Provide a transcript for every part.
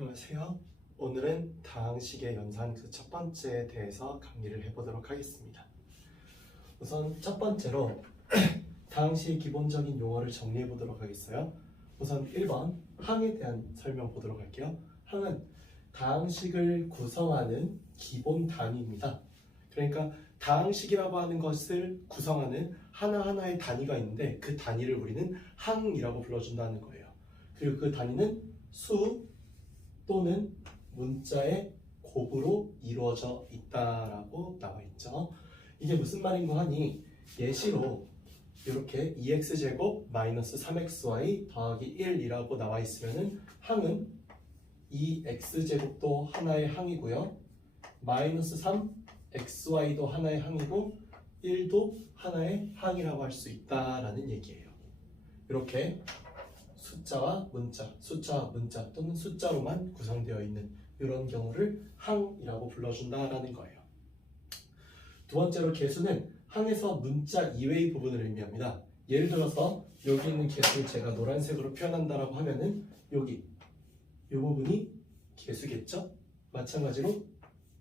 안녕하세요. 오늘은 다항식의 연산 그 첫 번째에 대해서 강의를 해보도록 하겠습니다. 우선 첫 번째로 다항식의 기본적인 용어를 정리해 보도록 하겠어요. 우선 1번 항에 대한 설명 보도록 할게요. 항은 다항식을 구성하는 기본 단위입니다. 그러니까 다항식이라고 하는 것을 구성하는 하나하나의 단위가 있는데 그 단위를 우리는 항이라고 불러준다는 거예요. 그리고 그 단위는 수 또는 문자의 곱으로 이루어져 있다라고 나와 있죠. 이게 무슨 말인가 하니 예시로 이렇게 2x제곱 마이너스 3xy 더하기 1이라고 나와 있으면은 항은 2x제곱도 하나의 항이고요. 마이너스 3xy도 하나의 항이고 1도 하나의 항이라고 할 수 있다라는 얘기예요. 이렇게 숫자와 문자 또는 숫자로만 구성되어 있는 이런 경우를 항이라고 불러준다라는 거예요. 두 번째로 개수는 항에서 문자 이외의 부분을 의미합니다. 예를 들어서 여기 있는 개수를 제가 노란색으로 표현한다라고 하면은 여기 이 부분이 개수겠죠? 마찬가지로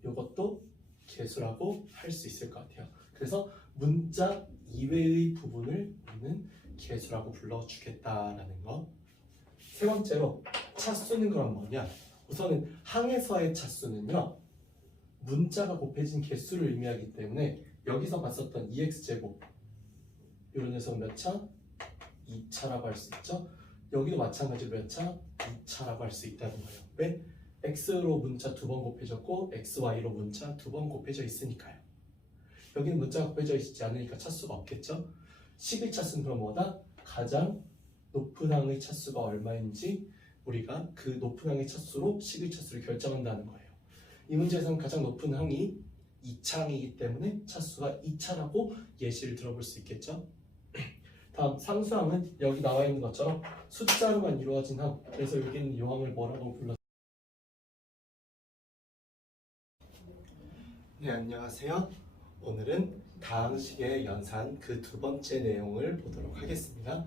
이것도 개수라고 할 수 있을 것 같아요. 그래서 문자 이외의 부분을 우리는 개수라고 불러주겠다라는 거. 세 번째로 차수는 그럼 뭐냐? 우선은 항에서의 차수는요, 문자가 곱해진 개수를 의미하기 때문에 여기서 봤었던 2x제곱 이런 녀석 몇 차? 2차라고 할 수 있죠. 여기도 마찬가지로 몇 차? 2차라고 할 수 있다는 거예요. 왜? x로 문자 2번 곱해졌고 xy로 문자 2번 곱해져 있으니까요. 여기는 문자가 곱해져 있지 않으니까 차수가 없겠죠. 11차수는 그럼 뭐다? 가장 높은 항의 차수가 얼마인지 우리가 그 높은 항의 차수로 11차수를 결정한다는 거예요. 이 문제에서는 가장 높은 항이 2차항이기 때문에 차수가 2차라고 예시를 들어볼 수 있겠죠. 다음 상수항은 여기 나와 있는 것처럼 숫자로만 이루어진 항. 그래서 여기는 이 항을 뭐라고 불렀어요? 네, 안녕하세요. 오늘은 다항식의 연산 그 두 번째 내용을 보도록 하겠습니다.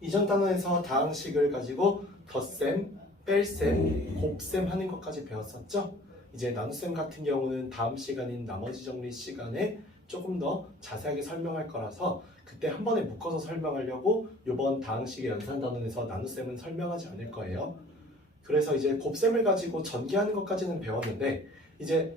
이전 단원에서 다항식을 가지고 덧셈, 뺄셈, 곱셈 하는 것까지 배웠었죠? 이제 나눗셈 같은 경우는 다음 시간인 나머지 정리 시간에 조금 더 자세하게 설명할 거라서 그때 한 번에 묶어서 설명하려고 이번 다항식의 연산 단원에서 나눗셈은 설명하지 않을 거예요. 그래서 이제 곱셈을 가지고 전개하는 것까지는 배웠는데 이제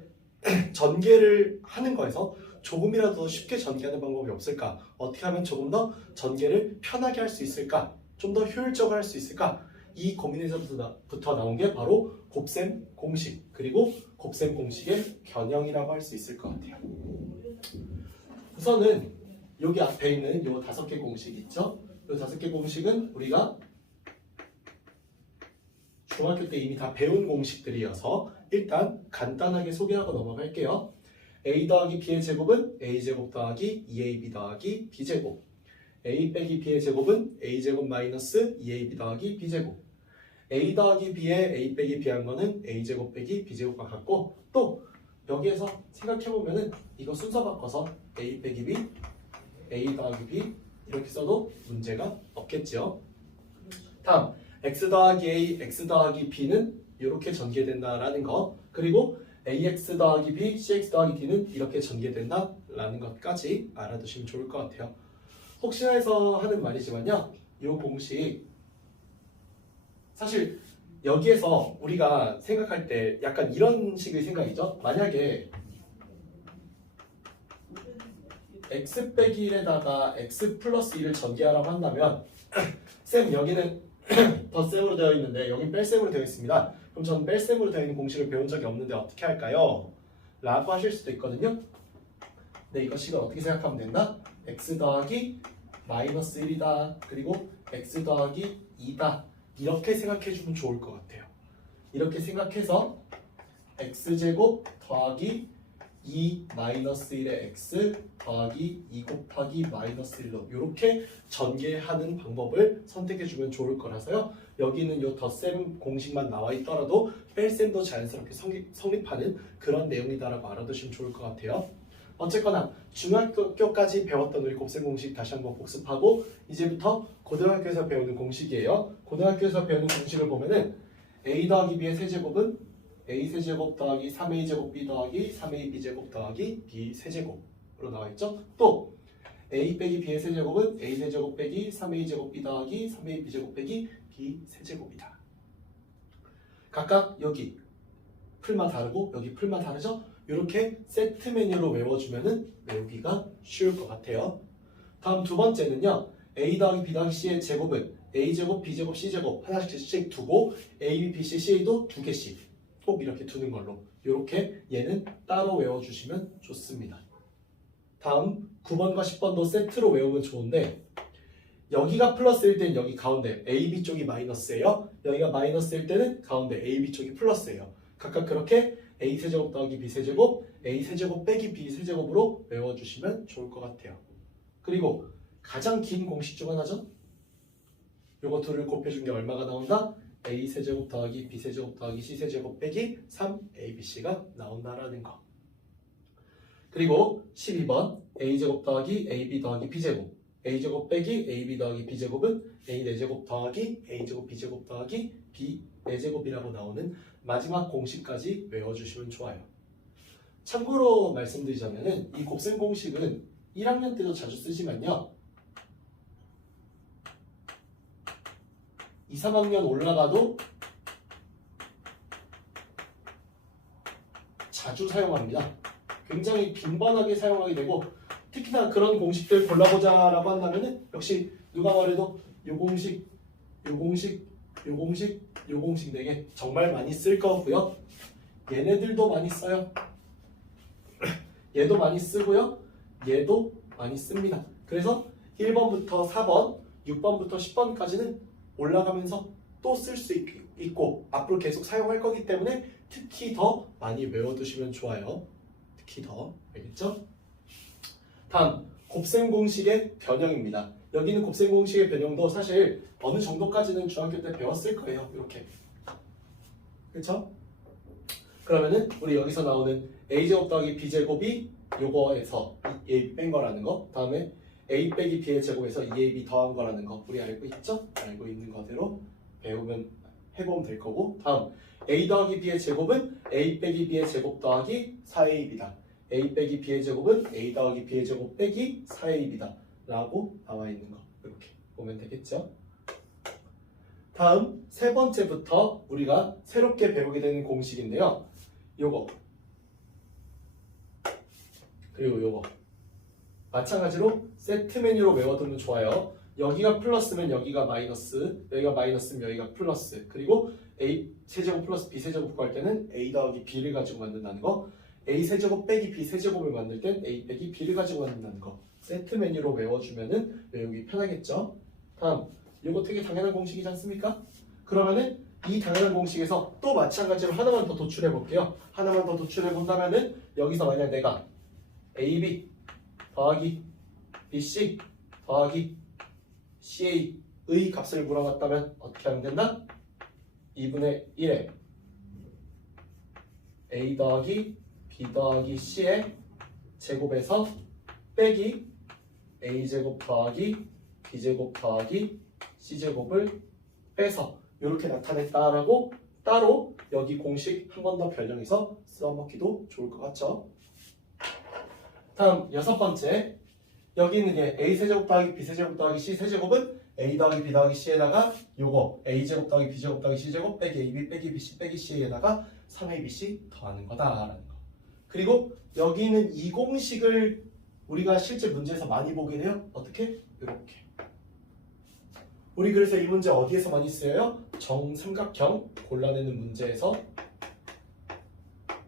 전개를 하는 거에서 조금이라도 쉽게 전개하는 방법이 없을까? 어떻게 하면 조금 더 전개를 편하게 할 수 있을까? 좀 더 효율적으로 할 수 있을까? 이 고민에서부터 나온 게 바로 곱셈 공식, 그리고 곱셈 공식의 변형이라고 할 수 있을 것 같아요. 우선은 여기 앞에 있는 이 5개 공식 있죠? 이 5개 공식은 우리가 중학교 때 이미 다 배운 공식들이어서 일단 간단하게 소개하고 넘어갈게요. a 더하기 b의 제곱은 a제곱 더하기 2ab 더하기 b제곱, a 빼기 b의 제곱은 a제곱 마이너스 2ab 더하기 b제곱, a 더하기 b에 a 빼기 b 한 거는 a제곱 빼기 b제곱과 같고, 또 여기에서 생각해보면은 이거 순서 바꿔서 a 빼기 b, a 더하기 b 이렇게 써도 문제가 없겠죠. 다음 x 더하기 a, x 더하기 b는 이렇게 전개된다라는 거, 그리고 ax 더하기 b, cx 더하기 d는 이렇게 전개된다라는 것까지 알아두시면 좋을 것 같아요. 혹시나 해서 하는 말이지만요, 이 공식 사실 여기에서 우리가 생각할 때 약간 이런 식의 생각이죠. 만약에 x 빼기 1에다가 x 플러스 2를 전개하라고 한다면 쌤 여기는 덧셈으로 되어 있는데 여기 뺄셈으로 되어 있습니다. 그럼 저는 뺄셈으로 되어 있는 공식을 배운 적이 없는데 어떻게 할까요? 라고 하실 수도 있거든요. 근데 이것이 어떻게 생각하면 된다? x 더하기 마이너스 1이다. 그리고 x 더하기 2다. 이렇게 생각해주면 좋을 것 같아요. 이렇게 생각해서 x제곱 더하기 2 마이너스 1의 x 더하기 2 곱하기 마이너스 1로 이렇게 전개하는 방법을 선택해주면 좋을 거라서요. 여기는 이 덧셈 공식만 나와 있더라도 뺄셈도 자연스럽게 성립하는 그런 내용이다라고 알아두시면 좋을 것 같아요. 어쨌거나 중학교까지 배웠던 우리 곱셈 공식 다시 한번 복습하고 이제부터 고등학교에서 배우는 공식이에요. 고등학교에서 배우는 공식을 보면은 a 더하기 b의 세제곱은 a 세제곱 더하기 3a제곱 b 더하기 3ab제곱 더하기 b 세제곱으로 나와있죠. 또 a 빼기 b의 세제곱은 a 세제곱 빼기 3a제곱 b 더하기 3ab제곱 빼기 b 세제곱이다. 각각 여기 풀만 다르고 여기 풀만 다르죠? 이렇게 세트 메뉴로 외워주면은 외우기가 쉬울 것 같아요. 다음 두 번째는요. a 더하기 b 더하기 c의 제곱은 a제곱, b제곱, c제곱 하나씩 두고 a, b, b, c, ca도 두 개씩 꼭 이렇게 두는 걸로 이렇게 얘는 따로 외워주시면 좋습니다. 다음 9번과 10번도 세트로 외우면 좋은데 여기가 플러스일 때는 여기 가운데 AB 쪽이 마이너스예요. 여기가 마이너스일 때는 가운데 AB 쪽이 플러스예요. 각각 그렇게 A세제곱 더하기 B세제곱, A세제곱 빼기 B세제곱으로 외워주시면 좋을 것 같아요. 그리고 가장 긴 공식 중 하나죠. 요거 둘을 곱해준 게 얼마가 나온다? A세제곱 더하기 B세제곱 더하기 C세제곱 빼기 3ABC가 나온다라는 거. 그리고 12번 A제곱 더하기 AB 더하기 B제곱 A제곱 빼기 AB 더하기 B제곱은 A4제곱 더하기 A제곱 B제곱 더하기 B4제곱이라고 나오는 마지막 공식까지 외워주시면 좋아요. 참고로 말씀드리자면 이 곱셈 공식은 1학년 때도 자주 쓰지만요. 2, 3학년 올라가도 자주 사용합니다. 굉장히 빈번하게 사용하게 되고 특히나 그런 공식들 골라보자라고 한다면 역시 누가 말해도 요 공식, 요 공식, 요 공식, 요 공식 4개 정말 많이 쓸 거고요. 얘네들도 많이 써요. 얘도 많이 쓰고요. 얘도 많이 씁니다. 그래서 1번부터 4번, 6번부터 10번까지는 올라가면서 또 쓸 수 있고 앞으로 계속 사용할 거기 때문에 특히 더 많이 외워두시면 좋아요. 특히 더. 알겠죠? 다음 곱셈 공식의 변형입니다. 여기는 곱셈 공식의 변형도 사실 어느 정도까지는 중학교 때 배웠을 거예요. 이렇게. 그렇죠? 그러면은 우리 여기서 나오는 a제곱 더하기 b제곱이 요거에서 a 뺀 거라는 거, 다음에 a 빼기 b의 제곱에서 2ab 더한 거라는 거 우리 알고 있죠? 알고 있는 거대로 배우면 해보면 될 거고, 다음 a 더하기 b의 제곱은 a 빼기 b의 제곱 더하기 4ab이다. a 빼기 b의 제곱은 a 더하기 b의 제곱 빼기 4ab이다 라고 나와 있는 거 이렇게 보면 되겠죠. 다음 세 번째부터 우리가 새롭게 배우게 되는 공식인데요. 요거 그리고 요거 마찬가지로 세트 메뉴로 외워두면 좋아요. 여기가 플러스면 여기가 마이너스, 여기가 마이너스면 여기가 플러스, 그리고 a 세제곱 플러스 b 세제곱 구할 때는 a 더하기 b를 가지고 만든다는 거, a 세제곱 빼기 b 세제곱을 만들 땐 a 빼기 b를 가지고 만든다는 거 세트 메뉴로 외워주면은 외우기 편하겠죠. 다음 이거 되게 당연한 공식이지 않습니까? 그러면은 이 당연한 공식에서 또 마찬가지로 하나만 더 도출해 볼게요. 하나만 더 도출해 본다면은 여기서 만약 내가 AB 더하기 BC 더하기 CA의 값을 물어봤다면 어떻게 하면 된다? 2분의 1에 A 더하기 B 더하기 C의 제곱에서 빼기 A제곱 더하기 B제곱 더하기 C제곱을 빼서 이렇게 나타냈다라고 따로 여기 공식 한 번 더 변형해서 써먹기도 좋을 것 같죠? 다음 여섯 번째, 여기 있는 게 A세제곱 더하기 B세제곱 더하기 C세제곱은 A 더하기 B 더하기 C에다가 요거 A제곱 더하기 B제곱 더하기 C제곱 빼기 AB 빼기 BC 빼기 C에다가 3ABC 더하는 거다라는 거. 그리고 여기 있는 이 공식을 우리가 실제 문제에서 많이 보게 돼요. 어떻게? 이렇게. 우리 그래서 이 문제 어디에서 많이 쓰여요? 정삼각형 골라내는 문제에서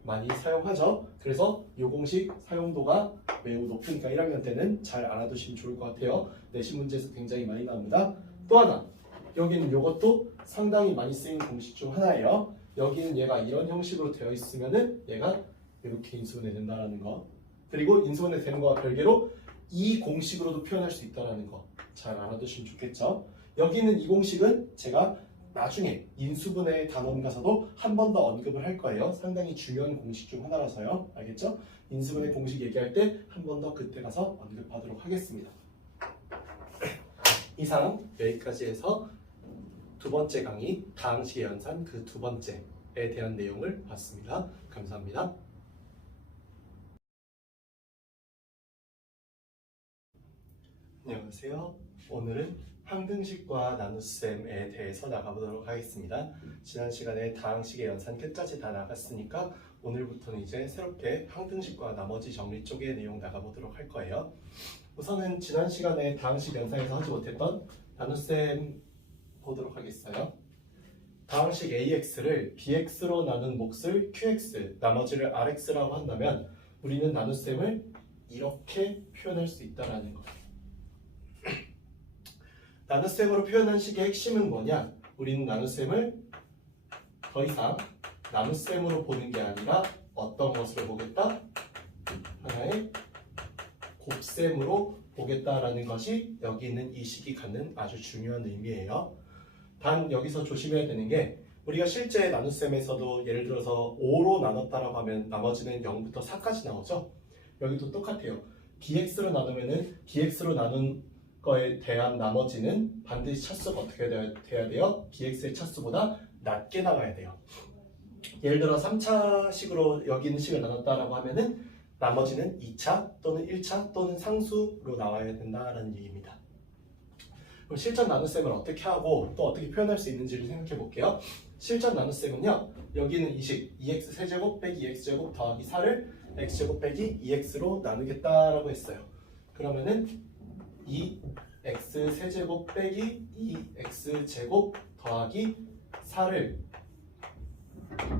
많이 사용하죠. 그래서 이 공식 사용도가 매우 높으니까 1학년 때는 잘 알아두시면 좋을 것 같아요. 내신 문제에서 굉장히 많이 나옵니다. 또 하나, 여기는 이것도 상당히 많이 쓰이는 공식 중 하나예요. 여기는 얘가 이런 형식으로 되어 있으면은 얘가 이렇게 인수분해 된다라는 거. 그리고 인수분해 되는 거와 별개로 이 공식으로도 표현할 수 있다라는 거 잘 알아두시면 좋겠죠. 여기 있는 이 공식은 제가 나중에 인수분해 단원 가서도 한 번 더 언급을 할 거예요. 상당히 중요한 공식 중 하나라서요. 알겠죠? 인수분해 공식 얘기할 때 한 번 더 그때 가서 언급하도록 하겠습니다. 이상 여기까지 해서 두 번째 강의 다항식의 연산 그 두 번째에 대한 내용을 봤습니다. 감사합니다. 안녕하세요. 오늘은 항등식과 나눗셈에 대해서 나가보도록 하겠습니다. 지난 시간에 다항식의 연산 끝까지 다 나갔으니까 오늘부터는 이제 새롭게 항등식과 나머지 정리 쪽의 내용 나가보도록 할 거예요. 우선은 지난 시간에 다항식 연산에서 하지 못했던 나눗셈 보도록 하겠어요. 다항식 AX를 BX로 나눈 몫을 QX, 나머지를 RX라고 한다면 우리는 나눗셈을 이렇게 표현할 수 있다는 거예요. 나눗셈으로 표현한 식의 핵심은 뭐냐? 우리는 나눗셈을 더 이상 나눗셈으로 보는 게 아니라 어떤 것으로 보겠다? 하나의 곱셈으로 보겠다라는 것이 여기 있는 이 식이 갖는 아주 중요한 의미예요. 단 여기서 조심해야 되는 게 우리가 실제 나눗셈에서도 예를 들어서 5로 나눴다라고 하면 나머지는 0부터 4까지 나오죠. 여기도 똑같아요. bx로 나누면은 bx로 나눈 거에 대한 나머지는 반드시 차수가 어떻게 돼야 돼요? bx의 차수보다 낮게 나가야 돼요. 예를 들어 3차식으로 여기 있는 식을 나눴다라고 하면은 나머지는 2차 또는 1차 또는 상수로 나와야 된다라는 얘기입니다. 그럼 실전 나눗셈을 어떻게 하고 또 어떻게 표현할 수 있는지를 생각해 볼게요. 실전 나눗셈은요. 여기 있는 이 식 2x 세제곱 빼기 2x제곱 더하기 4를 x제곱 빼기 2x로 나누겠다라고 했어요. 그러면은 2x 세제곱 빼기 2x제곱 더하기 4를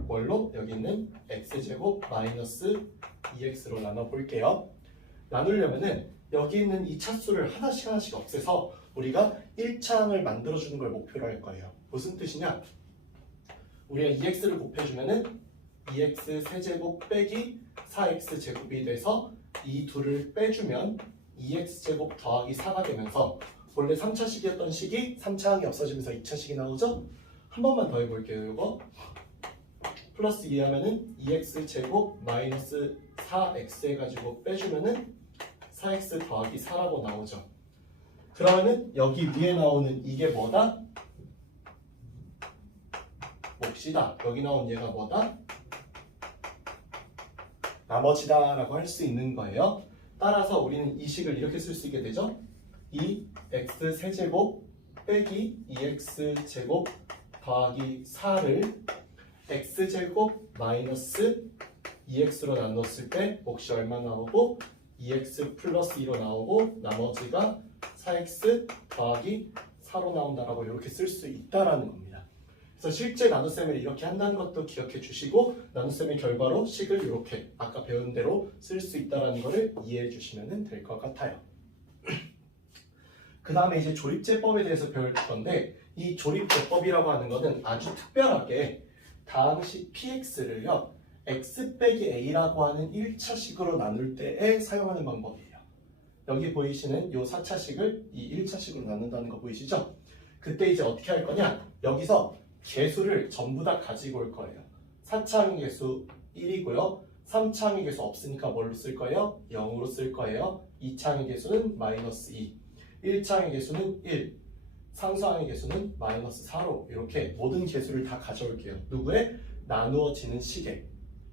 뭘로? 여기 있는 x제곱 마이너스 2x로 나눠볼게요. 나누려면은 여기 있는 이 차수를 하나씩 없애서 우리가 1차항을 만들어주는 걸 목표로 할 거예요. 무슨 뜻이냐? 우리가 2x를 곱해주면은 2x 세제곱 빼기 4x 제곱이 돼서 이 둘을 빼주면 2x제곱 더하기 4가 되면서 원래 3차식이었던 식이 3차항이 없어지면서 2차식이 나오죠? 한 번만 더 해볼게요. 이거 플러스 2 하면은 2x제곱 마이너스 4x 해가지고 빼주면은 4x 더하기 4라고 나오죠. 그러면은 여기 위에 나오는 이게 뭐다? 몫이다. 여기 나온 얘가 뭐다? 나머지다 라고 할 수 있는 거예요. 따라서 우리는 이 식을 이렇게 쓸 수 있게 되죠. 2x 세제곱 빼기 2x제곱 더하기 4를 x제곱 마이너스 2x로 나눴을 때 몫이 얼마 나오고 2x 플러스 2로 나오고 나머지가 4x 더하기 4로 나온다라고 이렇게 쓸 수 있다라는 겁니다. 그래서 실제 나눗셈을 이렇게 한다는 것도 기억해 주시고 나눗셈의 결과로 식을 이렇게 아까 배운 대로 쓸 수 있다는 것을 이해해 주시면 될 것 같아요. 그 다음에 이제 조립제법에 대해서 배울 건데 이 조립제법이라고 하는 것은 아주 특별하게 다항식 px를요 x 빼기 a라고 하는 1차식으로 나눌 때에 사용하는 방법이에요. 여기 보이시는 이 4차식을 이 1차식으로 나눈다는 거 보이시죠? 그때 이제 어떻게 할 거냐? 여기서 개수를 전부 다 가지고 올 거예요. 4차항의 개수 1이고요. 3차항의 개수 없으니까 뭘로 쓸 거예요? 0으로 쓸 거예요. 2차항의 개수는 마이너스 2, 1차항의 개수는 1, 상수항의 개수는 마이너스 4로 이렇게 모든 개수를 다 가져올게요. 누구의? 나누어지는 식의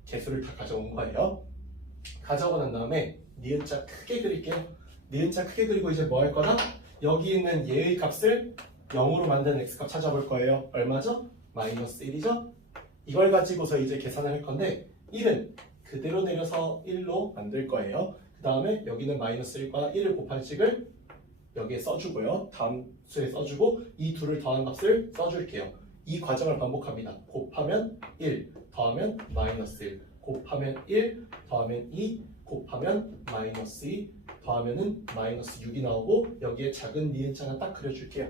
개수를 다 가져온 거예요. 가져오고 난 다음에 니은자 크게 그릴게요. 니은자 크게 그리고 이제 뭐 할 거다? 여기 있는 얘의 값을 0으로 만든 x값 찾아볼 거예요. 얼마죠? 마이너스 1이죠? 이걸 가지고서 이제 계산을 할 건데 1은 그대로 내려서 1로 만들 거예요. 그 다음에 여기는 마이너스 1과 1을 곱한 식을 여기에 써주고요. 다음 수에 써주고 이 둘을 더한 값을 써줄게요. 이 과정을 반복합니다. 곱하면 1, 더하면 마이너스 1, 곱하면 1, 더하면 2, 곱하면 마이너스 2, 더하면은 마이너스 6이 나오고 여기에 작은 니은자는 딱 그려줄게요.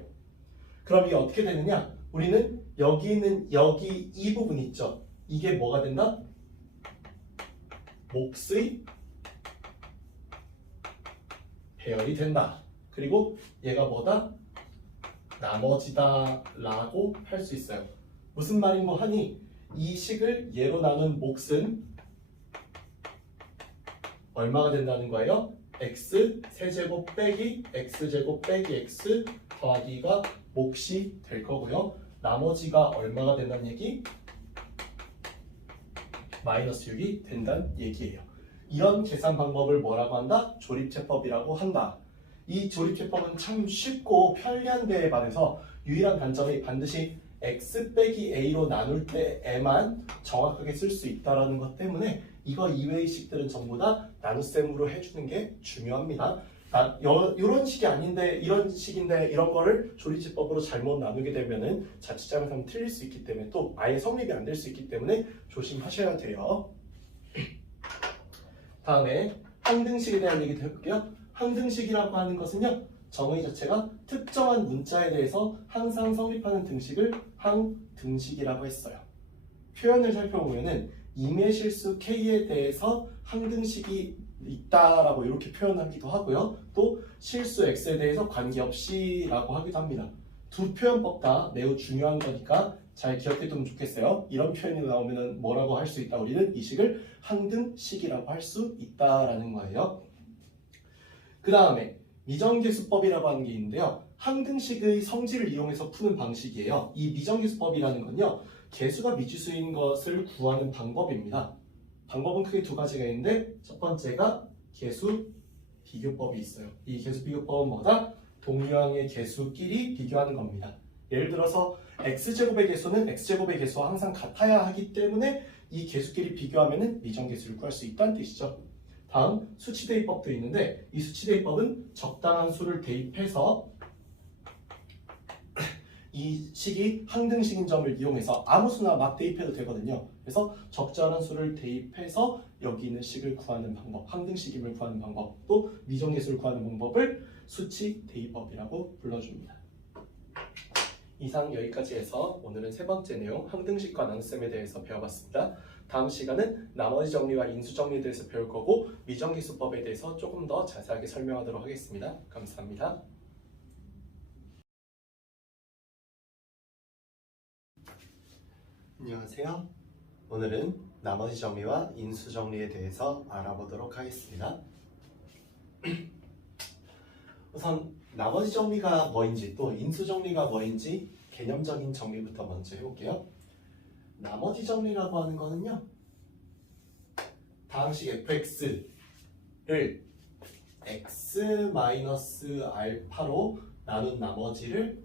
그럼 이게 어떻게 되느냐? 우리는 여기 있는 여기 이 부분 있죠? 이게 뭐가 된다? 몫의 배열이 된다. 그리고 얘가 뭐다? 나머지다 라고 할 수 있어요. 무슨 말인고 하니 이 식을 얘로 나눈 몫은 얼마가 된다는 거예요? x 세제곱 빼기 x제곱 빼기 x 더하기가 몫이 될 거고요. 나머지가 얼마가 된다는 얘기? 마이너스 6이 된다는 얘기예요. 이런 계산 방법을 뭐라고 한다? 조립제법이라고 한다. 이 조립제법은 참 쉽고 편리한 데에 반해서 유일한 단점이 반드시 x 빼기 a로 나눌 때에만 정확하게 쓸 수 있다는 것 때문에 이거 이외의 식들은 전부 다 나눗셈으로 해주는 게 중요합니다. 이런 식이 아닌데 이런 식인데 이런 거를 조립제법으로 잘못 나누게 되면은 자칫 잘못하면 틀릴 수 있기 때문에 또 아예 성립이 안 될 수 있기 때문에 조심하셔야 돼요. 다음에 항등식에 대한 얘기 해볼게요. 항등식이라고 하는 것은요, 정의 자체가 특정한 문자에 대해서 항상 성립하는 등식을 항등식이라고 했어요. 표현을 살펴보면은 임의 실수 k에 대해서 항등식이 있다라고 이렇게 표현하기도 하고요. 또 실수 x에 대해서 관계없이라고 하기도 합니다. 두 표현법 다 매우 중요한 거니까 잘 기억해두면 좋겠어요. 이런 표현이 나오면 뭐라고 할 수 있다? 우리는 이 식을 항등식이라고 할 수 있다라는 거예요. 그 다음에 미정계수법이라고 하는 게 있는데요. 항등식의 성질을 이용해서 푸는 방식이에요. 이 미정계수법이라는 건요, 계수가 미지수인 것을 구하는 방법입니다. 방법은 크게 두 가지가 있는데 첫 번째가 계수 비교법이 있어요. 이 계수 비교법은 뭐다? 동류항의 계수끼리 비교하는 겁니다. 예를 들어서 x제곱의 계수는 x제곱의 계수와 항상 같아야 하기 때문에 이 계수끼리 비교하면 미정계수를 구할 수 있다는 뜻이죠. 다음 수치대입법도 있는데 이 수치대입법은 적당한 수를 대입해서 이 식이 항등식인 점을 이용해서 아무 수나 막 대입해도 되거든요. 그래서 적절한 수를 대입해서 여기 있는 식을 구하는 방법, 항등식임을 구하는 방법, 또 미정계수를 구하는 방법을 수치대입법이라고 불러줍니다. 이상 여기까지 해서 오늘은 세 번째 내용 항등식과 나눗셈에 대해서 배워봤습니다. 다음 시간은 나머지 정리와 인수 정리에 대해서 배울 거고 미정계수법에 대해서 조금 더 자세하게 설명하도록 하겠습니다. 감사합니다. 안녕하세요. 오늘은 나머지 정리와 인수 정리에 대해서 알아보도록 하겠습니다. 우선 나머지 정리가 뭐인지 또 인수 정리가 뭐인지 개념적인 정리부터 먼저 해볼게요. 나머지 정리라고 하는 거는요, 다음식 fx를 x-알파로 나눈 나머지를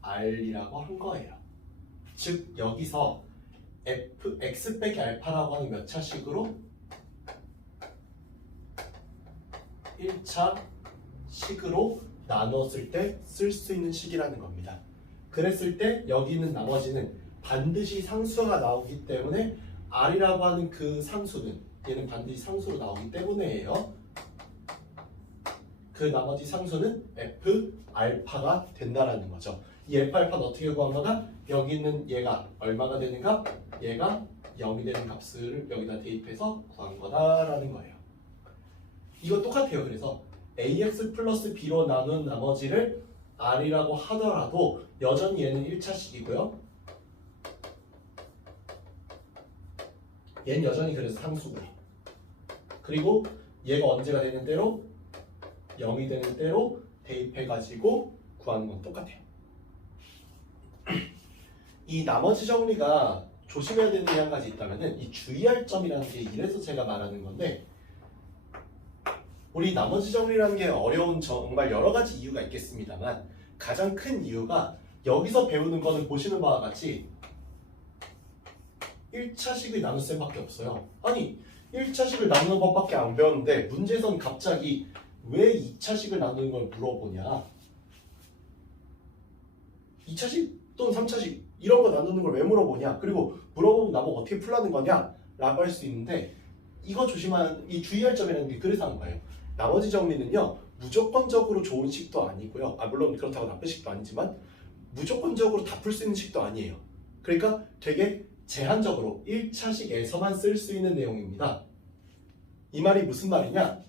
r이라고 한 거예요. 즉 여기서 x 빼기 알파라고 하는 몇 차식으로 1차 식으로 나눴을 때 쓸 수 있는 식이라는 겁니다. 그랬을 때 여기 있는 나머지는 반드시 상수가 나오기 때문에 r이라고 하는 그 상수는 얘는 반드시 상수로 나오기 때문에예요. 그 나머지 상수는 f 알파가 된다라는 거죠. 이 f 알파는 어떻게 구한 거다? 여기 있는 얘가 얼마가 되는가? 얘가 0이 되는 값을 여기다 대입해서 구한 거다라는 거예요. 이거 똑같아요. 그래서 ax 플러스 b로 나눈 나머지를 r이라고 하더라도 여전히 얘는 1차식이고요. 얘는 여전히 그래서 상수고요. 그리고 얘가 언제가 되는 대로 0이 되는 대로 대입해가지고 구하는 건 똑같아요. 이 나머지 정리가 조심해야 되는 게 한 가지 있다면은 이 주의할 점이라는 게 이래서 제가 말하는 건데, 우리 나머지 정리라는 게 어려운 정말 여러 가지 이유가 있겠습니다만 가장 큰 이유가 여기서 배우는 거는 보시는 바와 같이 1차식의 나눗셈밖에 없어요. 아니 1차식을 나누는 법밖에 안 배웠는데 문제에서는 갑자기 왜 2차식을 나누는 걸 물어보냐, 2차식 또는 3차식 이런 거 나누는 걸 왜 물어보냐, 그리고 물어보면 나보고 어떻게 풀라는 거냐 라고 할 수 있는데, 이거 이 주의할 점이라는 게 그래서 하는 거예요. 나머지 정리는요 무조건적으로 좋은 식도 아니고요, 물론 그렇다고 나쁜 식도 아니지만 무조건적으로 다 풀 수 있는 식도 아니에요. 그러니까 되게 제한적으로 1차식에서만 쓸 수 있는 내용입니다. 이 말이 무슨 말이냐,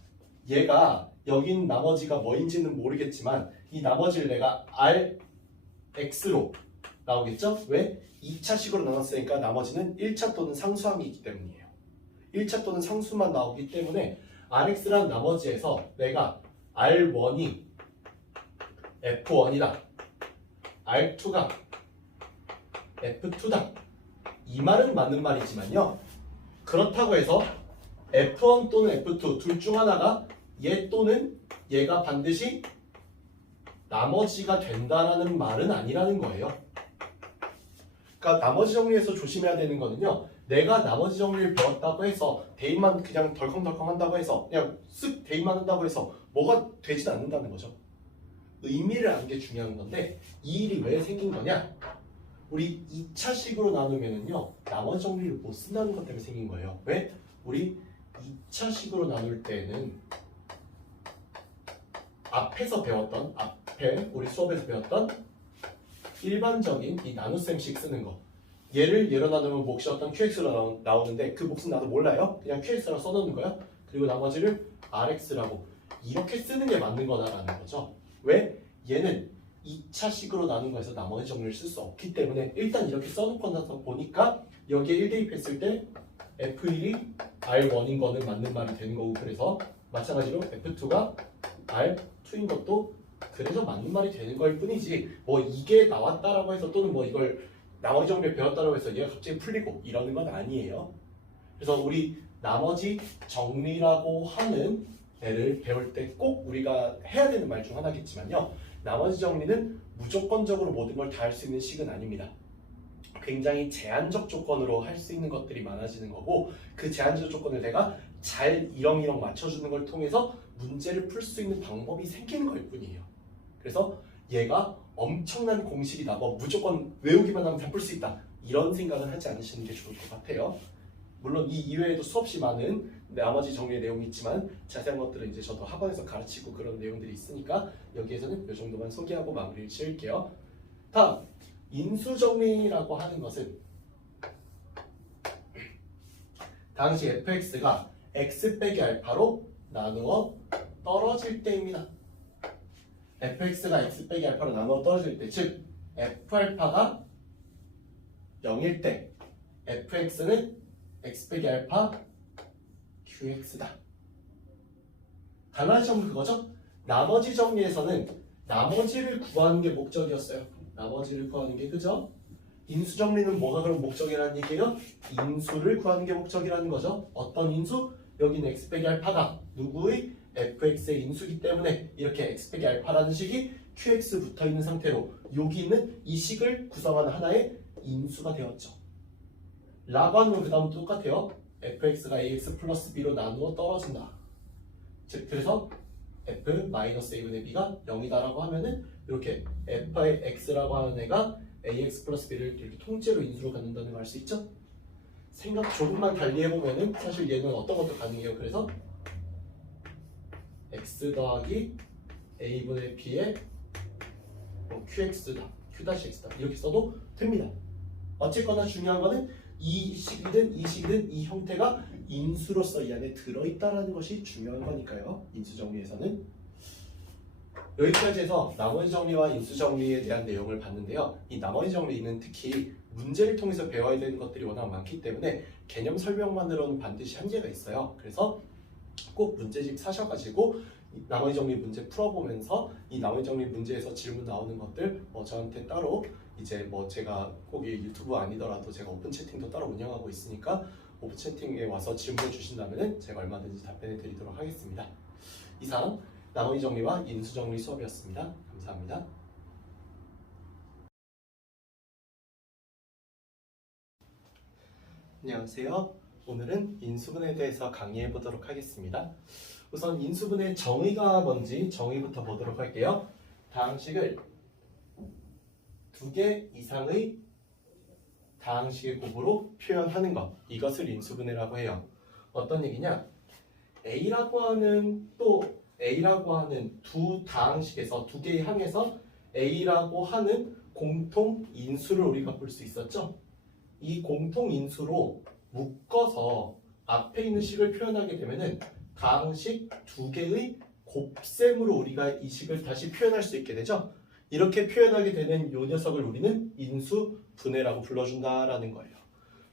얘가 여기 있는 나머지가 뭐인지는 모르겠지만 이 나머지를 내가 rx로 나오겠죠? 왜? 2차식으로 나눴으니까 나머지는 1차 또는 상수항이기 때문이에요. 1차 또는 상수만 나오기 때문에 rx라는 나머지에서 내가 r1이 f1이다, r2가 F2다. 이 말은 맞는 말이지만요. 그렇다고 해서 F1 또는 F2 둘 중 하나가 얘 또는 얘가 반드시 나머지가 된다라는 말은 아니라는 거예요. 그러니까 나머지 정리에서 조심해야 되는 거는요. 내가 나머지 정리를 배웠다고 해서 대입만 그냥 덜컹덜컹 한다고 해서 그냥 쓱 대입만 한다고 해서 뭐가 되진 않는다는 거죠. 의미를 아는 게 중요한 건데 이 일이 왜 생긴 거냐? 우리 2차식으로 나누면은요. 나머지 정리를 못 쓴다는 것 때문에 생긴 거예요. 왜? 우리 2차식으로 나눌 때는 앞에 우리 수업에서 배웠던 일반적인 이 나눗셈식 쓰는 거 얘를 예로 나누면 몫이 어떤 QX로 나오는데 그 몫은 나도 몰라요. 그냥 QX라고 써놓는 거야. 그리고 나머지를 RX라고 이렇게 쓰는 게 맞는 거다라는 거죠. 왜? 얘는 2차식으로 나눈 거에서 나머지 정리를 쓸 수 없기 때문에 일단 이렇게 써놓고 나서 보니까 여기에 1 대입했을 때 F1이 R1인 거는 맞는 말이 되는 거고 그래서 마찬가지로 F2가 R2인 것도 그래서 맞는 말이 되는 걸 뿐이지 뭐 이게 나왔다라고 해서 또는 뭐 이걸 나머지 정리를 배웠다라고 해서 얘가 갑자기 풀리고 이러는 건 아니에요. 그래서 우리 나머지 정리라고 하는 애를 배울 때 꼭 우리가 해야 되는 말 중 하나겠지만요. 나머지 정리는 무조건적으로 모든 걸 다 할 수 있는 식은 아닙니다. 굉장히 제한적 조건으로 할 수 있는 것들이 많아지는 거고 그 제한적 조건을 내가 잘 이렁이렁 맞춰주는 걸 통해서 문제를 풀 수 있는 방법이 생기는 걸 뿐이에요. 그래서 얘가 엄청난 공식이다. 뭐 무조건 외우기만 하면 다 풀 수 있다. 이런 생각은 하지 않으시는 게 좋을 것 같아요. 물론 이 이외에도 수없이 많은 나머지 정리의 내용이 있지만 자세한 것들은 이제 저도 학원에서 가르치고 그런 내용들이 있으니까 여기에서는 이 정도만 소개하고 마무리를 지을게요. 다음 인수정리라고 하는 것은 당시 fx가 x 빼기 알파로 나누어 떨어질 때입니다. fx가 x 빼기 알파로 나누어 떨어질 때, 즉 f알파가 0일 때 fx는 x 빼기 알파 qx다. 단원의 점은 그거죠? 나머지 정리에서는 나머지를 구하는 게 목적이었어요. 나머지를 구하는 게 그죠? 인수 정리는 뭐가 그럼 목적이라는 얘기예요? 인수를 구하는 게 목적이라는 거죠. 어떤 인수? 여기는 x 빼기 알파가 누구의? fx의 인수기 때문에 이렇게 x 빼기 알파라는 식이 qx 붙어있는 상태로 여기 있는 이 식을 구성하는 하나의 인수가 되었죠. 라고 하면 그 다음 똑같아요. fx가 ax 플러스 b로 나누어 떨어진다. 즉 그래서 f-a분의 b가 0이다라고 하면은 이렇게 f의 x라고 하는 애가 ax 플러스 b를 이렇게 통째로 인수로 갖는다는 걸 알 수 있죠? 생각 조금만 달리 해보면은 사실 얘는 어떤 것도 가능해요. 그래서 x 더하기 a분의 b의 qx다, q-x다 이렇게 써도 됩니다. 어쨌거나 중요한 거는 이 식이든 이 식이든 이 형태가 인수로서 이 안에 들어있다는 것이 중요한 거니까요. 인수정리에서는 여기까지 해서 나머지 정리와 인수정리에 대한 내용을 봤는데요. 이 나머지 정리는 특히 문제를 통해서 배워야 되는 것들이 워낙 많기 때문에 개념 설명만으로는 반드시 한계가 있어요. 그래서 꼭 문제집 사셔가지고 나머지 정리 문제 풀어보면서 이 나머지 정리 문제에서 질문 나오는 것들 저한테 따로 이제 뭐 제가 꼭 유튜브 아니더라도 제가 오픈 채팅도 따로 운영하고 있으니까 오픈 채팅에 와서 질문을 주신다면 제가 얼마든지 답변해 드리도록 하겠습니다. 이상 나머지 정리와 인수 정리 수업이었습니다. 감사합니다. 안녕하세요. 오늘은 인수분해에 대해서 강의해 보도록 하겠습니다. 우선 인수분해 정의가 뭔지 정의부터 보도록 할게요. 다항식을 2개 이상의 다항식의 곱으로 표현하는 것, 이것을 인수분해라고 해요. 어떤 얘기냐? A라고 하는 두 다항식에서 두 개의 항에서 A라고 하는 공통 인수를 우리가 볼 수 있었죠? 이 공통 인수로 묶어서 앞에 있는 식을 표현하게 되면은 다항식 두 개의 곱셈으로 우리가 이 식을 다시 표현할 수 있게 되죠. 이렇게 표현하게 되는 이 녀석을 우리는 인수분해라고 불러준다라는 거예요.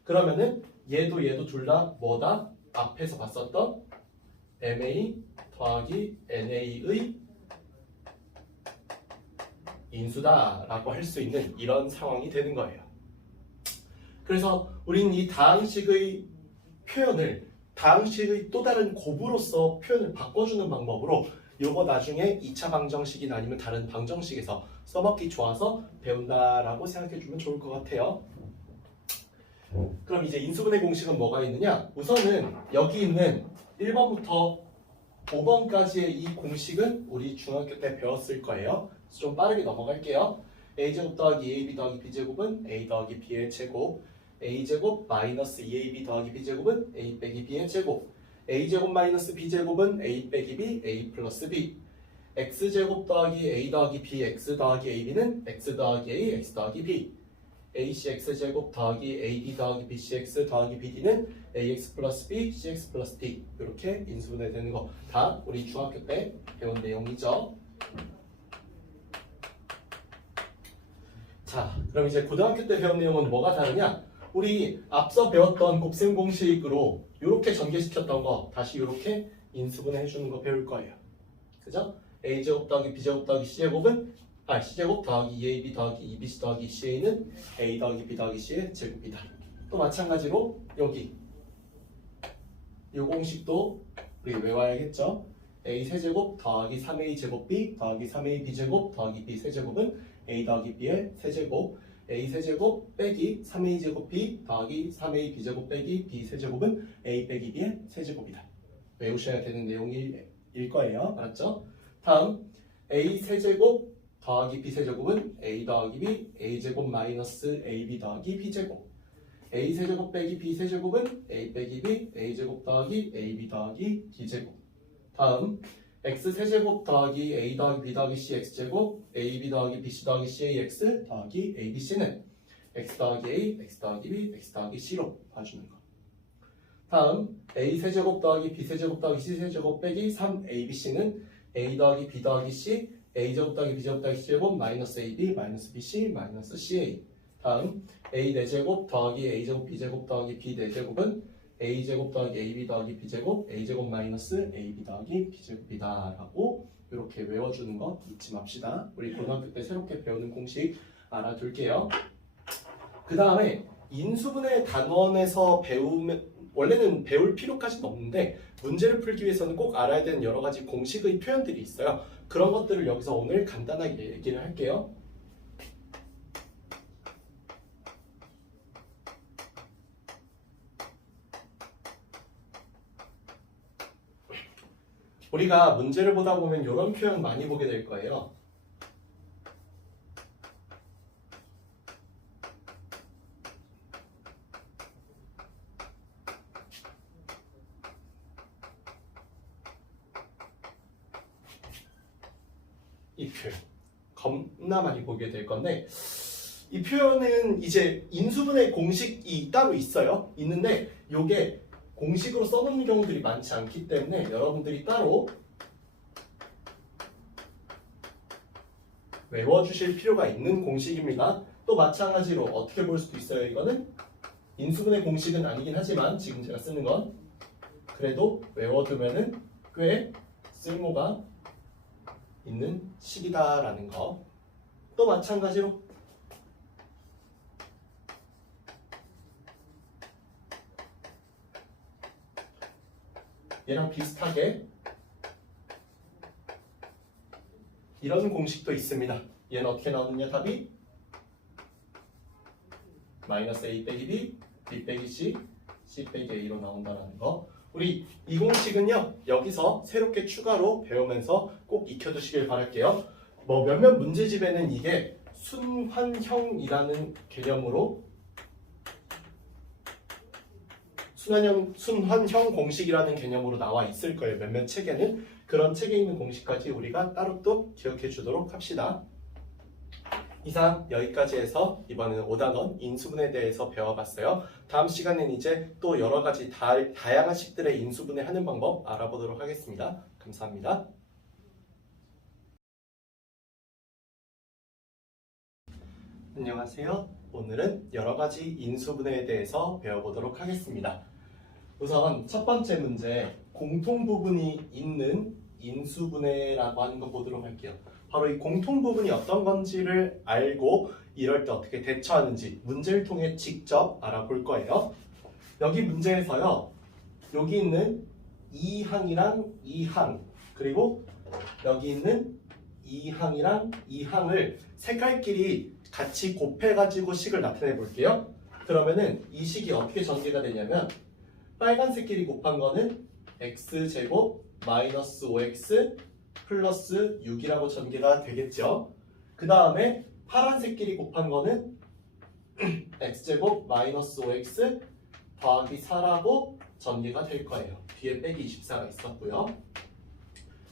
그러면은 얘도 둘 다 뭐다? 앞에서 봤었던 MA 더하기 NA의 인수다라고 할 수 있는 이런 상황이 되는 거예요. 그래서 우리는 이 다항식의 표현을 다항식의 또 다른 곱으로서 표현을 바꿔주는 방법으로 요거 나중에 2차 방정식이나 아니면 다른 방정식에서 써먹기 좋아서 배운다라고 생각해주면 좋을 것 같아요. 그럼 이제 인수분해 공식은 뭐가 있느냐? 우선은 여기 있는 1번부터 5번까지의 이 공식은 우리 중학교 때 배웠을 거예요. 그래서 좀 빠르게 넘어갈게요. a제곱 더하기 2ab 더하기 b제곱은 a 더하기 b의 제곱, a제곱 마이너스 2ab 더하기 b제곱은 a 빼기 b의 제곱, a제곱 마이너스 b제곱은 a 빼기 b, a 플러스 b, x제곱 더하기 a 더하기 b, x 더하기 ab는 x 더하기 a, x 더하기 b, acx제곱 더하기 ad 더하기 bcx 더하기 bd는 ax 플러스 b, cx 플러스 d. 이렇게 인수분해 되는 거 다 우리 중학교 때 배운 내용이죠. 자, 그럼 이제 고등학교 때 배운 내용은 뭐가 다르냐? 우리 앞서 배웠던 곱셈 공식으로 이렇게 전개시켰던 거 다시 이렇게 인수분해 해주는 거 배울 거예요. 그죠? a제곱 더하기 b제곱 더하기 c제곱은 c제곱 더하기 2ab 더하기 2bc 더하기 ca는 a 더하기 b 더하기 c의 제곱이다. 또 마찬가지로 여기 이 공식도 우리 외워야겠죠? a 세제곱 더하기 3a 제곱 b 더하기 3a b제곱 더하기 b 세제곱은 a 더하기 b의 세제곱, a 세제곱 빼기 3a 제곱 b 더하기 3a b제곱 빼기 b 세제곱은 a 빼기 b의 세제곱이다. 외우셔야 되는 내용일 거예요. 알았죠? 다음 a 세제곱 더하기 b 세제곱은 a 더하기 b, a 제곱 마이너스 ab 더하기 b 제곱, a 세제곱 빼기 b 세제곱은 a 빼기 b, a 제곱 더하기 ab 더하기 b 제곱. 다음 x 세제곱 더하기 a 더하기 b 더하기 c x 제곱, ab 더하기 bc 더하기 c x 더하기 abc는 x 더하기 a, x 더하기 b, x 더하기 c로 봐주는 거. 다음 a 세제곱 더하기 b 세제곱 더하기 c 세제곱 빼기 3abc는 a 더하기 b 더하기 c, a제곱 더하기 b제곱 더하기 c제곱 마이너스 ab 마이너스 bc 마이너스 ca. 다음 a 4제곱 더하기 a제곱 b제곱 더하기 b 4제곱은 a제곱 더하기 ab 더하기 b제곱 a제곱 마이너스 ab 더하기 b제곱이다 라고 이렇게 외워주는 거 잊지 맙시다. 우리 고등학교 때 새롭게 배우는 공식 알아둘게요. 그 다음에 인수분해 단원에서 배우면 원래는 배울 필요까지는 없는데 문제를 풀기 위해서는 꼭 알아야 되는 여러 가지 공식의 표현들이 있어요. 그런 것들을 여기서 오늘 간단하게 얘기를 할게요. 우리가 문제를 보다 보면 이런 표현 많이 보게 될 거예요. 이 표현 겁나 많이 보게 될 건데 이 표현은 이제 인수분해 공식이 따로 있어요. 있는데 이게 공식으로 써놓는 경우들이 많지 않기 때문에 여러분들이 따로 외워주실 필요가 있는 공식입니다. 또 마찬가지로 어떻게 볼 수도 있어요. 이거는 인수분해 공식은 아니긴 하지만 지금 제가 쓰는 건 그래도 외워두면은 꽤 쓸모가 있는 식이다라는 거. 또 마찬가지로 얘랑 비슷하게 이런 공식도 있습니다. 얘는 어떻게 나오느냐 답이 마이너스 a 빼기 b, b 빼기 c, c 빼기 a로 나온다는 거. 우리 이 공식은요 여기서 새롭게 추가로 배우면서 꼭 익혀두시길 바랄게요. 뭐 몇몇 문제집에는 이게 순환형이라는 개념으로 순환형 공식이라는 개념으로 나와 있을 거예요. 몇몇 책에는. 그런 책에 있는 공식까지 우리가 따로 또 기억해 주도록 합시다. 이상 여기까지 해서 이번에는 5단원 인수분해에 대해서 배워봤어요. 다음 시간에는 이제 또 여러 가지 다양한 식들의 인수분해 하는 방법 알아보도록 하겠습니다. 감사합니다. 안녕하세요. 오늘은 여러 가지 인수분해에 대해서 배워보도록 하겠습니다. 우선 첫 번째 문제, 공통 부분이 있는 인수분해라고 하는 거 보도록 할게요. 바로 이 공통 부분이 어떤 건지를 알고 이럴 때 어떻게 대처하는지 문제를 통해 직접 알아볼 거예요. 여기 문제에서요. 여기 있는 이 항이랑 이 항, 그리고 여기 있는 이 항이랑 이 항을 색깔끼리 같이 곱해가지고 식을 나타내 볼게요. 그러면은 이 식이 어떻게 전개가 되냐면 빨간색끼리 곱한 거는 x제곱 마이너스 5x 플러스 6이라고 전개가 되겠죠. 그 다음에 파란색끼리 곱한 거는 x제곱 마이너스 5x 더하기 4라고 전개가 될 거예요. 뒤에 빼기 24가 있었고요.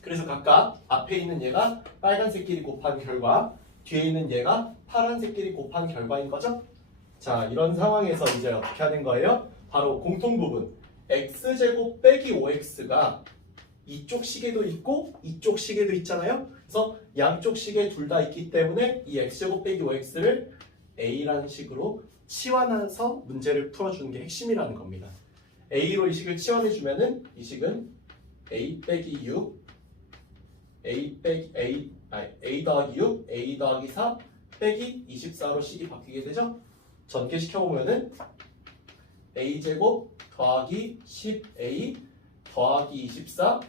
그래서 각각 앞에 있는 얘가 빨간색끼리 곱한 결과, 뒤에 있는 얘가 파란색끼리 곱한 결과인 거죠. 자, 이런 상황에서 이제 어떻게 하는 거예요? 바로 공통 부분 x제곱 빼기 5x가 이쪽 식에도 있고 이쪽 식에도 있잖아요. 그래서 양쪽 식에 둘 다 있기 때문에 이 x제곱 빼기 5x를 a라는 식으로 치환해서 문제를 풀어주는 게 핵심이라는 겁니다. a로 이 식을 치환해주면은 이 식은 a 빼기 6 a 더하기 6 a 더하기 4 빼기 24로 식이 바뀌게 되죠. 전개시켜보면은 a제곱 더하기 10a 더하기 24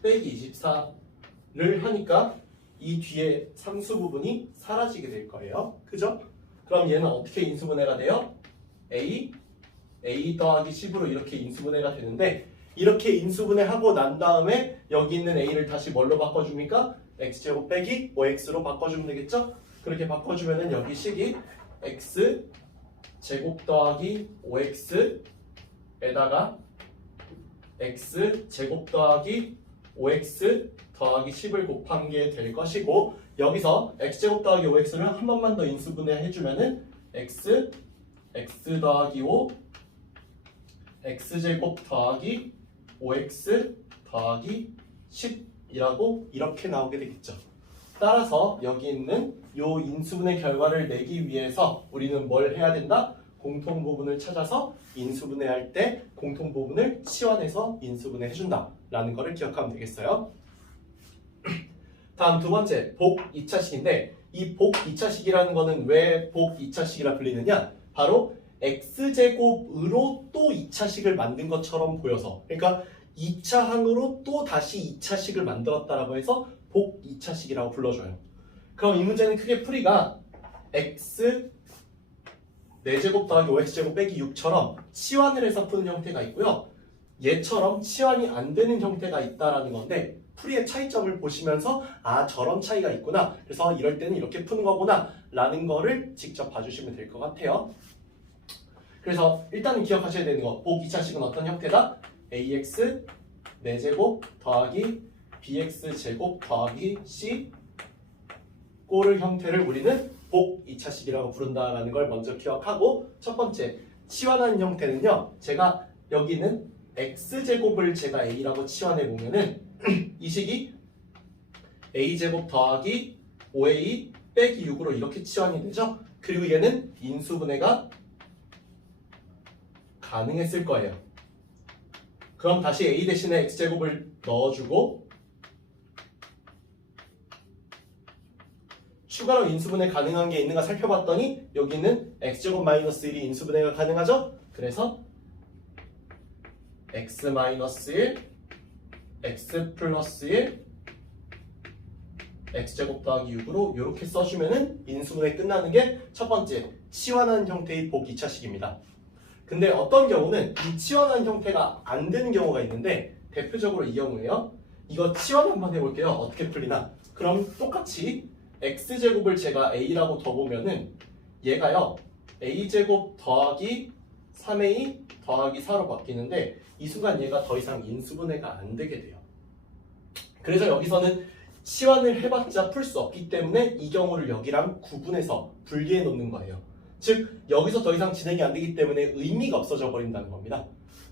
빼기 24를 하니까 이 뒤에 상수 부분이 사라지게 될 거예요. 그죠? 그럼 얘는 어떻게 인수분해가 돼요? a 더하기 10으로 이렇게 인수분해가 되는데, 이렇게 인수분해하고 난 다음에 여기 있는 a를 다시 뭘로 바꿔줍니까? x제곱 빼기 5x로 바꿔주면 되겠죠? 그렇게 바꿔주면은 여기 식이 x 제곱 더하기 5x에다가 x 제곱 더하기 5x 더하기 10을 곱한 게 될 것이고, 여기서 x제곱 더하기 5x를 한 번만 더 인수분해 해주면은 x 더하기 5 x제곱 더하기 5x 더하기 10이라고 이렇게 나오게 되겠죠. 따라서 여기 있는 요 인수분해 결과를 내기 위해서 우리는 뭘 해야 된다? 공통 부분을 찾아서 인수분해할 때 공통 부분을 치환해서 인수분해 해준다 라는 거를 기억하면 되겠어요. 다음 두 번째, 복 2차식인데 이 복 2차식이라는 거는 왜 복 2차식이라 불리느냐? 바로 x제곱으로 또 2차식을 만든 것처럼 보여서, 그러니까 2차 항으로 또 다시 2차식을 만들었다라고 해서 복 2차식이라고 불러줘요. 그럼 이 문제는 크게 풀이가 x 4제곱 더하기 5x제곱 빼기 6처럼 치환을 해서 푸는 형태가 있고요. 얘처럼 치환이 안 되는 형태가 있다라는 건데, 풀이의 차이점을 보시면서 아, 저런 차이가 있구나, 그래서 이럴 때는 이렇게 푸는 거구나 라는 거를 직접 봐주시면 될 것 같아요. 그래서 일단은 기억하셔야 되는 거, 복 2차식은 어떤 형태다? ax 4제곱 더하기 bx제곱 더하기 c 꼬를 형태를 우리는 복 2차식이라고 부른다라는 걸 먼저 기억하고, 첫 번째 치환하는 형태는요, 제가 여기는 x제곱을 제가 a라고 치환해 보면은 이 식이 a제곱 더하기 5a 빼기 6으로 이렇게 치환이 되죠. 그리고 얘는 인수분해가 가능했을 거예요. 그럼 다시 a 대신에 x제곱을 넣어주고 추가로 인수분해 가능한 게 있는가 살펴봤더니 여기는 x제곱 마이너스 1이 인수분해가 가능하죠. 그래서 x 마이너스 1 x 플러스 1 x제곱 더하기 6으로 이렇게 써주면은 인수분해 끝나는 게 첫 번째 치환한 형태의 복 2차식입니다. 근데 어떤 경우는 이 치환한 형태가 안 되는 경우가 있는데, 대표적으로 이 경우예요. 이거 치환 한번 해볼게요. 어떻게 풀리나? 그럼 똑같이 x제곱을 제가 a라고 둬보면은 얘가요 a제곱 더하기 3a 더하기 4로 바뀌는데, 이 순간 얘가 더 이상 인수분해가 안 되게 돼요. 그래서 여기서는 치환을 해봤자 풀 수 없기 때문에 이 경우를 여기랑 구분해서 분리해 놓는 거예요. 즉 여기서 더 이상 진행이 안 되기 때문에 의미가 없어져 버린다는 겁니다.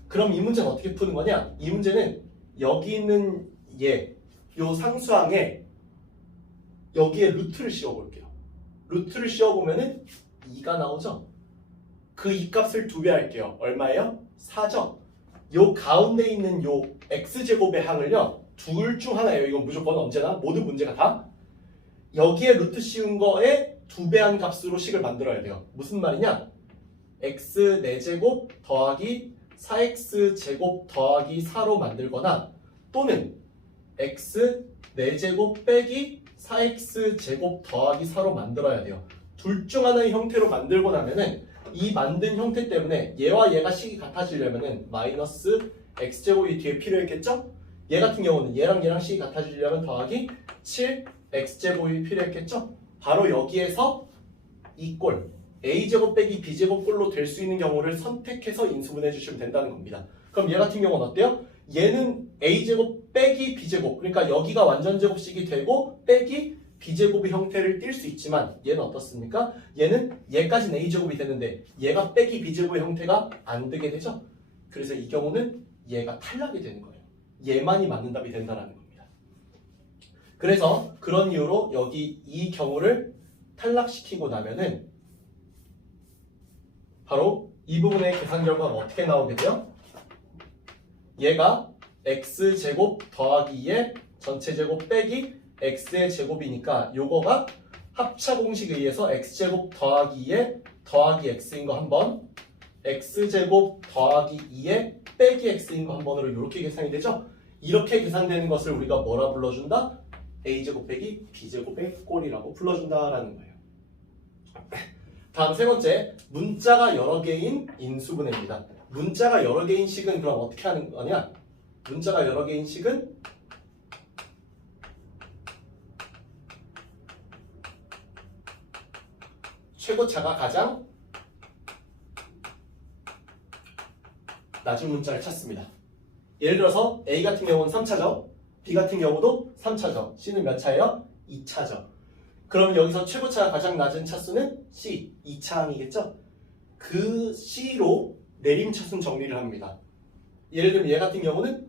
그럼 이 문제는 어떻게 푸는 거냐? 이 문제는 여기 있는 요 상수항에 여기에 루트를 씌워볼게요. 루트를 씌워보면은 2가 나오죠? 그 2 값을 2배 할게요. 얼마예요? 4죠? 요 가운데 있는 요 x제곱의 항을요, 둘 중 하나예요. 이건 무조건 언제나 모든 문제가 다 여기에 루트 씌운 거에 2배한 값으로 식을 만들어야 돼요. 무슨 말이냐? x 4제곱 더하기 4x제곱 더하기 4로 만들거나 또는 x 4제곱 빼기 4x제곱 더하기 4로 만들어야 돼요. 둘 중 하나의 형태로 만들고 나면은 이 만든 형태 때문에 얘와 얘가 식이 같아지려면은 마이너스 x제곱이 뒤에 필요했겠죠? 얘 같은 경우는 얘랑 얘랑 식이 같아지려면 더하기 7x제곱이 필요했겠죠? 바로 여기에서 이 꼴 a제곱 빼기 b제곱 꼴로 될 수 있는 경우를 선택해서 인수분해 주시면 된다는 겁니다. 그럼 얘 같은 경우는 어때요? 얘는 a제곱 빼기 b제곱, 그러니까 여기가 완전제곱식이 되고 빼기 b제곱의 형태를 띌 수 있지만 얘는 어떻습니까? 얘는 얘까지는 a제곱이 되는데 얘가 빼기 b제곱의 형태가 안 되게 되죠? 그래서 이 경우는 얘가 탈락이 되는 거예요. 얘만이 맞는 답이 된다는 겁니다. 그래서 그런 이유로 여기 이 경우를 탈락시키고 나면은 바로 이 부분의 계산 결과가 어떻게 나오게 돼요? 얘가 x제곱 더하기 2의 전체 제곱 빼기 x의 제곱이니까 요거가 합차 공식에 의해서 x제곱 더하기 2의 더하기 x인 거 한 번, x제곱 더하기 2의 빼기 x인 거 한 번으로 이렇게 계산이 되죠? 이렇게 계산되는 것을 우리가 뭐라 불러준다? a제곱 빼기 b제곱의 꼴이라고 불러준다라는 거예요. 다음 세 번째, 문자가 여러 개인 인수분해입니다. 문자가 여러 개인 식은 그럼 어떻게 하는 거냐? 문자가 여러 개인 식은 최고차가 가장 낮은 문자를 찾습니다. 예를 들어서 A 같은 경우는 3차죠. B 같은 경우도 3차죠. C는 몇 차예요? 2차죠. 그럼 여기서 최고차가 가장 낮은 차수는 C, 2차항이겠죠? 그 C로 내림차순 정리를 합니다. 예를 들면 얘 같은 경우는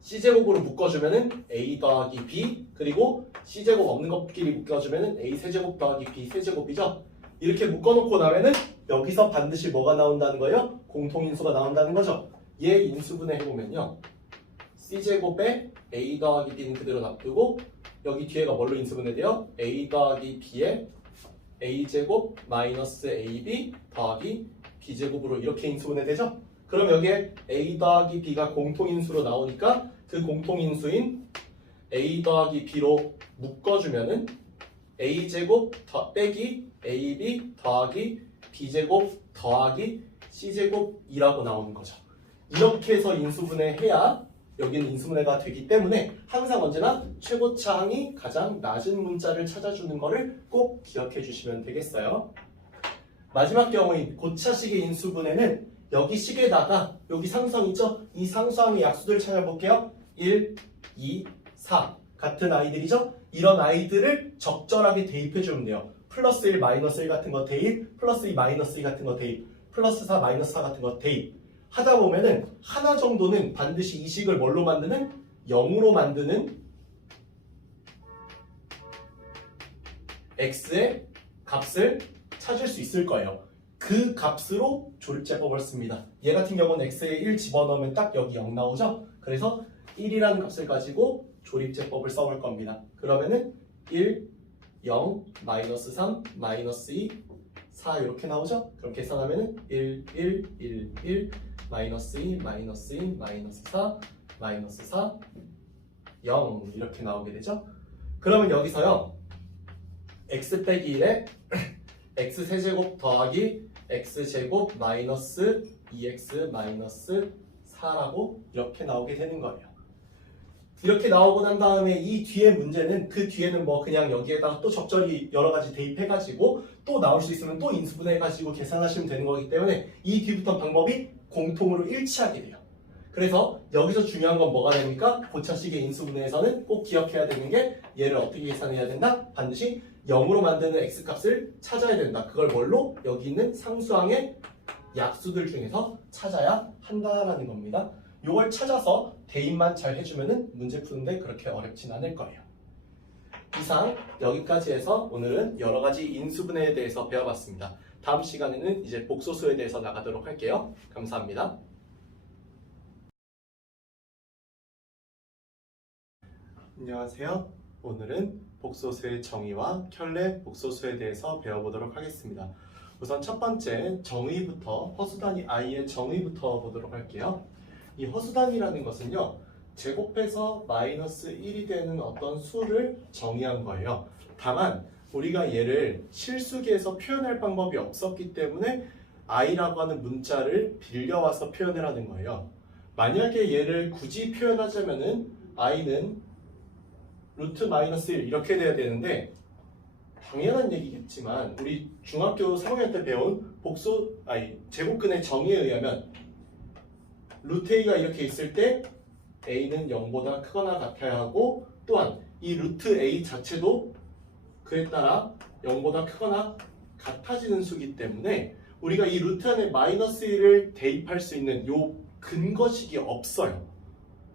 C제곱으로 묶어주면은 A 더하기 B, 그리고 C제곱 없는 것끼리 묶어주면은 A 세제곱 더하기 B 세제곱이죠? 이렇게 묶어놓고 나면은 여기서 반드시 뭐가 나온다는 거예요? 공통인수가 나온다는 거죠? 얘 인수분해 해보면요. C제곱에 A 더하기 B는 그대로 놔두고 여기 뒤에가 뭘로 인수분해돼요? A 더하기 B에 A제곱 마이너스 AB 더하기 B제곱으로 이렇게 인수분해되죠? 그럼 여기에 A 더하기 B가 공통인수로 나오니까 그 공통인수인 A 더하기 B로 묶어주면은 A제곱 빼기 AB 더하기 B제곱 더하기 C제곱이라고 나오는 거죠. 이렇게 해서 인수분해해야 여기는 인수분해가 되기 때문에 항상 언제나 최고차항이 가장 낮은 문자를 찾아주는 거를 꼭 기억해 주시면 되겠어요. 마지막 경우인 고차식의 인수분해는 여기 식에다가 여기 상수항 있죠? 이 상수항의 약수들 찾아볼게요. 1, 2, 4 같은 아이들이죠? 이런 아이들을 적절하게 대입해 주면 돼요. 플러스 1, 마이너스 1 같은 거 대입, 플러스 2, 마이너스 2 같은 거 대입, 플러스 4, 마이너스 4 같은 거 대입 하다 보면은 하나 정도는 반드시 이 식을 뭘로 만드는? 0으로 만드는 x의 값을 찾을 수 있을 거예요. 그 값으로 조립제법을 씁니다. 얘 같은 경우는 x에 1 집어넣으면 딱 여기 0 나오죠? 그래서 1이라는 값을 가지고 조립제법을 써볼 겁니다. 그러면은 1, 0, 마이너스 3, 마이너스 2, 4 이렇게 나오죠? 그럼 계산하면은 1, 1, 1, 1, 마이너스 2, 마이너스 2, 마이너스 4, 마이너스 4, 0 이렇게 나오게 되죠? 그러면 여기서요 x 빼기 1에 x 세제곱 더하기 x제곱 마이너스 2x 마이너스 4라고 이렇게 나오게 되는 거예요. 이렇게 나오고 난 다음에 이 뒤에 문제는 그 뒤에는 뭐 그냥 여기에다가 또 적절히 여러 가지 대입해가지고 또 나올 수 있으면 또 인수분해해가지고 계산하시면 되는 거기 때문에 이 뒤부터 방법이 공통으로 일치하게 돼요. 그래서 여기서 중요한 건 뭐가 됩니까? 고차식의 인수분해에서는 꼭 기억해야 되는 게 얘를 어떻게 계산해야 된다? 반드시 0으로 만드는 x값을 찾아야 된다. 그걸 뭘로? 여기 있는 상수항의 약수들 중에서 찾아야 한다라는 겁니다. 이걸 찾아서 대입만 잘 해주면은 문제 푸는데 그렇게 어렵진 않을 거예요. 이상 여기까지 해서 오늘은 여러 가지 인수분해에 대해서 배워봤습니다. 다음 시간에는 이제 복소수에 대해서 나가도록 할게요. 감사합니다. 안녕하세요. 오늘은 복소수의 정의와 켤레 복소수에 대해서 배워보도록 하겠습니다. 우선 첫 번째 정의부터, 허수단위 i의 정의부터 보도록 할게요. 이 허수단위라는 것은요, 제곱해서 마이너스 1이 되는 어떤 수를 정의한 거예요. 다만 우리가 얘를 실수기에서 표현할 방법이 없었기 때문에 i라고 하는 문자를 빌려와서 표현을 하는 거예요. 만약에 얘를 굳이 표현하자면은 i는 루트 마이너스 1 이렇게 돼야 되는데, 당연한 얘기겠지만 우리 중학교 3학년 때 배운 제곱근의 정의에 의하면 루트 a가 이렇게 있을 때 a는 0보다 크거나 같아야 하고, 또한 이 루트 a 자체도 그에 따라 0보다 크거나 같아지는 수기 때문에 우리가 이 루트 안에 마이너스 1을 대입할 수 있는 요 근거식이 없어요.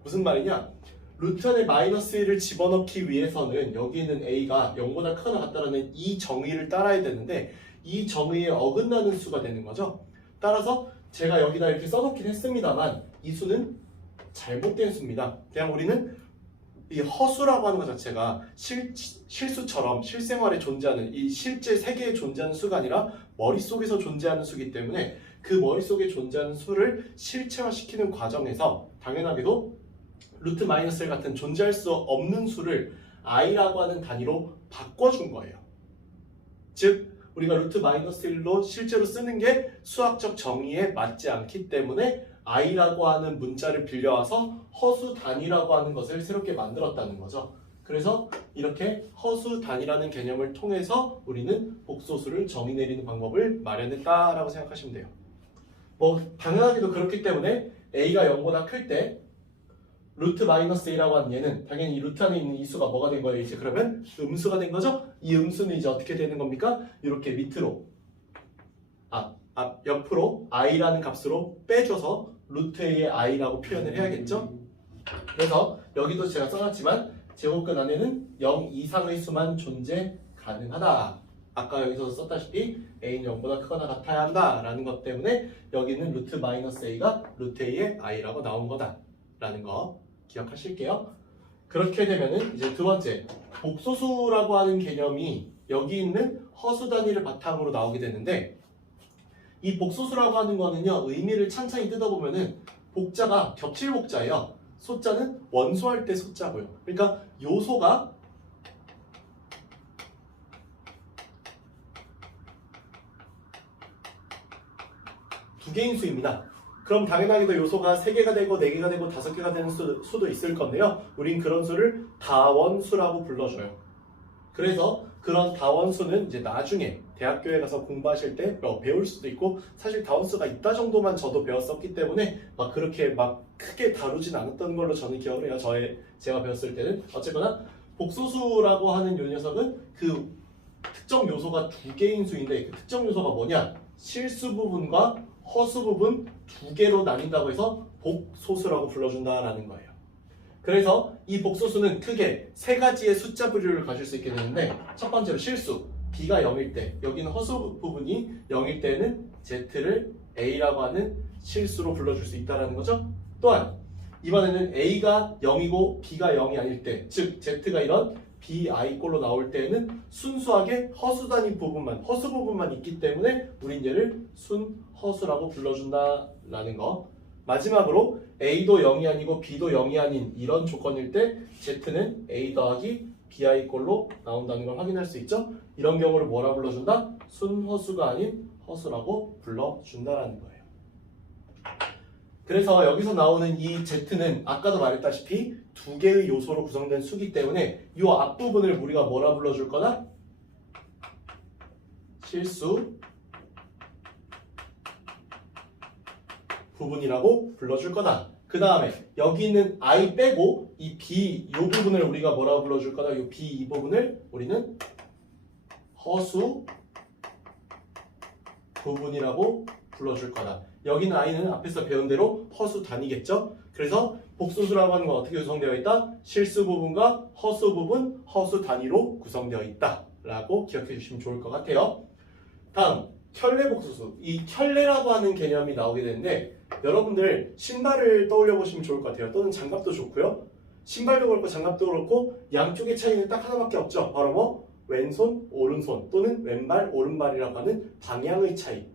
무슨 말이냐? 루트 안에 마이너스 1을 집어넣기 위해서는 여기 있는 a가 0보다 크거나 같다라는 이 정의를 따라야 되는데, 이 정의에 어긋나는 수가 되는 거죠. 따라서 제가 여기다 이렇게 써놓긴 했습니다만 이 수는 잘못된 수입니다. 그냥 우리는 이 허수라고 하는 것 자체가 실수처럼 실생활에 존재하는, 이 실제 세계에 존재하는 수가 아니라 머릿속에서 존재하는 수이기 때문에 그 머릿속에 존재하는 수를 실체화시키는 과정에서 당연하게도 루트 마이너스 1 같은 존재할 수 없는 수를 i라고 하는 단위로 바꿔준 거예요. 즉 우리가 루트 마이너스 1로 실제로 쓰는 게 수학적 정의에 맞지 않기 때문에 i라고 하는 문자를 빌려와서 허수 단위라고 하는 것을 새롭게 만들었다는 거죠. 그래서 이렇게 허수 단위라는 개념을 통해서 우리는 복소수를 정의 내리는 방법을 마련했다라고 생각하시면 돼요. 뭐 당연하게도 그렇기 때문에 a가 0보다 클 때 루트 마이너스 a라고 하는 얘는 당연히 이 루트 안에 있는 이 수가 뭐가 된 거예요? 이제 그러면 음수가 된 거죠? 이 음수는 이제 어떻게 되는 겁니까? 이렇게 밑으로 옆으로 i라는 값으로 빼줘서 루트 a의 i라고 표현을 해야겠죠? 그래서 여기도 제가 써놨지만 제곱근 안에는 0 이상의 수만 존재 가능하다. 아까 여기서 썼다시피 a는 0보다 크거나 같아야 한다 라는 것 때문에 여기는 루트 마이너스 a가 루트 a의 i라고 나온 거다 라는 거 기억하실게요. 그렇게 되면은 이제 두 번째, 복소수라고 하는 개념이 여기 있는 허수 단위를 바탕으로 나오게 되는데, 이 복소수라고 하는 거는요, 의미를 찬찬히 뜯어보면은 복자가 겹칠 복자예요. 소자는 원소할 때 소자고요. 그러니까 요소가 두 개인 수입니다. 그럼 당연하게도 요소가 3개가 되고 4개가 되고 5개가 되는 수도 있을 건데요. 우린 그런 수를 다원수라고 불러줘요. 그래서 그런 다원수는 이제 나중에 대학교에 가서 공부하실 때 배울 수도 있고, 사실 다원수가 있다 정도만 저도 배웠었기 때문에 막 그렇게 막 크게 다루진 않았던 걸로 저는 기억을 해요. 제가 배웠을 때는. 어쨌거나 복소수라고 하는 요 녀석은 그 특정 요소가 2개인 수인데, 그 특정 요소가 뭐냐? 실수 부분과 허수 부분 2개로 나뉜다고 해서 복소수라고 불러준다라는 거예요. 그래서 이 복소수는 크게 3가지의 숫자 부류를 가질 수 있게 되는데, 첫 번째로 실수, b가 0일 때, 여기는 허수 부분이 0일 때는 z를 a라고 하는 실수로 불러줄 수 있다는 거죠. 또한 이번에는 a가 0이고 b가 0이 아닐 때, 즉 z가 이런 bi꼴로 나올 때에는 순수하게 허수 단위 부분만, 허수 부분만 있기 때문에 우린 얘를 순허수라고 불러준다라는 거. 마지막으로 a도 0이 아니고 b도 0이 아닌 이런 조건일 때 z는 a 더하기 bi꼴로 나온다는 걸 확인할 수 있죠. 이런 경우를 뭐라 불러준다? 순허수가 아닌 허수라고 불러준다라는 거예요. 그래서 여기서 나오는 이 z는 아까도 말했다시피 2개의 요소로 구성된 수기 때문에 이 앞부분을 우리가 뭐라 불러줄 거다? 실수 부분이라고 불러줄 거다. 그 다음에 여기 있는 i 빼고 이 b 이 부분을 우리가 뭐라고 불러줄 거다? 이 b 이 부분을 우리는 허수 부분이라고 불러줄 거다. 여기는 i는 앞에서 배운 대로 허수 단위겠죠? 그래서 복소수라고 하는 건 어떻게 구성되어 있다? 실수 부분과 허수 부분, 허수 단위로 구성되어 있다 라고 기억해 주시면 좋을 것 같아요. 다음, 켤레 복소수. 이 켤레라고 하는 개념이 나오게 되는데, 여러분들 신발을 떠올려 보시면 좋을 것 같아요. 또는 장갑도 좋고요. 신발도 그렇고 장갑도 그렇고 양쪽의 차이는 딱 하나밖에 없죠. 바로 뭐 왼손, 오른손 또는 왼발, 오른발이라고 하는 방향의 차이.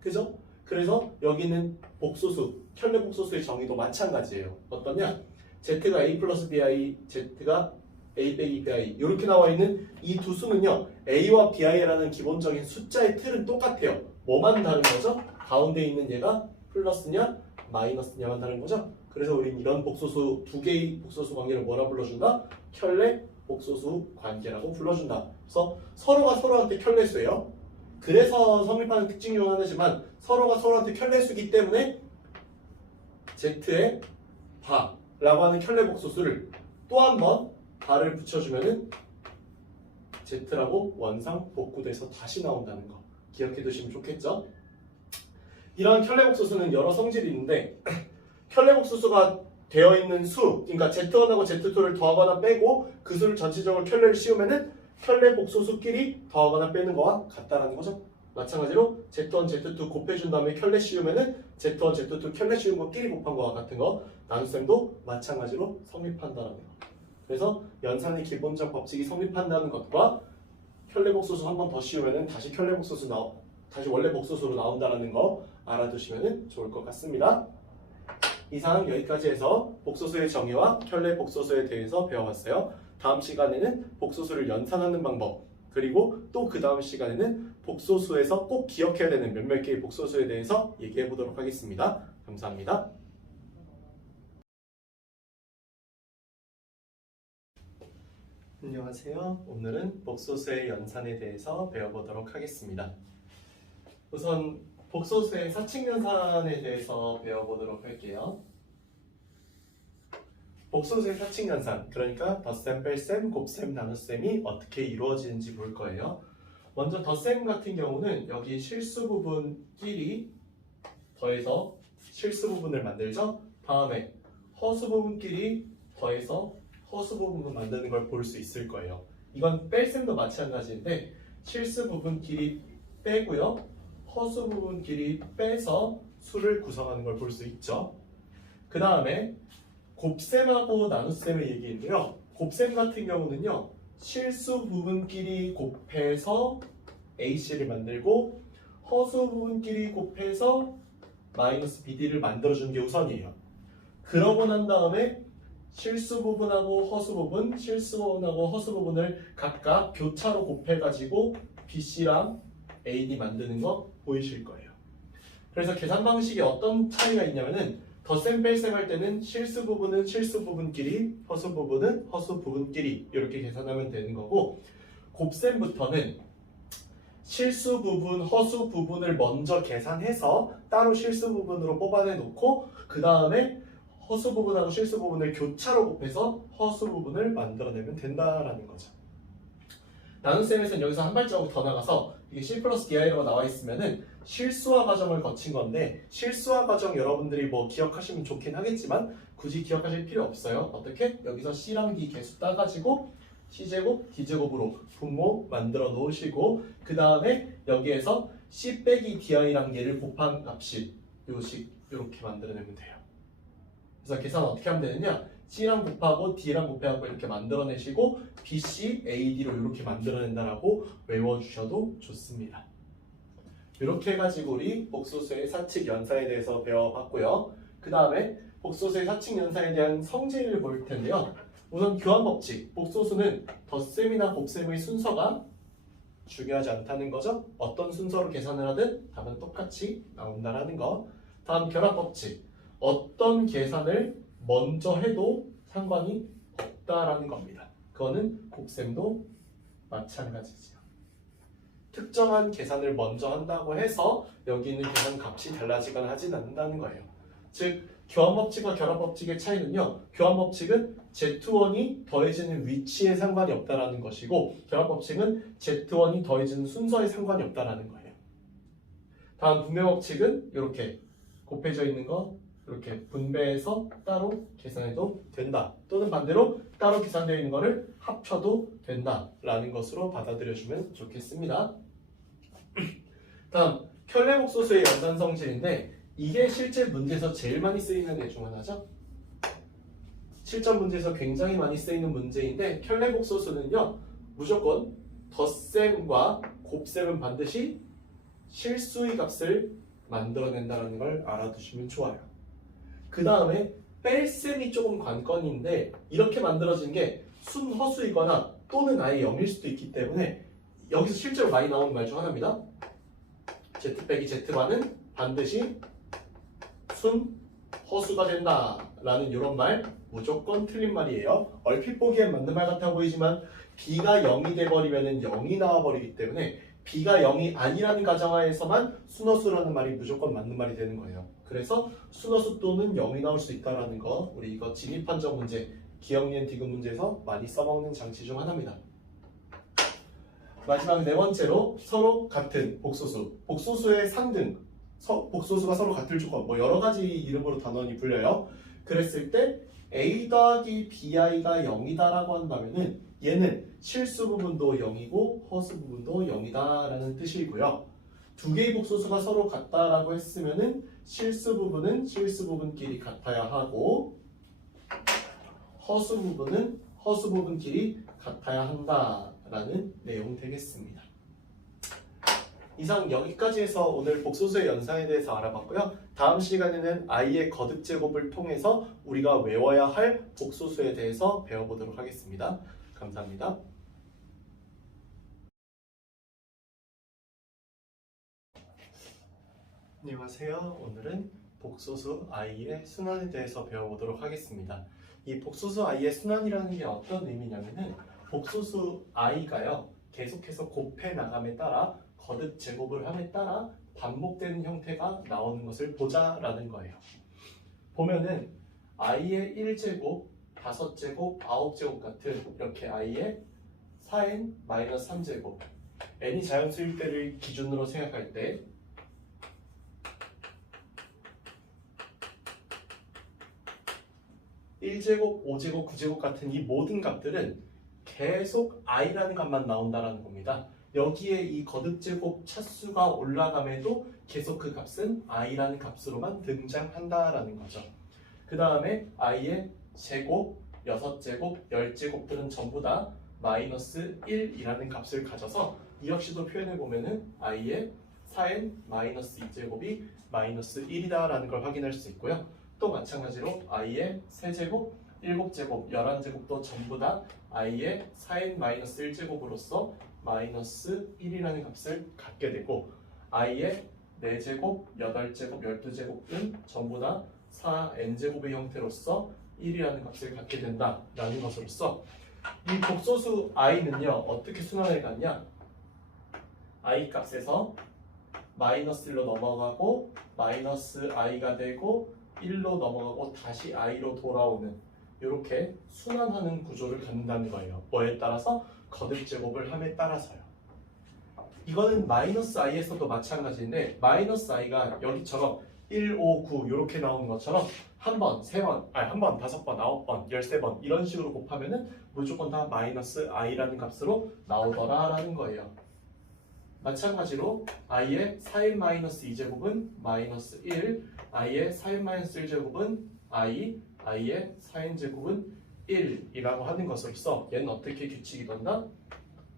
그죠? 그래서 여기는 복소수, 켤레 복소수의 정의도 마찬가지예요. 어떠냐? Z가 A 플러스 BI, Z가 A 빼기 BI 이렇게 나와 있는 이 두 수는요. A와 BI라는 기본적인 숫자의 틀은 똑같아요. 뭐만 다른 거죠? 가운데 있는 얘가 플러스냐 마이너스냐만 다른 거죠. 그래서 우린 이런 복소수 두 개의 복소수 관계를 뭐라 불러준다? 켤레 복소수 관계라고 불러준다. 그래서 서로가 서로한테 켤레수예요. 그래서 성립하는 특징 중 하나지만 서로가 서로한테 켤레수기 때문에 Z에 바라고 하는 켤레 복소수를 또 한 번 바를 붙여주면은 Z라고 원상 복구돼서 다시 나온다는 거 기억해 두시면 좋겠죠? 이런 켤레 복소수는 여러 성질이 있는데 켤레 복소수가 되어 있는 수, 그러니까 Z1하고 Z2를 더하거나 빼고 그 수를 전체적으로 켤레를 씌우면은 켤레 복소수끼리 더하거나 빼는 거와 같다라는 거죠. 마찬가지로 Z1, Z2 곱해준 다음에 켤레 씌우면은 Z1, Z2 켤레 씌운 거끼리 곱한 거와 같은 거 나눗셈도 마찬가지로 성립한다라는 거. 그래서 연산의 기본적 법칙이 성립한다는 것과 켤레 복소수 한 번 더 씌우면은 다시 켤레 복소수 다시 원래 복소수로 나온다라는 거 알아두시면 좋을 것 같습니다. 이상 여기까지 해서 복소수의 정의와 켤레 복소수에 대해서 배워봤어요. 다음 시간에는 복소수를 연산하는 방법 그리고 또 그 다음 시간에는 복소수에서 꼭 기억해야 되는 몇몇 개의 복소수에 대해서 얘기해 보도록 하겠습니다. 감사합니다. 안녕하세요. 오늘은 복소수의 연산에 대해서 배워보도록 하겠습니다. 우선 복소수의 사칙연산에 대해서 배워보도록 할게요. 복소수의 사칙연산, 그러니까 덧셈, 뺄셈, 곱셈, 나눗셈이 어떻게 이루어지는지 볼 거예요. 먼저 덧셈 같은 경우는 여기 실수 부분끼리 더해서 실수 부분을 만들죠. 다음에 허수 부분끼리 더해서 허수 부분을 만드는 걸 볼 수 있을 거예요. 이건 뺄셈도 마찬가지인데 실수 부분끼리 빼고요. 허수 부분끼리 빼서 수를 구성하는 걸 볼 수 있죠. 그 다음에 곱셈하고 나눗셈을 얘기했는데요. 곱셈 같은 경우는요. 실수 부분끼리 곱해서 AC를 만들고 허수 부분끼리 곱해서 마이너스 BD를 만들어주는 게 우선이에요. 그러고 난 다음에 실수 부분하고 허수 부분, 실수 부분하고 허수 부분을 각각 교차로 곱해가지고 BC랑 AD 만드는 거 보이실 거예요. 그래서 계산 방식에 어떤 차이가 있냐면은 덧셈 뺄셈 할 때는 실수 부분은 실수 부분끼리, 허수 부분은 허수 부분끼리 이렇게 계산하면 되는 거고 곱셈부터는 실수 부분, 허수 부분을 먼저 계산해서 따로 실수 부분으로 뽑아내 놓고 그 다음에 허수 부분하고 실수 부분을 교차로 곱해서 허수 부분을 만들어내면 된다라는 거죠. 나눗셈에서는 여기서 한 발자국 더 나가서 이게 C 플러스 DI라고 나와 있으면은 실수화 과정을 거친 건데 실수화 과정 여러분들이 뭐 기억하시면 좋긴 하겠지만 굳이 기억하실 필요 없어요. 어떻게? 여기서 C랑 D 개수 따가지고 C제곱, D제곱으로 분모 만들어 놓으시고 그 다음에 여기에서 C 빼기 DI랑 얘를 곱한 값이 요식 이렇게 만들어내면 돼요. 그래서 계산 어떻게 하면 되느냐? C랑 곱하고 D랑 곱해갖고 이렇게 만들어내시고 BC, AD로 이렇게 만들어낸다라고 외워주셔도 좋습니다. 이렇게 해가지고 우리 복소수의 사칙 연산에 대해서 배워봤고요. 그 다음에 복소수의 사칙 연산에 대한 성질을 볼 텐데요. 우선 교환 법칙, 복소수는 덧셈이나 곱셈의 순서가 중요하지 않다는 거죠. 어떤 순서로 계산을 하든 답은 똑같이 나온다라는 거. 다음 결합 법칙, 어떤 계산을 먼저 해도 상관이 없다라는 겁니다. 그거는 곱셈도 마찬가지죠. 특정한 계산을 먼저 한다고 해서 여기 있는 계산 값이 달라지거나 하진 않는다는 거예요. 즉 교환법칙과 결합법칙의 차이는요. 교환법칙은 Z1이 더해지는 위치에 상관이 없다라는 것이고 결합법칙은 Z1이 더해지는 순서에 상관이 없다라는 거예요. 다음 분배법칙은 이렇게 곱해져 있는 거 이렇게 분배해서 따로 계산해도 된다. 또는 반대로 따로 계산되어 있는 거를 합쳐도 된다라는 것으로 받아들여주면 좋겠습니다. 다음 켤레 복소수의 연산 성질인데 이게 실제 문제에서 제일 많이 쓰이는 애 중 하나죠. 실전 문제에서 굉장히 많이 쓰이는 문제인데 켤레 복소수는요 무조건 덧셈과 곱셈은 반드시 실수의 값을 만들어낸다는 걸 알아두시면 좋아요. 그 다음에 뺄셈이 조금 관건인데 이렇게 만들어진 게 순허수이거나 또는 아예 0일 수도 있기 때문에 여기서 실제로 많이 나오는 말 중 하나입니다. Z 빼기 Z반은 반드시 순허수가 된다 라는 이런 말 무조건 틀린 말이에요. 얼핏 보기엔 맞는 말 같아 보이지만 B가 0이 돼버리면 0이 나와버리기 때문에 B가 0이 아니라는 가정하에서만 순허수라는 말이 무조건 맞는 말이 되는 거예요. 그래서 순허수 또는 0이 나올 수 있다는 거 우리 이거 진입판정 문제, 기억, 니은, 디귿 문제에서 많이 써먹는 장치 중 하나입니다. 마지막 네 번째로 서로 같은 복소수, 복소수의 상등, 복소수가 서로 같을 조건, 뭐 여러 가지 이름으로 단원이 불려요. 그랬을 때 A 더하기 BI가 0이다라고 한다면은 얘는 실수 부분도 0이고 허수 부분도 0이다 라는 뜻이고요. 두 개의 복소수가 서로 같다라고 했으면은 실수 부분은 실수 부분끼리 같아야 하고 허수 부분은 허수 부분끼리 같아야 한다라는 내용 되겠습니다. 이상 여기까지 해서 오늘 복소수의 연상에 대해서 알아봤고요. 다음 시간에는 i의 거듭 제곱을 통해서 우리가 외워야 할 복소수에 대해서 배워보도록 하겠습니다. 감사합니다. 안녕하세요. 오늘은 복소수 i의 순환에 대해서 배워보도록 하겠습니다. 이 복소수 i의 순환이라는 게 어떤 의미냐면은 복소수 i가요 계속해서 곱해 나감에 따라 거듭 제곱을 함에 따라 반복되는 형태가 나오는 것을 보자라는 거예요. 보면은 i의 1제곱, 5제곱, 9제곱 같은 이렇게 i의 4n-3제곱 n이 자연수일 때를 기준으로 생각할 때 (1제곱, 5제곱, 9제곱) 같은 이 모든 값들은 계속 i라는 값만 나온다는 겁니다. 여기에 이 거듭제곱 차수가 올라감에도 계속 그 값은 i라는 값으로만 등장한다라는 거죠. 그 다음에 i의 제곱, 6제곱, 10제곱들은 전부 다 마이너스 1이라는 값을 가져서 이 역시도 표현해보면은 i의 4n-2제곱이 마이너스 1이다 라는 걸 확인할 수 있고요. 또 마찬가지로 i의 세제곱, 7제곱, 11제곱도 전부 다 i의 4n-1제곱으로서 마이너스 1이라는 값을 갖게 되고 i의 4제곱, 8제곱, 12제곱은 전부 다 4n제곱의 형태로서 1이라는 값을 갖게 된다라는 것으로서 이 복소수 i는요 어떻게 순환을 갖냐, i 값에서 마이너스 1로 넘어가고 마이너스 i가 되고 1로 넘어가고 다시 i로 돌아오는 이렇게 순환하는 구조를 갖는다는 거예요. 뭐에 따라서? 거듭 제곱을 함에 따라서요. 이거는 마이너스 i에서도 마찬가지인데 마이너스 i가 여기처럼 1, 5, 9 이렇게 나오는 것처럼 한 번, 세 번, 한 번, 5번, 9번, 13번 이런 식으로 곱하면은 무조건 다 마이너스 i라는 값으로 나오더라라는 거예요. 마찬가지로 i의 4n-2제곱은 마이너스 1, i의 4n-1제곱은 i의 4n제곱은 1이라고 하는 것으로서 얘는 어떻게 규칙이 된다?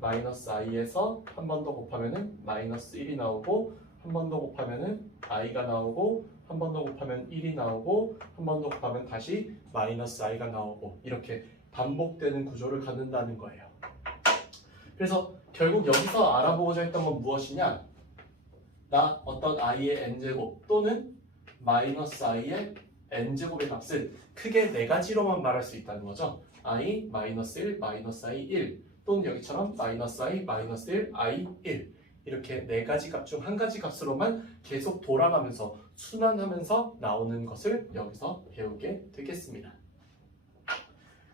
마이너스 i에서 한 번 더 곱하면은 마이너스 1이 나오고 한 번 더 곱하면은 i가 나오고 한 번 더 곱하면 1이 나오고 한 번 더 곱하면 다시 마이너스 i가 나오고 이렇게 반복되는 구조를 갖는다는 거예요. 그래서 결국 여기서 알아보고자 했던 건 무엇이냐? 나 어떤 i의 n제곱 또는 마이너스 i의 n제곱의 값을 크게 네 가지로만 말할 수 있다는 거죠. i, 마이너스 1, 마이너스 i, 1 또는 여기처럼 마이너스 i, 마이너스 1, i, 1 이렇게 네 가지 값 중 한 가지 값으로만 계속 돌아가면서 순환하면서 나오는 것을 여기서 배우게 되겠습니다.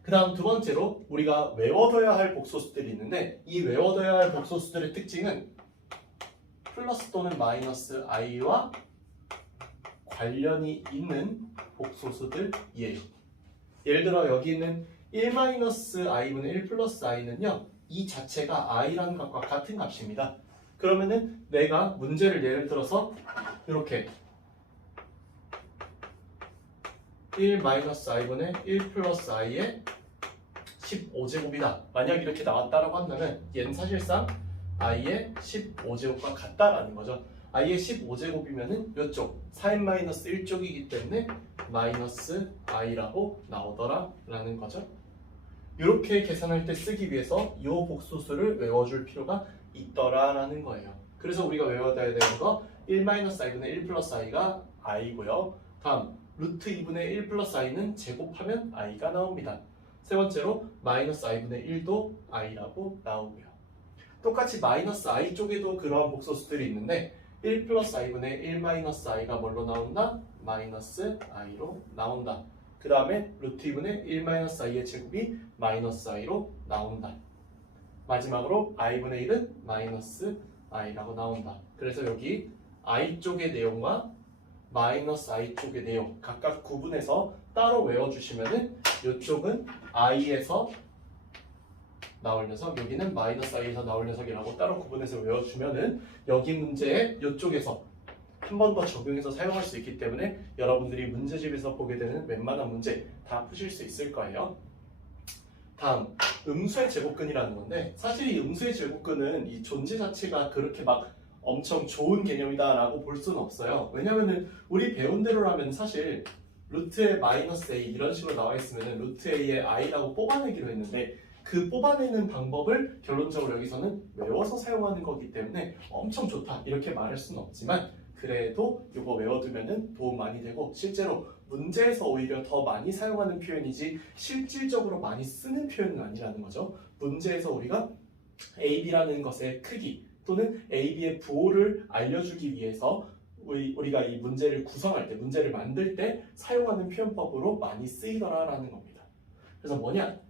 그 다음 두 번째로 우리가 외워둬야 할 복소수들이 있는데 이 외워둬야 할 복소수들의 특징은 플러스 또는 마이너스 i와 관련이 있는 복소수들이에요. 예를 들어 여기 있는 1-i분의 1 플러스 i는요 이 자체가 i라는 값과 같은 값입니다. 그러면은 내가 문제를 예를 들어서 이렇게 1-i분의 1 플러스 i의 15제곱이다. 만약 이렇게 나왔다라고 한다면 얘는 사실상 i의 15제곱과 같다라는 거죠. i의 15제곱이면은 이쪽 4n-1쪽이기 때문에 마이너스 i라고 나오더라 라는 거죠. 이렇게 계산할 때 쓰기 위해서 이 복소수를 외워줄 필요가 있더라 라는 거예요. 그래서 우리가 외워둬야 되는 거 1-i분의 1 플러스 i가 i고요. 다음 루트 2분의 1 플러스 i는 제곱하면 i가 나옵니다. 세 번째로 마이너스 i분의 1도 i라고 나오고요. 똑같이 마이너스 i 쪽에도 그러한 복소수들이 있는데 1 플러스 i분의 1 마이너스 i가 뭘로 나온다? 마이너스 i로 나온다. 그 다음에 루트 2분의 1 마이너스 i의 제곱이 마이너스 i로 나온다. 마지막으로 i분의 1은 마이너스 i라고 나온다. 그래서 여기 i 쪽의 내용과 마이너스 i 쪽의 내용 각각 구분해서 따로 외워주시면은 이쪽은 i에서 나올 녀석, 여기는 마이너스 i에서 나올 녀석이라고 따로 구분해서 외워주면은 여기 문제에 이쪽에서 한 번 더 적용해서 사용할 수 있기 때문에 여러분들이 문제집에서 보게 되는 웬만한 문제 다 푸실 수 있을 거예요. 다음, 음수의 제곱근이라는 건데 사실 이 음수의 제곱근은 이 존재 자체가 그렇게 막 엄청 좋은 개념이다라고 볼 수는 없어요. 왜냐면은 우리 배운 대로라면 사실 루트의 마이너스 a 이런 식으로 나와 있으면은 루트 a의 i라고 뽑아내기로 했는데 그 뽑아내는 방법을 결론적으로 여기서는 외워서 사용하는 거기 때문에 엄청 좋다 이렇게 말할 수는 없지만 그래도 이거 외워두면은 도움 많이 되고 실제로 문제에서 오히려 더 많이 사용하는 표현이지 실질적으로 많이 쓰는 표현은 아니라는 거죠. 문제에서 우리가 AB라는 것의 크기 또는 AB의 부호를 알려주기 위해서 우리가 이 문제를 구성할 때, 문제를 만들 때 사용하는 표현법으로 많이 쓰이더라라는 겁니다. 그래서 뭐냐?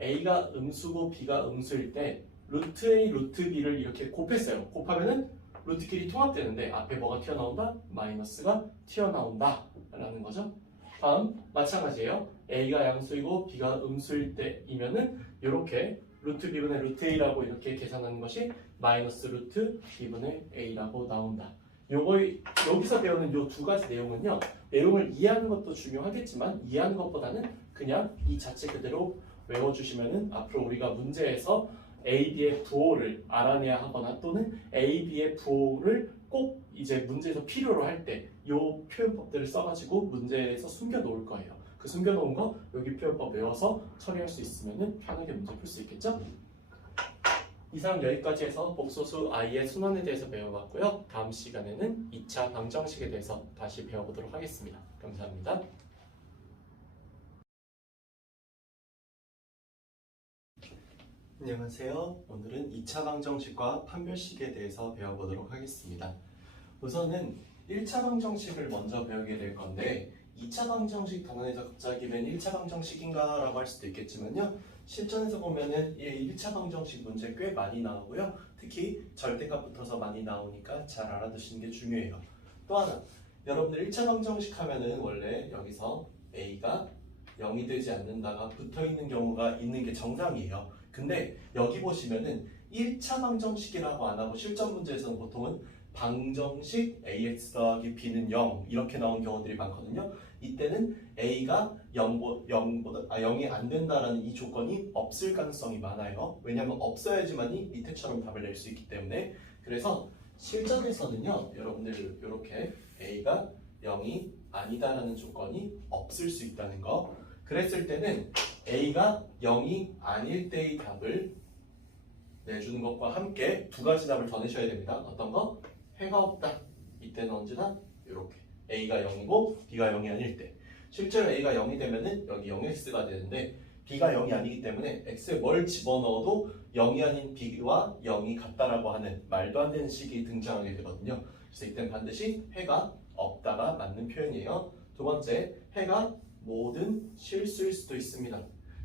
A가 음수고 B가 음수일 때 루트 A, 루트 B를 이렇게 곱했어요. 곱하면은 루트끼리 통합되는데 앞에 뭐가 튀어나온다? 마이너스가 튀어나온다 라는 거죠. 다음 마찬가지예요. A가 양수이고 B가 음수일 때이면은 이렇게 루트 B분의 루트 A라고 이렇게 계산하는 것이 마이너스 루트 B분의 A라고 나온다. 여기서 배우는 이 두 가지 내용은요. 내용을 이해하는 것도 중요하겠지만 이해하는 것보다는 그냥 이 자체 그대로 외워주시면은 앞으로 우리가 문제에서 AB의 부호를 알아내야 하거나 또는 AB의 부호를 꼭 이제 문제에서 필요로 할 때 이 표현법들을 써가지고 문제에서 숨겨놓을 거예요. 그 숨겨놓은 거 여기 표현법 외워서 처리할 수 있으면은 편하게 문제 풀 수 있겠죠? 이상 여기까지 해서 복소수 i의 순환에 대해서 배워봤고요. 다음 시간에는 2차 방정식에 대해서 다시 배워보도록 하겠습니다. 감사합니다. 안녕하세요. 오늘은 2차 방정식과 판별식에 대해서 배워보도록 하겠습니다. 우선은 1차 방정식을 먼저 배우게 될 건데 2차 방정식 단원에서 갑자기 웬 1차 방정식인가 라고 할 수도 있겠지만요. 실전에서 보면은 1차 방정식 문제 꽤 많이 나오고요. 특히 절대값 붙어서 많이 나오니까 잘 알아두시는 게 중요해요. 또 하나, 여러분들 1차 방정식 하면은 원래 여기서 A가 0이 되지 않는다가 붙어있는 경우가 있는 게 정상이에요. 근데 여기 보시면은 1차 방정식이라고 안 하고 실전 문제에서는 보통은 방정식 ax 더하기 b는 0 이렇게 나온 경우들이 많거든요. 이때는 a가 0이 안 된다라는 이 조건이 없을 가능성이 많아요. 왜냐하면 없어야지만이 밑에처럼 답을 낼 수 있기 때문에. 그래서 실전에서는요, 여러분들 이렇게 a가 0이 아니다라는 조건이 없을 수 있다는 거. 그랬을 때는 a가 0이 아닐 때의 답을 내주는 것과 함께 두 가지 답을 더 내셔야 됩니다. 어떤 거? 해가 없다. 이때는 언제나 이렇게 a가 0이고 b가 0이 아닐 때. 실제로 a가 0이 되면은 여기 0x가 되는데 b가 0이 아니기 때문에 x에 뭘 집어넣어도 0이 아닌 b와 0이 같다라고 하는 말도 안 되는 식이 등장하게 되거든요. 그래서 이때는 반드시 해가 없다가 맞는 표현이에요. 두 번째, 해가 모든 실수일 수도 있습니다.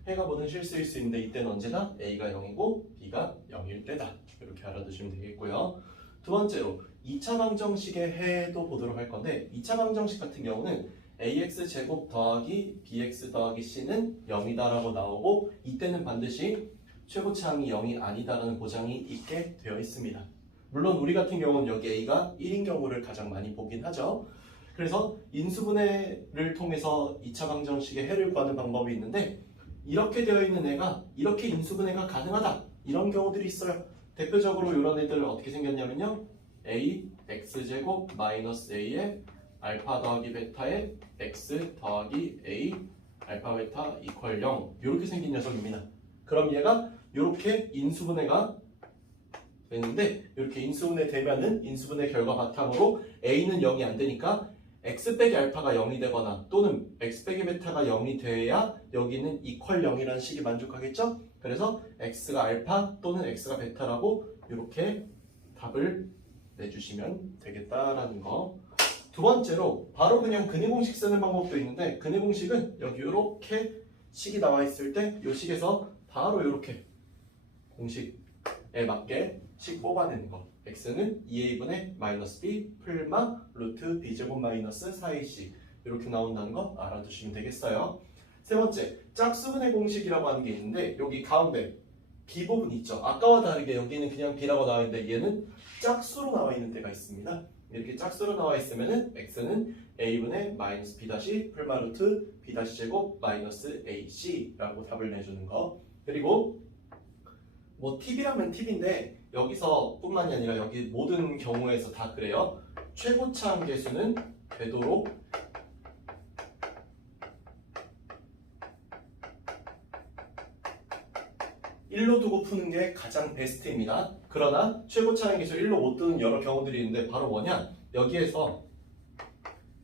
해가 모든 실수일 수 있는데 이때는 언제나 a가 0이고 b가 0일 때다. 이렇게 알아두시면 되겠고요. 두 번째로 2차 방정식의 해도 보도록 할 건데 2차 방정식 같은 경우는 ax 제곱 더하기 bx 더하기 c는 0이다 라고 나오고 이때는 반드시 최고차항이 0이 아니다라는 보장이 있게 되어 있습니다. 물론 우리 같은 경우는 여기 a가 1인 경우를 가장 많이 보긴 하죠. 그래서 인수분해를 통해서 2차 방정식의 해를 구하는 방법이 있는데 이렇게 되어 있는 애가 이렇게 인수분해가 가능하다 이런 경우들이 있어요. 대표적으로 이런 애들 어떻게 생겼냐면요. a x제곱 마이너스 a에 알파 더하기 베타에 x 더하기 a 알파 베타 이퀄 0 이렇게 생긴 녀석입니다. 그럼 얘가 이렇게 인수분해가 되는데 이렇게 인수분해 되면은 인수분해 결과 바탕으로 a는 0이 안 되니까 x 빼기 알파가 0이 되거나 또는 x 빼기 베타가 0이 돼야 여기는 이퀄 0이라는 식이 만족하겠죠? 그래서 x가 알파 또는 x가 베타라고 이렇게 답을 내주시면 되겠다라는 거. 두 번째로 바로 그냥 근해 공식 쓰는 방법도 있는데 근해 공식은 여기 이렇게 식이 나와 있을 때 이 식에서 바로 이렇게 공식에 맞게 식 뽑아내는 거. x는 2a분의 마이너스 b 풀마 루트 b제곱 마이너스 4ac 이렇게 나온다는 거 알아두시면 되겠어요. 세 번째, 짝수분해 공식이라고 하는 게 있는데 여기 가운데 b 부분 있죠. 아까와 다르게 여기는 그냥 b라고 나와 있는데 얘는 짝수로 나와 있는 데가 있습니다. 이렇게 짝수로 나와 있으면은 x는 a분의 마이너스 b 다시 풀마 루트 b 다시 제곱 마이너스 ac라고 답을 내주는 거. 그리고 뭐 팁이라면 팁인데 여기서 뿐만이 아니라 여기 모든 경우에서 다 그래요. 최고차 함계수는 되도록 일로 두고 푸는 게 가장 베스트입니다. 그러나 최고차 함계수 1로 못 두는 여러 경우들이 있는데 바로 뭐냐? 여기에서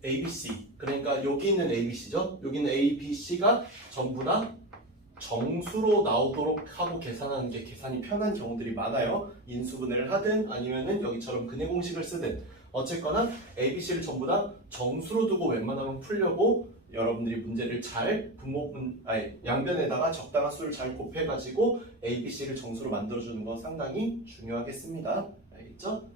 ABC 그러니까 여기 있는 ABC죠. 여기 있는 ABC가 전부 다 정수로 나오도록 하고 계산하는 게 계산이 편한 경우들이 많아요. 인수분해를 하든 아니면은 여기처럼 근해 공식을 쓰든 어쨌거나 ABC를 전부 다 정수로 두고 웬만하면 풀려고 여러분들이 문제를 잘 양변에다가 적당한 수를 잘 곱해가지고 ABC를 정수로 만들어주는 건 상당히 중요하겠습니다. 알겠죠?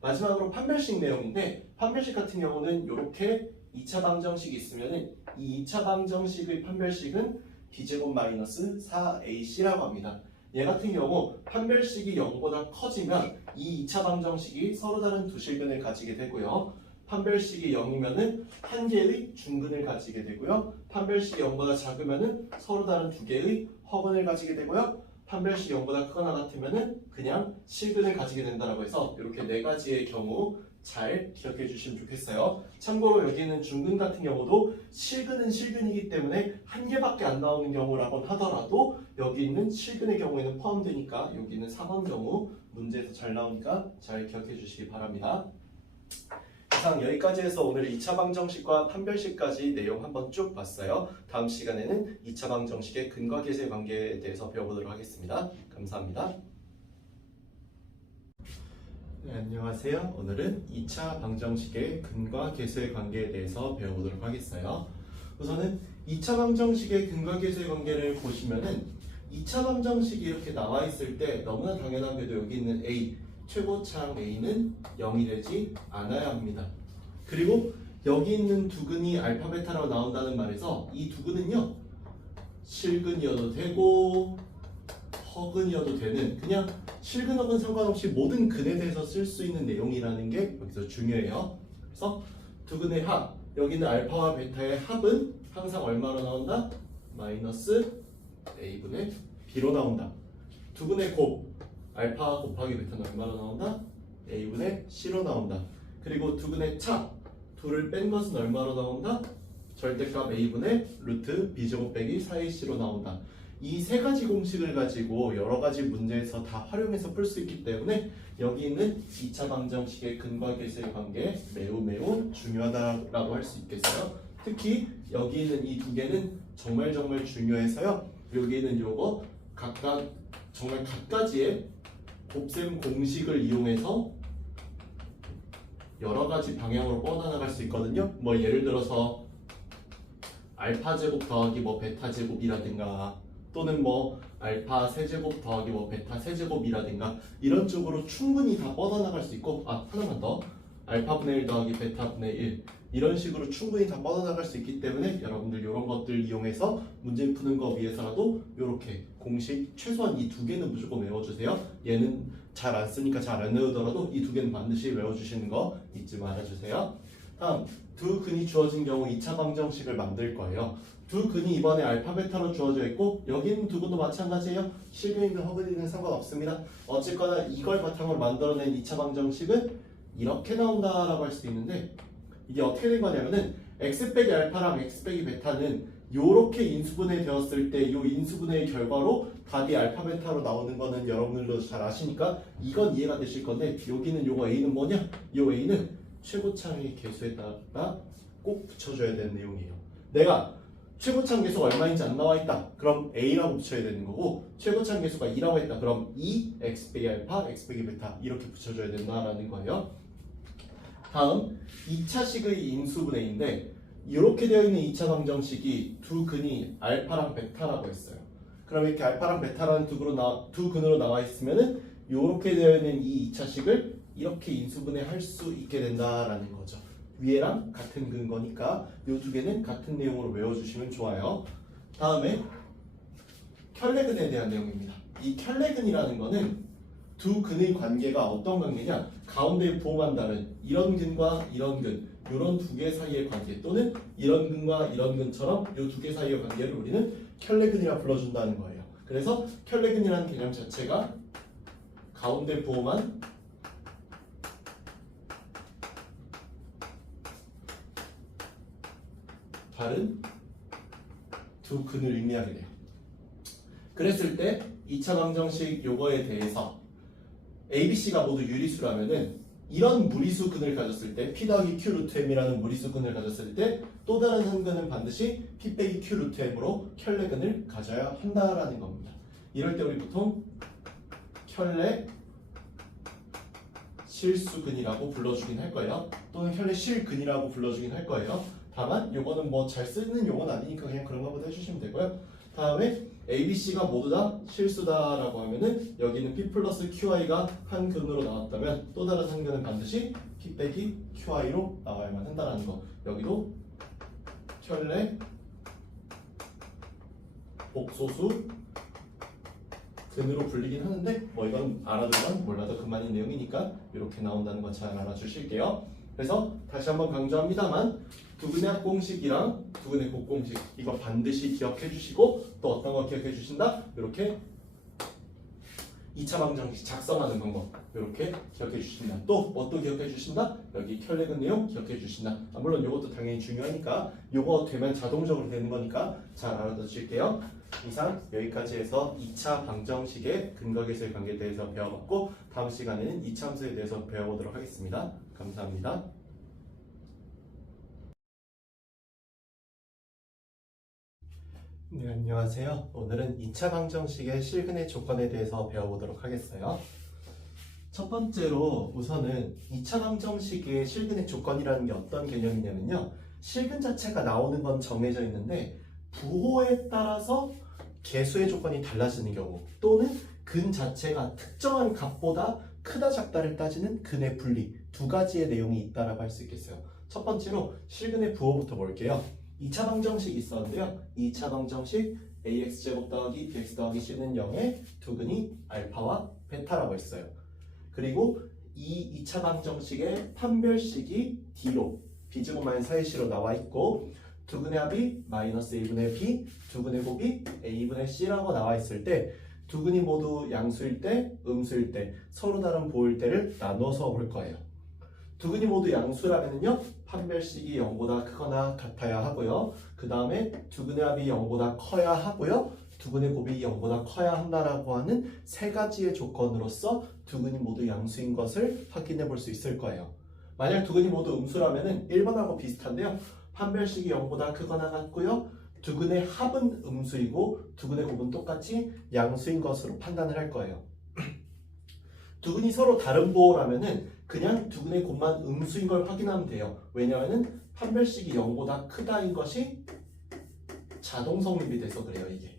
마지막으로 판별식 내용인데 판별식 같은 경우는 이렇게 2차 방정식이 있으면은 이 2차 방정식의 판별식은 b제곱 마이너스 4ac라고 합니다. 얘 같은 경우 판별식이 0보다 커지면 이 2차 방정식이 서로 다른 두 실근을 가지게 되고요. 판별식이 0이면은 한 개의 중근을 가지게 되고요. 판별식이 0보다 작으면은 서로 다른 두 개의 허근을 가지게 되고요. 판별식이 0보다 크거나 같으면은 그냥 실근을 가지게 된다라고 해서 이렇게 네 가지의 경우 잘 기억해 주시면 좋겠어요. 참고로 여기는 중근 같은 경우도 실근은 실근이기 때문에 한 개밖에 안 나오는 경우라고 하더라도 여기 있는 실근의 경우에는 포함되니까 여기는 4번 경우 문제에서 잘 나오니까 잘 기억해 주시기 바랍니다. 이상 여기까지 해서 오늘 2차 방정식과 판별식까지 내용 한번 쭉 봤어요. 다음 시간에는 2차 방정식의 근과 계수의 관계에 대해서 배워보도록 하겠습니다. 감사합니다. 네, 안녕하세요. 오늘은 2차 방정식의 근과 계수의 관계에 대해서 배워보도록 하겠어요. 우선은 2차 방정식의 근과 계수의 관계를 보시면은 2차 방정식이 이렇게 나와 있을 때 너무나 당연하게도 여기 있는 A 최고차항 A는 0이 되지 않아야 합니다. 그리고 여기 있는 두 근이 알파 베타라고 나온다는 말에서 이 두 근은요 실근이어도 되고 허근이어도 되는 그냥 실근 허근 상관없이 모든 근에 대해서 쓸 수 있는 내용이라는 게 여기서 중요해요. 그래서 두 근의 합 여기는 알파와 베타의 합은 항상 얼마로 나온다? 마이너스 A분의 B로 나온다. 두 근의 곱 알파 곱하기 베타는 얼마로 나온다? A분의 C로 나온다. 그리고 두 근의 차 둘을 뺀 것은 얼마로 나온다? 절대값 A분의 루트 B제곱 빼기 4AC로 나온다. 이 세 가지 공식을 가지고 여러 가지 문제에서 다 활용해서 풀 수 있기 때문에 여기 있는 2차 방정식의 근과 계수의 관계 매우 중요하다라고 할 수 있겠어요. 특히 여기 있는 이 두 개는 정말 중요해서요. 여기는 요거 각각 정말 각가지의 곱셈 공식을 이용해서 여러 가지 방향으로 뻗어나갈 수 있거든요. 뭐 예를 들어서 알파 제곱 더하기 뭐 베타 제곱이라든가 또는 뭐 알파 세제곱 더하기 뭐 베타 세제곱이라든가 이런 쪽으로 충분히 다 뻗어나갈 수 있고 하나만 더 알파분의 1 더하기 베타분의 1 이런 식으로 충분히 다 뻗어나갈 수 있기 때문에 여러분들 이런 것들 이용해서 문제 푸는 거 위해서라도 이렇게 공식 최소한 이 두 개는 무조건 외워주세요. 얘는 잘 안 쓰니까 잘 안 외우더라도 이 두 개는 반드시 외워주시는 거 잊지 말아주세요. 다음 두 근이 주어진 경우 2차 방정식을 만들 거예요. 두 근이 이번에 알파 베타로 주어져 있고 여기 있는 두 근도 마찬가지예요. 실근이든 허근이든 상관없습니다. 어쨌거나 이걸 바탕으로 만들어낸 2차 방정식은 이렇게 나온다라고 할 수 있는데 이게 어떻게 된 거냐면은 x 빼기 알파랑 x 빼기 베타는 요렇게 인수분해 되었을 때 요 인수분해의 결과로 답이 알파 베타로 나오는 거는 여러분들도 잘 아시니까 이건 이해가 되실 건데 여기는 요거 a는 뭐냐? 요 a는 최고차의 개수에다가 꼭 붙여줘야 되는 내용이에요. 내가 최고차항 개수가 얼마인지 안 나와 있다. 그럼 a라고 붙여야 되는 거고 최고차항 개수가 2라고 했다. 그럼 2 x 빼기 알파 x 빼기 베타 이렇게 붙여줘야 된다라는 거예요. 다음 2차식의 인수분해인데 이렇게 되어 있는 2차 방정식이 두 근이 알파랑 베타라고 했어요. 그럼 이렇게 알파랑 베타라는 두 근으로 나와 있으면은 이렇게 되어 있는 이 2차식을 이렇게 인수분해할 수 있게 된다라는 거죠. 위에랑 같은 근거니까 이 두 개는 같은 내용으로 외워주시면 좋아요. 다음에 켤레근에 대한 내용입니다. 이 켤레근이라는 거는 두 근의 관계가 어떤 관계냐? 가운데에 부호만다는 이런 근과 이런 근, 이런 두 개 사이의 관계 또는 이런 근과 이런 근처럼 이 두 개 사이의 관계를 우리는 켤레근이라 불러준다는 거예요. 그래서 켤레근이라는 개념 자체가 가운데 부호만 다른 두 근을 의미하게 돼요. 그랬을 때 2차 방정식 요거에 대해서 ABC가 모두 유리수라면은 이런 무리수 근을 가졌을 때 P 더하기 Q 루트 M이라는 무리수 근을 가졌을 때 또 다른 한 근은 반드시 P 빼기 Q 루트 M으로 켤레근을 가져야 한다라는 겁니다. 이럴 때 우리 보통 켤레 실수근이라고 불러주긴 할 거예요. 또는 켤레 실근이라고 불러주긴 할 거예요. 다만 요거는 뭐 잘 쓰는 용어는 아니니까 그냥 그런가 보다 해주시면 되고요. 다음에 ABC가 모두 다 실수다라고 하면은 여기는 P 플러스 QI가 한 근으로 나왔다면 또 다른 한 근은 반드시 P 빼기 QI로 나와야만 한다는 거. 여기도 켤레 복소수 근으로 불리긴 하는데 뭐 이건 알아두건 몰라도 그만인 내용이니까 이렇게 나온다는 거 잘 알아주실게요. 그래서 다시 한번 강조합니다만 두근의 합공식이랑 두근의 곱공식 이거 반드시 기억해 주시고 또 어떤 거 기억해 주신다? 이렇게 2차 방정식 작성하는 방법 이렇게 기억해 주신다. 또 뭐 또 기억해 주신다? 여기 켤레근 내용 기억해 주신다. 물론 이것도 당연히 중요하니까 이거 되면 자동적으로 되는 거니까 잘 알아두실게요. 이상 여기까지 해서 2차 방정식의 근거계수의 관계에 대해서 배워봤고 다음 시간에는 이차함수에 대해서 배워보도록 하겠습니다. 감사합니다. 네, 안녕하세요. 오늘은 2차 방정식의 실근의 조건에 대해서 배워보도록 하겠어요. 첫 번째로 우선은 2차 방정식의 실근의 조건이라는 게 어떤 개념이냐면요. 실근 자체가 나오는 건 정해져 있는데 부호에 따라서 개수의 조건이 달라지는 경우 또는 근 자체가 특정한 값보다 크다 작다를 따지는 근의 분리 두 가지의 내용이 있다라고 할 수 있겠어요. 첫 번째로 실근의 부호부터 볼게요. 2차 방정식이 있었는데요. 2차 방정식 ax제곱 더하기 bx 더하기 c는 0의 두 근이 알파와 베타라고 했어요. 그리고 이 2차 방정식의 판별식이 d로 b제곱 마이너스 4ac로 나와 있고 두 근의 합이 마이너스 a분의 b, 두 근의 곱이 a분의 c라고 나와 있을 때 두 근이 모두 양수일 때, 음수일 때, 서로 다른 부호일 때를 나눠서 볼 거예요. 두 근이 모두 양수라면요 판별식이 0보다 크거나 같아야 하고요. 그 다음에 두 근의 합이 0보다 커야 하고요. 두 근의 곱이 0보다 커야 한다라고 하는 세 가지의 조건으로서 두 근이 모두 양수인 것을 확인해 볼 수 있을 거예요. 만약 두 근이 모두 음수라면은 1번하고 비슷한데요. 판별식이 0보다 크거나 같고요. 두 근의 합은 음수이고 두 근의 곱은 똑같이 양수인 것으로 판단을 할 거예요. 두 근이 서로 다른 부호라면은 그냥 두 근의 곱만 음수인 걸 확인하면 돼요. 왜냐하면 판별식이 0보다 크다인 것이 자동 성립이 돼서 그래요, 이게.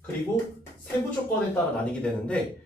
그리고 세부 조건에 따라 나뉘게 되는데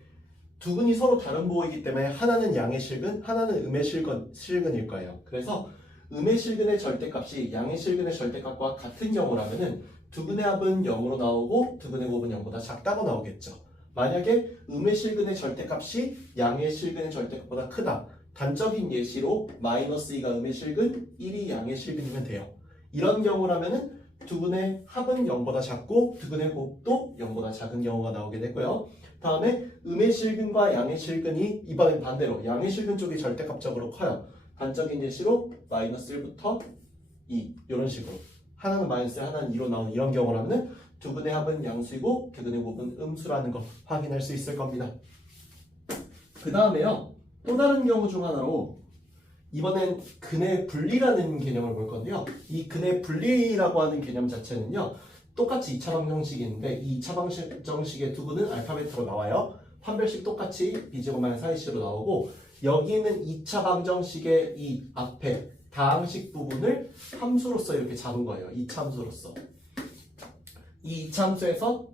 두 근이 서로 다른 부호이기 때문에 하나는 양의 실근, 하나는 음의 실근일 거예요. 그래서 음의 실근의 절대값이 양의 실근의 절대값과 같은 경우라면은 두 근의 합은 0으로 나오고 두 근의 곱은 0보다 작다고 나오겠죠. 만약에 음의 실근의 절대값이 양의 실근의 절대값보다 크다. 단적인 예시로 마이너스 2가 음의 실근, 1이 양의 실근이면 돼요. 이런 경우라면은 두근의 합은 0보다 작고 두근의 곱도 0보다 작은 경우가 나오게 되고요. 다음에 음의 실근과 양의 실근이 이번엔 반대로 양의 실근 쪽이 절대값적으로 커요. 단적인 예시로 마이너스 1부터 2 이런 식으로 하나는 마이너스 하나는 2로 나오는 이런 경우라면 두근의 합은 양수이고 두근의 곱은 음수라는 거 확인할 수 있을 겁니다. 그 다음에요. 또 다른 경우 중 하나로 이번엔 근의 분리라는 개념을 볼 건데요. 이 근의 분리라고 하는 개념 자체는요. 똑같이 2차 방정식인데 이 2차 방정식의 두근은 알파벳으로 나와요. 판별식 똑같이 b제곱 마이너스 4ac로 나오고 여기는 2차 방정식의 이 앞에 다항식 부분을 함수로서 이렇게 잡은 거예요. 2차 함수로서. 이 2차 함수에서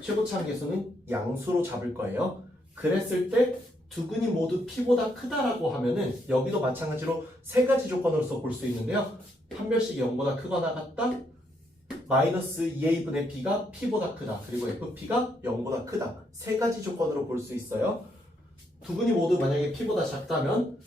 최고차항 계수는 양수로 잡을 거예요. 그랬을 때 두근이 모두 p보다 크다라고 하면은 여기도 마찬가지로 세 가지 조건으로서 볼 수 있는데요. 판별식이 0보다 크거나 같다. 마이너스 2a분의 p가 p보다 크다. 그리고 fp가 0보다 크다. 세 가지 조건으로 볼 수 있어요. 두근이 모두 만약에 p보다 작다면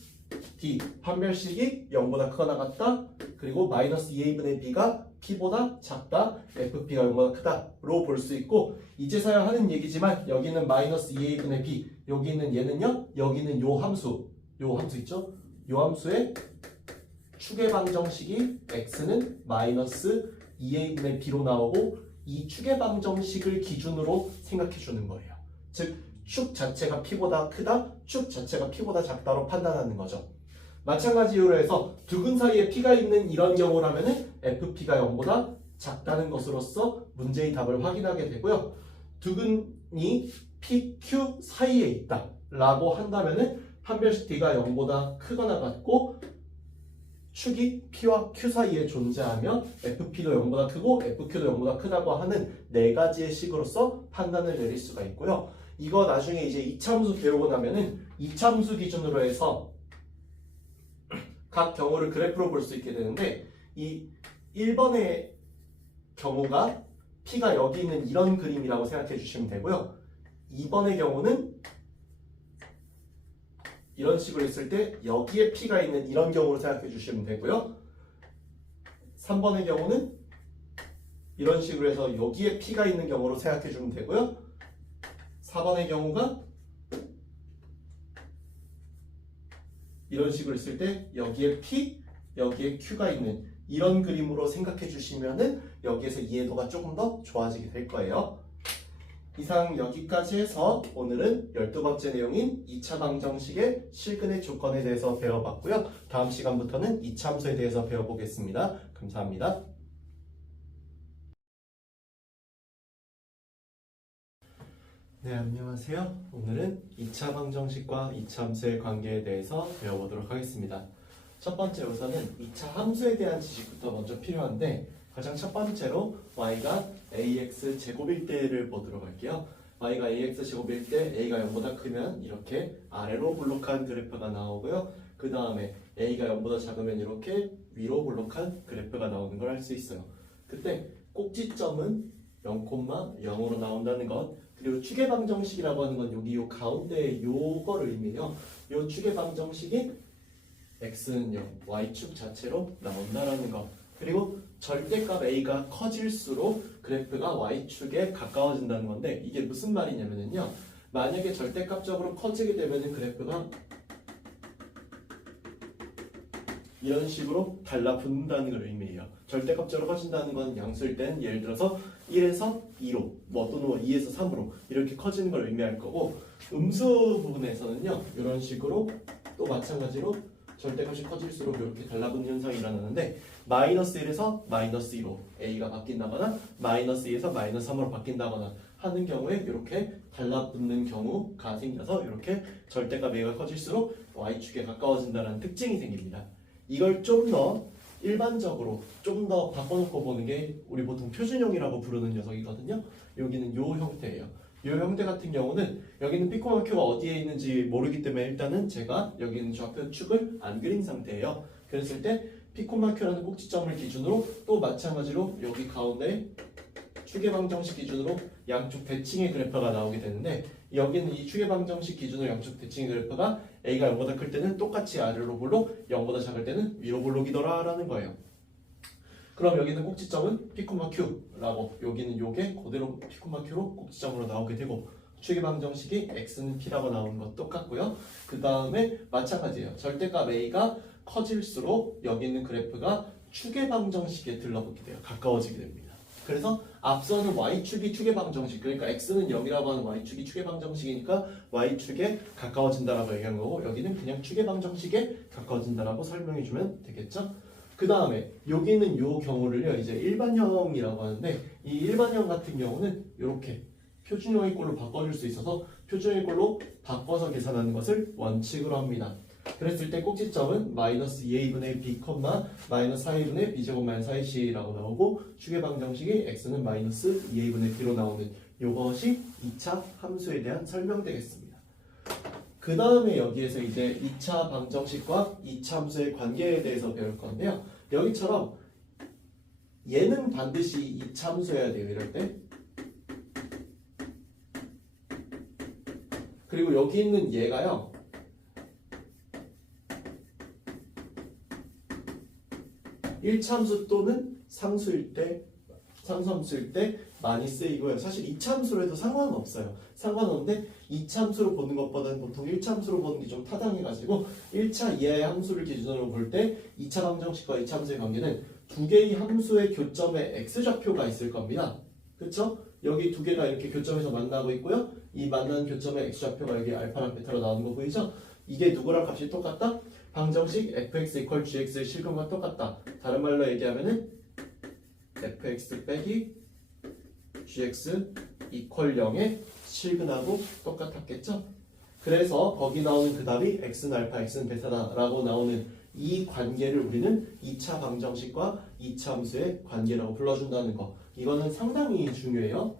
d 판별식이 0보다 크거나 같다. 그리고 마이너스 2a분의 b가 p보다 작다. fp가 0보다 크다로 볼 수 있고 이제서야 하는 얘기지만 여기는 마이너스 2a분의 b 여기는 얘는요. 여기는 요 함수 있죠? 요 함수의 축의 방정식이 x는 마이너스 2a분의 b로 나오고 이 축의 방정식을 기준으로 생각해 주는 거예요. 즉 축 자체가 p보다 크다, 축 자체가 p보다 작다로 판단하는 거죠. 마찬가지 이유로 해서 두근 사이에 p가 있는 이런 경우라면은 fp가 0보다 작다는 것으로서 문제의 답을 확인하게 되고요. 두근이 pq 사이에 있다 라고 한다면은 판별식 d가 0보다 크거나 같고 축이 p와 q 사이에 존재하며 fp도 0보다 크고 fq도 0보다 크다고 하는 네 가지의 식으로서 판단을 내릴 수가 있고요. 이거 나중에 이제 이참수 배우고 나면은 이참수 기준으로 해서 각 경우를 그래프로 볼 수 있게 되는데 이 1번의 경우가 p가 여기 있는 이런 그림이라고 생각해 주시면 되고요. 2번의 경우는 이런 식으로 했을 때 여기에 p가 있는 이런 경우로 생각해 주시면 되고요. 3번의 경우는 이런 식으로 해서 여기에 p가 있는 경우로 생각해 주면 되고요. 4번의 경우가 이런 식으로 했을 때 여기에 p, 여기에 q가 있는 이런 그림으로 생각해 주시면은 여기에서 이해도가 조금 더 좋아지게 될 거예요. 이상 여기까지 해서 오늘은 12번째 내용인 2차 방정식의 실근의 조건에 대해서 배워봤고요. 다음 시간부터는 2차 함수에 대해서 배워보겠습니다. 감사합니다. 네, 안녕하세요. 오늘은 2차 방정식과 2차 함수의 관계에 대해서 배워보도록 하겠습니다. 첫 번째 우선은 2차 함수에 대한 지식부터 먼저 필요한데 가장 첫 번째로 y가 ax 제곱일 때를 보도록 할게요. y가 ax 제곱일 때 a가 0보다 크면 이렇게 아래로 볼록한 그래프가 나오고요. 그 다음에 a가 0보다 작으면 이렇게 위로 볼록한 그래프가 나오는 걸 알 수 있어요. 그때 꼭지점은 0,0으로 나온다는 것, 그리고 축의 방정식이라고 하는 건 여기 요 가운데 요거를 의미해요. 요 축의 방정식이 x는 0, y축 자체로 나온다라는 것. 그리고 절대값 a가 커질수록 그래프가 y축에 가까워진다는 건데 이게 무슨 말이냐면요. 만약에 절대값적으로 커지게 되면은 그래프가 이런 식으로 달라붙는다는 걸 의미해요. 절대값적으로 커진다는 건 양수일 땐 예를 들어서 1에서 2로 또는 2에서 3으로 이렇게 커지는 걸 의미할 거고 음수 부분에서는요. 이런 식으로 또 마찬가지로 절대값이 커질수록 이렇게 달라붙는 현상이 일어나는데 마이너스 1에서 마이너스 2로 a가 바뀐다거나 마이너스 2에서 마이너스 3으로 바뀐다거나 하는 경우에 이렇게 달라붙는 경우가 생겨서 이렇게 절대값 a가 커질수록 y축에 가까워진다는 특징이 생깁니다. 이걸 좀 더 일반적으로 좀 더 바꿔놓고 보는 게 우리 보통 표준형이라고 부르는 녀석이거든요. 여기는 요 형태예요. 이 형태 같은 경우는 여기는 P콤마 Q가 어디에 있는지 모르기 때문에 일단은 제가 여기 있는 좌표 축을 안 그린 상태예요. 그랬을 때 P콤마 Q라는 꼭지점을 기준으로 또 마찬가지로 여기 가운데 축의 방정식 기준으로 양쪽 대칭의 그래프가 나오게 되는데 여기는 이 추계방정식 기준으로 영축 대칭 그래프가 A가 0보다 클 때는 똑같이 아래로 볼록, 0보다 작을 때는 위로 볼록이더라 라는 거예요. 그럼 여기는 꼭지점은 P,Q라고, 여기는 요게 그대로 P,Q로 꼭지점으로 나오게 되고, 추계방정식이 x는 p라고 나오는 것 똑같고요. 그 다음에 마찬가지예요. 절대값 a가 커질수록 여기 있는 그래프가 추계방정식에 들러붙게 돼요. 가까워지게 됩니다. 그래서 앞서는 y축이 추계방정식, 그러니까 x는 0이라고 하는 y축이 추계방정식이니까 y축에 가까워진다라고 얘기한 거고, 여기는 그냥 추계방정식에 가까워진다라고 설명해 주면 되겠죠. 그 다음에 여기는 요 경우를요 이제 일반형이라고 하는데, 이 일반형 같은 경우는 이렇게 표준형의 꼴로 바꿔줄 수 있어서 표준형의 꼴로 바꿔서 계산하는 것을 원칙으로 합니다. 그랬을 때 꼭지점은 마이너스 2a분의 b, 마이너스 4a분의 b제곱 마이너스 4ac라고 나오고, 추계방정식이 x는 마이너스 2a분의 b로 나오는 이것이 2차 함수에 대한 설명되겠습니다. 그 다음에 여기에서 이제 2차 방정식과 2차 함수의 관계에 대해서 배울 건데요. 여기처럼 얘는 반드시 2차 함수여야 돼요. 이럴 때. 그리고 여기 있는 얘가요. 일차함수 또는 상수일 때, 상수함수일 때 많이 쓰이고요. 사실 2차함수로 해도 상관은 없어요. 상관없는데 2차함수로 보는 것보다는 보통 1차함수로 보는 게 좀 타당해가지고 1차 이하의 함수를 기준으로 볼 때 2차 방정식과 2차 함수의 관계는 두 개의 함수의 교점에 x좌표가 있을 겁니다. 그렇죠? 여기 두 개가 이렇게 교점에서 만나고 있고요. 이 만나는 교점의 x좌표가 여기 알파랑 베타로 나오는 거 보이죠? 이게 누구랑 값이 똑같다? 방정식 fx = gx의 실근과 똑같다. 다른 말로 얘기하면은 fx 빼기 gx = 0의 실근하고 똑같았겠죠? 그래서 거기 나오는 그 답이 x는 알파, x는 베타다 라고 나오는 이 관계를 우리는 2차 방정식과 2차 함수의 관계라고 불러준다는 거. 이거는 상당히 중요해요.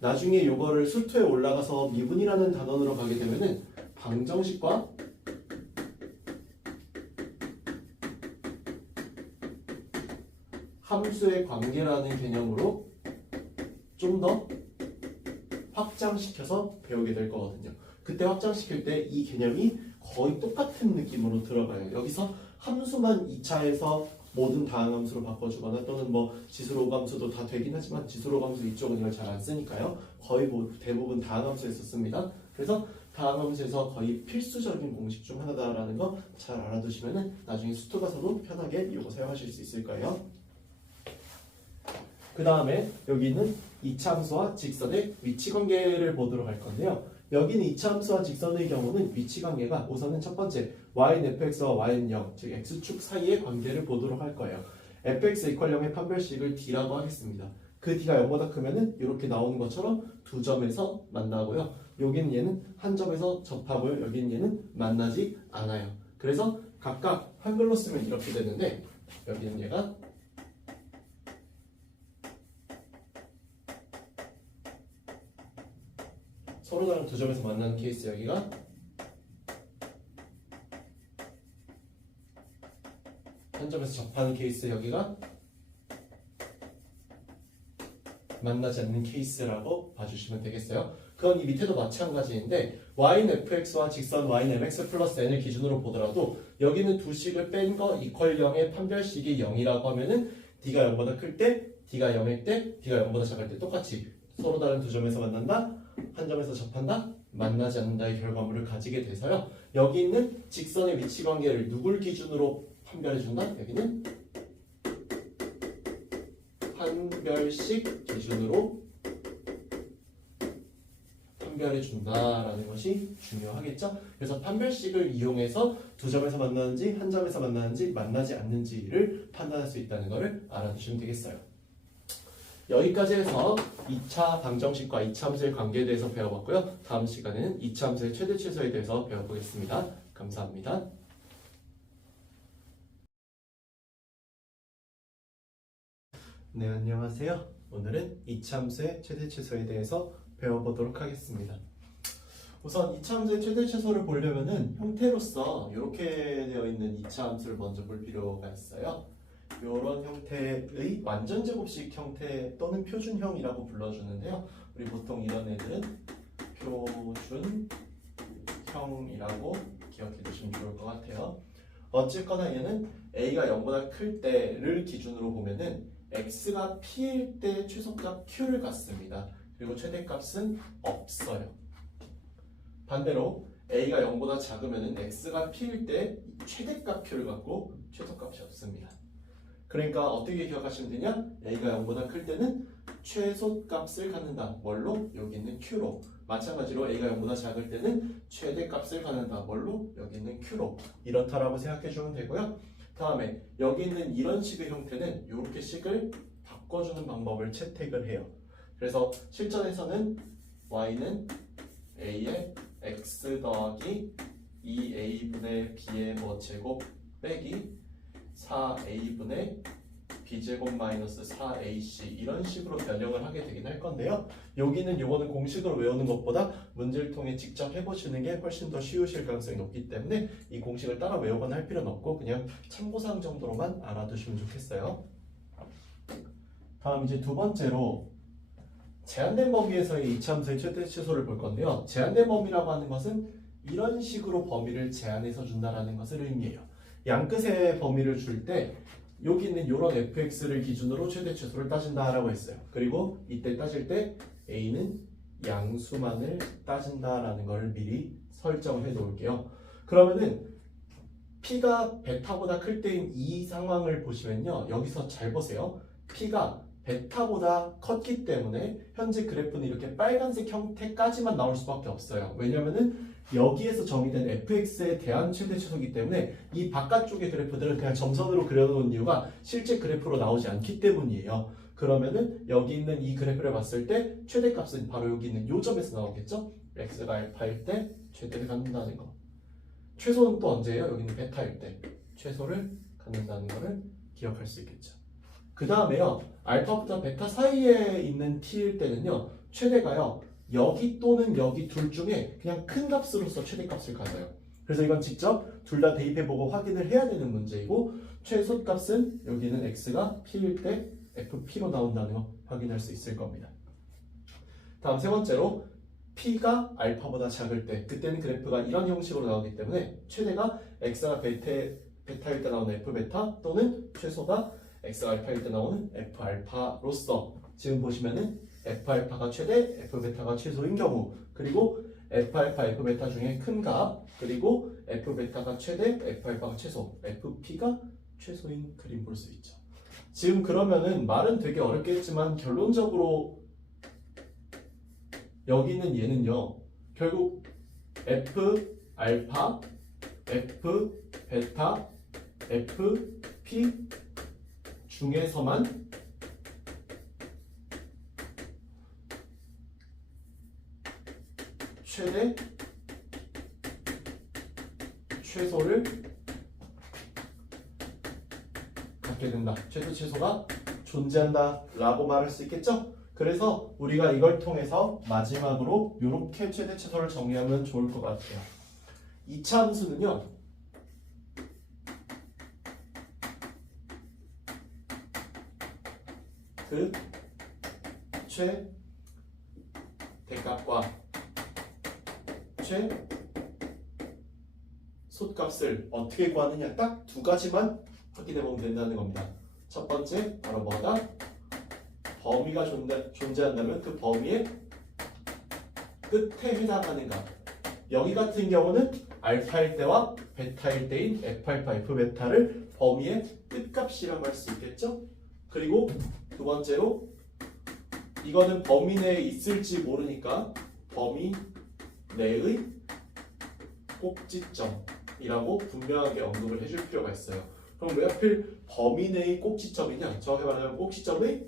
나중에 요거를 수투에 올라가서 미분이라는 단원으로 가게 되면은 방정식과 함수의 관계라는 개념으로 좀 더 확장시켜서 배우게 될 거거든요. 그때 확장시킬 때 이 개념이 거의 똑같은 느낌으로 들어가요. 여기서 함수만 2차에서 모든 다항함수로 바꿔주거나 또는 뭐 지수로감수도 다 되긴 하지만 지수로감수 이쪽은 이걸 잘 안 쓰니까요. 거의 대부분 다항함수에서 씁니다. 그래서 다항함수에서 거의 필수적인 공식 중 하나다라는 거 잘 알아두시면은 나중에 수투 가서도 편하게 이거 사용하실 수 있을 거예요. 그 다음에 여기는 2차 함수와 직선의 위치 관계를 보도록 할 건데요. 여기는 2차 함수와 직선의 경우는 위치 관계가 우선은 첫 번째 y는 fx와 y는 0, 즉 x축 사이의 관계를 보도록 할 거예요. fx = 0의 판별식을 d라고 하겠습니다. 그 d가 0보다 크면은 이렇게 나오는 것처럼 두 점에서 만나고요. 여기는 얘는 한 점에서 접하고요. 여기는 얘는 만나지 않아요. 그래서 각각 한글로 쓰면 이렇게 되는데, 여기는 얘가 서로 다른 두 점에서 만나는 케이스, 여기가 한 점에서 접하는 케이스, 여기가 만나지 않는 케이스라고 봐주시면 되겠어요. 그건 이 밑에도 마찬가지인데 y는 fx와 직선 y는 mx 플러스 n을 기준으로 보더라도 여기는 두 식을 뺀 거 = 0의 판별식이 0이라고 하면은 d가 0보다 클 때, d가 0일 때, d가 0보다 작을 때 똑같이 서로 다른 두 점에서 만난다, 한 점에서 접한다, 만나지 않는다의 결과물을 가지게 돼서요. 여기 있는 직선의 위치 관계를 누굴 기준으로 판별해준다? 여기는 판별식 기준으로 판별해준다라는 것이 중요하겠죠? 그래서 판별식을 이용해서 두 점에서 만나는지 한 점에서 만나는지 만나지 않는지를 판단할 수 있다는 것을 알아두시면 되겠어요. 여기까지 해서 2차 방정식과 2차 함수의 관계에 대해서 배워봤고요. 다음 시간에는 2차 함수의 최대 최소에 대해서 배워보겠습니다. 감사합니다. 네, 안녕하세요. 오늘은 2차 함수의 최대 최소에 대해서 배워보도록 하겠습니다. 우선 2차 함수의 최대 최소를 보려면은 형태로서 이렇게 되어 있는 2차 함수를 먼저 볼 필요가 있어요. 이런 형태의 완전제곱식 형태 또는 표준형이라고 불러주는데요. 우리 보통 이런 애들은 표준형이라고 기억해 두시면 좋을 것 같아요. 어쨌거나 얘는 a가 0보다 클 때를 기준으로 보면은 x가 p일 때 최소값 q를 갖습니다. 그리고 최대값은 없어요. 반대로 a가 0보다 작으면은 x가 p일 때 최대값 q를 갖고 최소값이 없습니다. 그러니까 어떻게 기억하시면 되냐? a가 0보다 클 때는 최소값을 갖는다. 뭘로? 여기 있는 q로. 마찬가지로 a가 0보다 작을 때는 최대값을 갖는다. 뭘로? 여기 있는 q로. 이렇다라고 생각해 주면 되고요. 다음에 여기 있는 이런 식의 형태는 이렇게 식을 바꿔주는 방법을 채택을 해요. 그래서 실전에서는 y는 a의 x 더하기 2a분의 b의 뭐 제곱 빼기 4a분의 b제곱 마이너스 4ac 이런 식으로 변형을 하게 되긴 할 건데요. 여기는 요거는 공식으로 외우는 것보다 문제를 통해 직접 해보시는 게 훨씬 더 쉬우실 가능성이 높기 때문에 이 공식을 따라 외우거나 할 필요는 없고 그냥 참고사항 정도로만 알아두시면 좋겠어요. 다음 이제 두 번째로 제한된 범위에서의 이차함수의 최대 최소를 볼 건데요. 제한된 범위라고 하는 것은 이런 식으로 범위를 제한해서 준다라는 것을 의미해요. 양끝의 범위를 줄 때 여기 있는 이런 fx를 기준으로 최대 최소를 따진다라고 했어요. 그리고 이때 따질 때 a는 양수만을 따진다라는 걸 미리 설정을 해 놓을게요. 그러면은 p가 베타보다 클 때인 이 상황을 보시면요. 여기서 잘 보세요. p가 베타보다 컸기 때문에 현재 그래프는 이렇게 빨간색 형태까지만 나올 수밖에 없어요. 왜냐면은 여기에서 정의된 fx에 대한 최대 최소이기 때문에 이 바깥쪽의 그래프들은 그냥 점선으로 그려놓은 이유가 실제 그래프로 나오지 않기 때문이에요. 그러면은 여기 있는 이 그래프를 봤을 때 최대값은 바로 여기 있는 요 점에서 나오겠죠? x가 알파일 때 최대를 갖는다는 거. 최소는 또 언제예요? 여기는 베타일 때 최소를 갖는다는 거를 기억할 수 있겠죠. 그 다음에요. 알파부터 베타 사이에 있는 t일 때는요. 최대가요. 여기 또는 여기 둘 중에 그냥 큰 값으로서 최대값을 가져요. 그래서 이건 직접 둘 다 대입해보고 확인을 해야 되는 문제이고 최소값은 여기는 x가 p일 때 fp로 나온다는 거 확인할 수 있을 겁니다. 다음 세 번째로 p가 알파보다 작을 때 그때는 그래프가 이런 형식으로 나오기 때문에 최대가 x가 베타일 때 나오는 f베타 또는 최소가 x가 알파일 때 나오는 f알파로서 지금 보시면은 f알파가 최대, f베타가 최소인 경우 그리고 f알파, f베타 중에 큰 값 그리고 f베타가 최대, f알파가 최소, fp가 최소인 그림 볼 수 있죠. 지금 그러면은 말은 되게 어렵겠지만 결론적으로 여기 있는 얘는요. 결국 f알파, f베타, fp 중에서만 최대, 최소를 갖게 된다. 최대, 최소가 존재한다 라고 말할 수 있겠죠? 그래서 우리가 이걸 통해서 마지막으로 이렇게 최대, 최소를 정리하면 좋을 것 같아요. 2차 함수는요. 그 최대값과 최소값을 어떻게 구하느냐 딱 두 가지만 확인해 보면 된다는 겁니다. 첫 번째 바로 뭐다? 범위가 존재한다면 그 범위의 끝에 해당하는 값. 여기 같은 경우는 알파일 때와 베타일 때인 f알파, f베타를 범위의 끝값이라고 할 수 있겠죠? 그리고 두 번째로 이거는 범위 내에 있을지 모르니까 범위 내의 꼭지점이라고 분명하게 언급을 해줄 필요가 있어요. 그럼 왜 하필 범위 내의 꼭지점이냐? 정확히 말하면 꼭지점의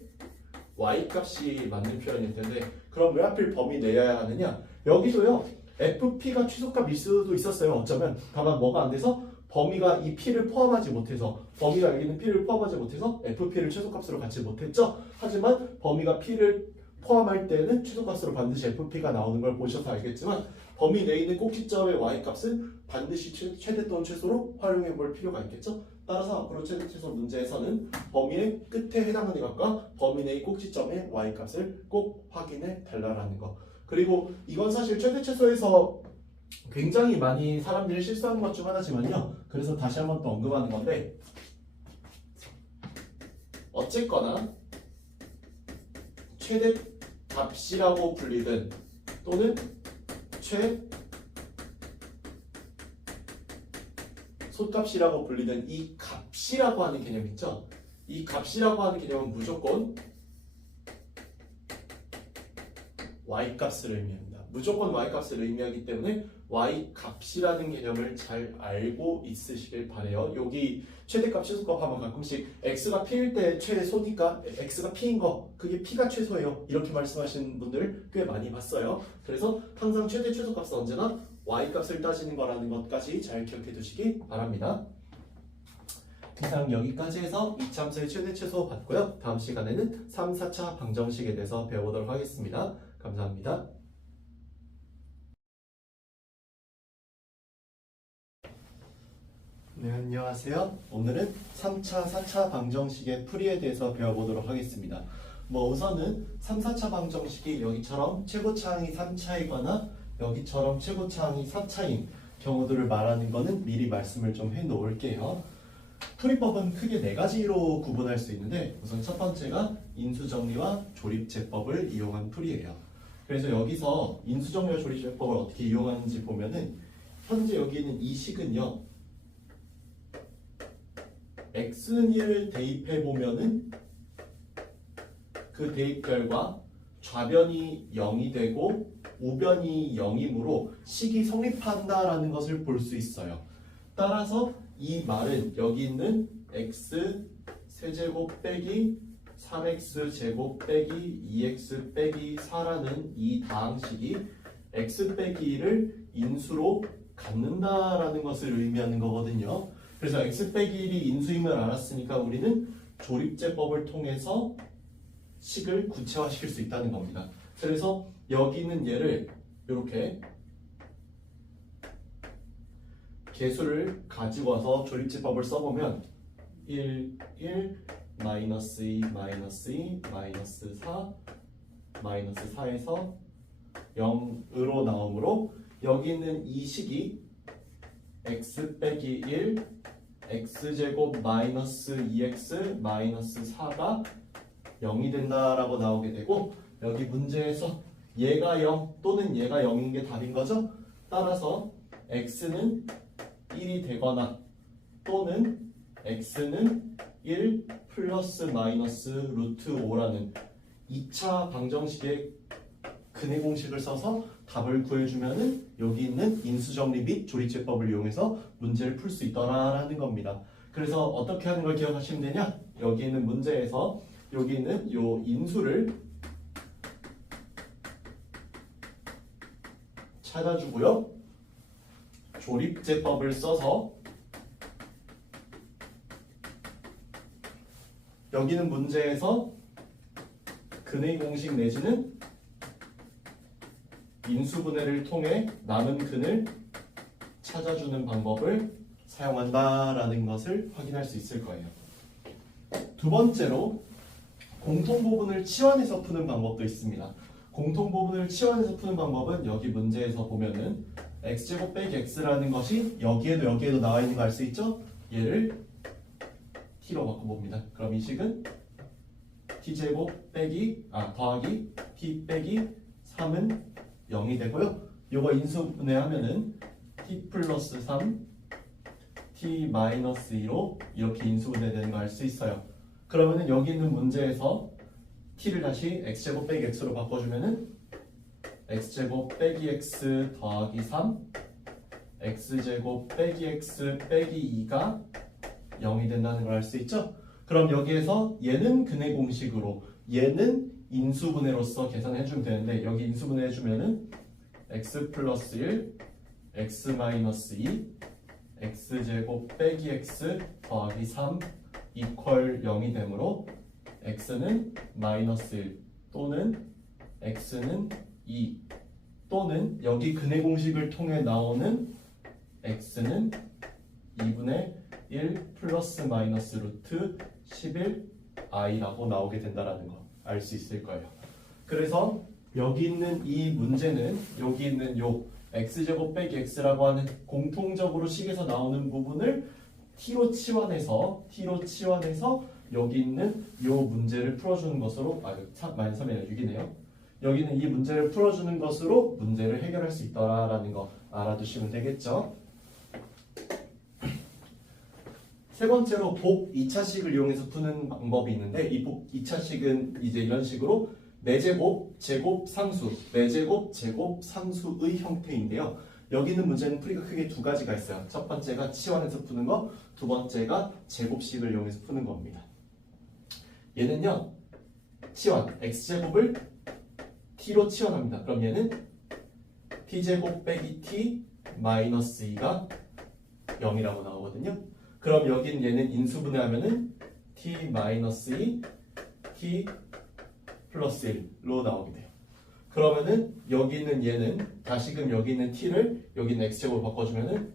y값이 맞는 표현일 텐데 그럼 왜 하필 범위 내야 하느냐? 여기도요. fp가 최소값일 수도 있었어요. 어쩌면 다만 뭐가 안 돼서 범위가 이 p를 포함하지 못해서 범위가 여기 있는 p를 포함하지 못해서 fp를 최소값으로 갖지 못했죠. 하지만 범위가 p를 포함할 때는 최소값으로 반드시 fp가 나오는 걸 보셔서 알겠지만 범위 내에 있는 꼭지점의 y값은 반드시 최대 또는 최소로 활용해 볼 필요가 있겠죠. 따라서 앞으로 최대 최소 문제에서는 범위의 끝에 해당하는 값과 범위 내의 꼭지점의 y값을 꼭 확인해 달라는 거. 그리고 이건 사실 최대 최소에서 굉장히 많이 사람들이 실수하는 것 중 하나지만요. 그래서 다시 한번 또 언급하는 건데 어쨌거나 최대값이라고 불리든 또는 최소값이라고 불리든 이 값이라고 하는 개념 있죠? 이 값이라고 하는 개념은 무조건 y값을 의미합니다. 무조건 y값을 의미하기 때문에 y값이라는 개념을 잘 알고 있으시길 바래요. 여기 최대값, 최소값 하면 가끔씩 x가 p일 때 최소니까 x가 p인 거 그게 p가 최소예요. 이렇게 말씀하시는 분들 꽤 많이 봤어요. 그래서 항상 최대, 최소값은 언제나 y값을 따지는 거라는 것까지 잘 기억해 두시기 바랍니다. 이상 여기까지 해서 이참수의 최대, 최소 봤고요. 다음 시간에는 3, 4차 방정식에 대해서 배워보도록 하겠습니다. 감사합니다. 네, 안녕하세요. 오늘은 3차, 4차 방정식의 풀이에 대해서 배워보도록 하겠습니다. 우선은 3, 4차 방정식이 여기처럼 최고차항이 3차이거나 여기처럼 최고차항이 4차인 경우들을 말하는 거는 미리 말씀을 좀 해놓을게요. 풀이법은 크게 4가지로 구분할 수 있는데 우선 첫 번째가 인수정리와 조립제법을 이용한 풀이에요. 그래서 여기서 인수정리와 조립제법을 어떻게 이용하는지 보면은 현재 여기 있는 이 식은요 x를 대입해 보면은 그 대입 결과 좌변이 0이 되고 우변이 0이므로 식이 성립한다라는 것을 볼 수 있어요. 따라서 이 말은 여기 있는 x 세제곱 빼기 3x 제곱 빼기 2x 빼기 4라는 이 다항식이 x 빼기 1을 인수로 갖는다라는 것을 의미하는 거거든요. 그래서 x 빼기 1이 인수임을 알았으니까 우리는 조립제법을 통해서 식을 구체화시킬 수 있다는 겁니다. 그래서 여기 있는 얘를 이렇게 개수를 가지고 와서 조립제법을 써보면 1, 1, 마이너스 2, 마이너스 2, 마이너스 4, 마이너스 4에서 0으로 나오므로 여기 있는 이 식이 x 빼기 1, x제곱 마이너스 2x 마이너스 4가 0이 된다라고 나오게 되고 여기 문제에서 얘가 0 또는 얘가 0인 게 답인 거죠. 따라서 x는 1이 되거나 또는 x는 1 플러스 마이너스 루트 5라는 2차 방정식의 근해 공식을 써서 답을 구해주면은 여기 있는 인수정리 및 조립제법을 이용해서 문제를 풀 수 있더라라는 겁니다. 그래서 어떻게 하는 걸 기억하시면 되냐? 여기 있는 문제에서 여기 있는 요 인수를 찾아주고요. 조립제법을 써서 여기는 문제에서 근의 공식 내지는 인수분해를 통해 남은 근을 찾아주는 방법을 사용한다라는 것을 확인할 수 있을 거예요. 두 번째로 공통부분을 치환해서 푸는 방법도 있습니다. 공통부분을 치환해서 푸는 방법은 여기 문제에서 보면은 x제곱 빼기 x라는 것이 여기에도 여기에도 나와 있는 거 알 수 있죠? 얘를 t로 바꿔봅니다. 그럼 이 식은 t제곱 빼기 더하기 t 빼기 3은 0이 되고요. 요거 인수분해하면은 t 플러스 3 t 마이너스 2로 이렇게 인수분해되는 거 알 수 있어요. 그러면은 여기 있는 문제에서 t를 다시 x제곱 빼기 x로 바꿔주면은 x제곱 빼기 x 더하기 3 x제곱 빼기 x 빼기 2가 0이 된다는 걸 알 수 있죠? 그럼 여기에서 얘는 근해 공식으로 얘는 인수분해로서 계산해주면 되는데 여기 인수분해해주면은 x 플러스 1 x 마이너스 2 x제곱 빼기 x 더하기 3 이퀄 0이 되므로 x는 마이너스 1 또는 x는 2 또는 여기 근해 공식을 통해 나오는 x는 2분의 1 플러스 마이너스 루트 11 i라고 나오게 된다라는 거 알 수 있을 거예요. 그래서 여기 있는 이 문제는 여기 있는 요 x제곱 빼기 x라고 하는 공통적으로 식에서 나오는 부분을 t로 치환해서 여기 있는 요 문제를 풀어주는 것으로 마이너스 3이 아니라 6이네요. 여기 있는 이 문제를 풀어주는 것으로 문제를 해결할 수 있다라는 거 알아두시면 되겠죠. 세 번째로 복 2차식을 이용해서 푸는 방법이 있는데 이 복 2차식은 이제 이런 식으로 4제곱, 제곱, 상수, 4제곱, 제곱, 상수의 형태인데요. 여기 있는 문제는 풀이가 크게 두 가지가 있어요. 첫 번째가 치환해서 푸는 거, 두 번째가 제곱식을 이용해서 푸는 겁니다. 얘는요, 치환, x제곱을 t로 치환합니다. 그럼 얘는 t제곱 빼기 t 마이너스 2가 0이라고 나오거든요. 그럼 여긴 얘는 인수분해하면은 t 마이너스 2, t 플러스 1로 나오게 돼요. 그러면은 여기 있는 얘는 다시금 여기 있는 t를 여기 있는 x제곱으로 바꿔주면은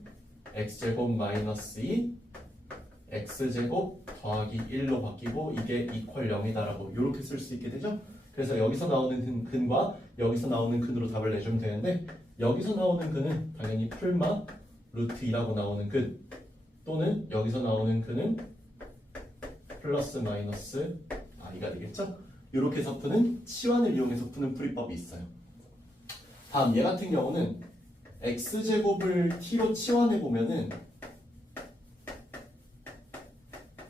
x제곱 마이너스 2 x제곱 더하기 1로 바뀌고 이게 이퀄 0이다라고 이렇게 쓸 수 있게 되죠. 그래서 여기서 나오는 근과 여기서 나오는 근으로 답을 내주면 되는데 여기서 나오는 근은 당연히 풀마 루트 2라고 나오는 근 또는 여기서 나오는 근은 플러스 마이너스 i가 되겠죠. 이렇게 해서 푸는 치환을 이용해서 푸는 풀이법이 있어요. 다음 얘 같은 경우는 x제곱을 t로 치환해 보면은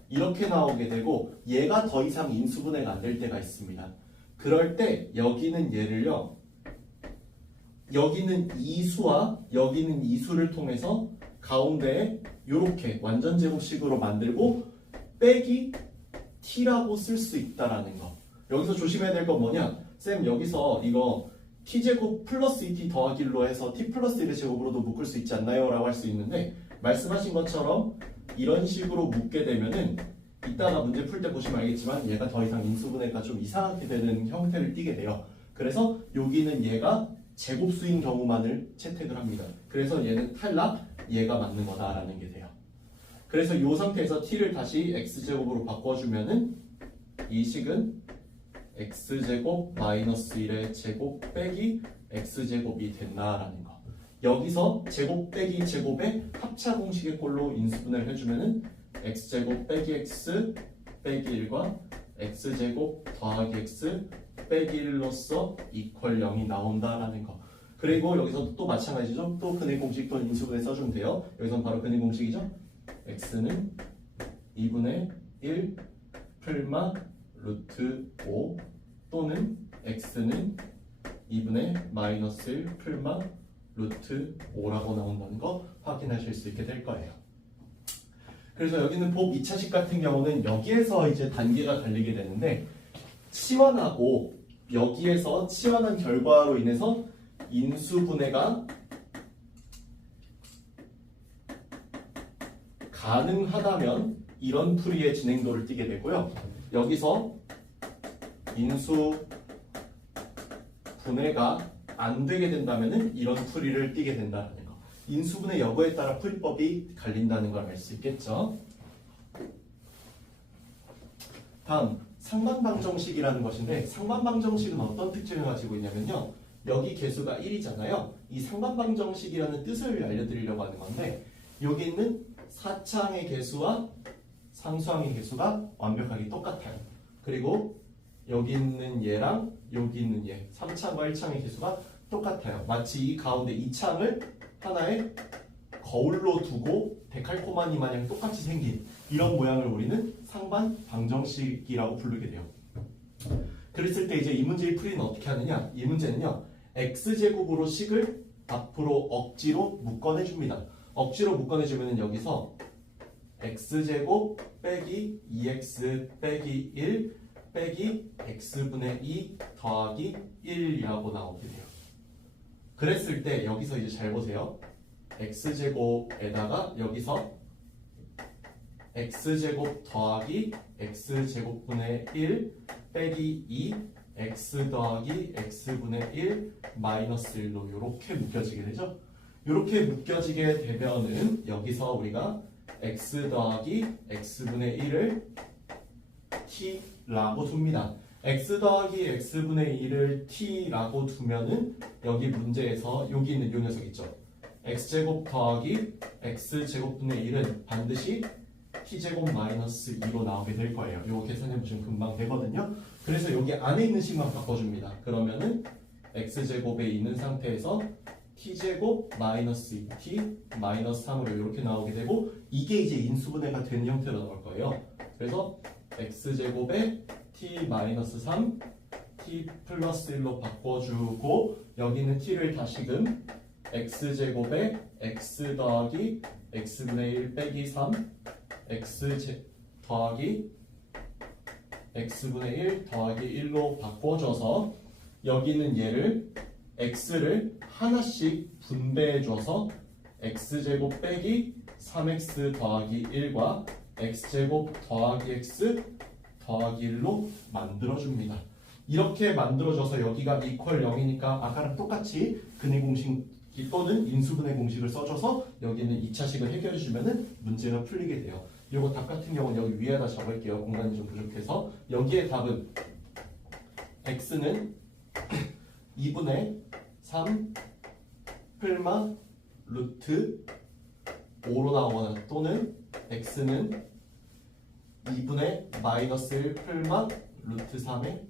이렇게 나오게 되고 얘가 더 이상 인수분해가 안 될 때가 있습니다. 그럴 때 여기는 얘를요, 여기는 이수와 여기는 이수를 통해서 가운데에 이렇게 완전 제곱식으로 만들고 빼기 t라고 쓸 수 있다라는 거. 여기서 조심해야 될 건 뭐냐? 쌤 여기서 이거 t제곱 플러스 2t 더하기 1로 해서 t 플러스 1의 제곱으로도 묶을 수 있지 않나요? 라고 할 수 있는데 말씀하신 것처럼 이런 식으로 묶게 되면은 이따가 문제 풀 때 보시면 알겠지만 얘가 더 이상 인수분해가 좀 이상하게 되는 형태를 띠게 돼요. 그래서 여기는 얘가 제곱수인 경우만을 채택을 합니다. 그래서 얘는 탈락, 얘가 맞는 거다라는 게 돼요. 그래서 이 상태에서 t를 다시 x제곱으로 바꿔주면은 이 식은 x제곱 마이너스 1의 제곱 빼기 x제곱이 된다라는 거. 여기서 제곱 빼기 제곱의 합차 공식의 꼴로 인수분해를 해주면은 x제곱 빼기 x 빼기 1과 x제곱 더하기 x 빼기 1로서 이퀄 0이 나온다라는 거. 그리고 여기서 또 마찬가지죠. 또 근의 공식 또는 인수분해 써주면 돼요. 여기서는 바로 근의 공식이죠. x는 2분의 1 풀마 루트 5 또는 x는 2분의 마이너스 1 풀마 루트 5라고 나온다는 거 확인하실 수 있게 될 거예요. 그래서 여기는 복 2차식 같은 경우는 여기에서 이제 단계가 달리게 되는데 치환하고 여기에서 치환한 결과로 인해서 인수분해가 가능하다면 이런 풀이의 진행도를 띠게 되고요. 여기서 인수분해가 안 되게 된다면 이런 풀이를 띠게 된다는 거. 인수분해 여부에 따라 풀이법이 갈린다는 걸 알 수 있겠죠. 다음 상반방정식이라는 것인데 상반방정식은 어떤 특징을 가지고 있냐면요. 여기 개수가 1이잖아요. 이 상반방정식이라는 뜻을 알려드리려고 하는 건데 여기 있는 사차항의 개수와 상수항의 개수가 완벽하게 똑같아요. 그리고 여기 있는 얘랑 여기 있는 얘 3차항과 1차항의 개수가 똑같아요. 마치 이 가운데 2차항을 하나의 거울로 두고 데칼코마니 마냥 똑같이 생긴 이런 모양을 우리는 상반방정식이라고 부르게 돼요. 그랬을 때 이제 이 문제의 풀이는 어떻게 하느냐? 이 문제는요. x제곱으로 식을 앞으로 억지로 묶어내줍니다. 억지로 묶어내주면 여기서 x제곱 빼기 2x 빼기 1 빼기 x분의 2 더하기 1이라고 나오게 돼요. 그랬을 때 여기서 이제 잘 보세요. x제곱에다가 여기서 x제곱 더하기 x제곱분의 1 빼기 2 x 더하기 x분의 1 마이너스 1로 이렇게 묶여지게 되죠. 이렇게 묶여지게 되면은 여기서 우리가 x 더하기 x분의 1을 t라고 둡니다. x 더하기 x분의 1을 t라고 두면은 여기 문제에서 여기 있는 요 녀석 있죠. x제곱 더하기 x제곱분의 1은 반드시 t제곱 마이너스 2로 나오게 될 거예요. 이거 계산해보시면 금방 되거든요. 그래서 여기 안에 있는 식만 바꿔줍니다. 그러면은 x제곱에 있는 상태에서 t제곱 마이너스 2t 마이너스 3으로 이렇게 나오게 되고 이게 이제 인수분해가 된 형태로 나올 거예요. 그래서 x제곱에 t 마이너스 3 t 플러스 1로 바꿔주고 여기 있는 t를 다시금 x제곱에 x 더하기 x분의 1 빼기 3 x 더하기 x분의 1 더하기 1로 바꿔줘서 여기 있는 얘를 x를 하나씩 분배해줘서 x제곱 빼기 3x 더하기 1과 x제곱 더하기 x 더하기 1로 만들어줍니다. 이렇게 만들어져서 여기가 이퀄 0이니까 아까랑 똑같이 근의 공식 또는 인수분해 공식을 써줘서 여기는 2차식을 해결해주면 문제가 풀리게 돼요. 이거 답 같은 경우는 여기 위에다 적을게요. 공간이 좀 부족해서 여기에 답은 x는 2분의 3 풀마 루트 5로 나오거나 또는 x는 2분의 마이너스 1 풀마 루트 3의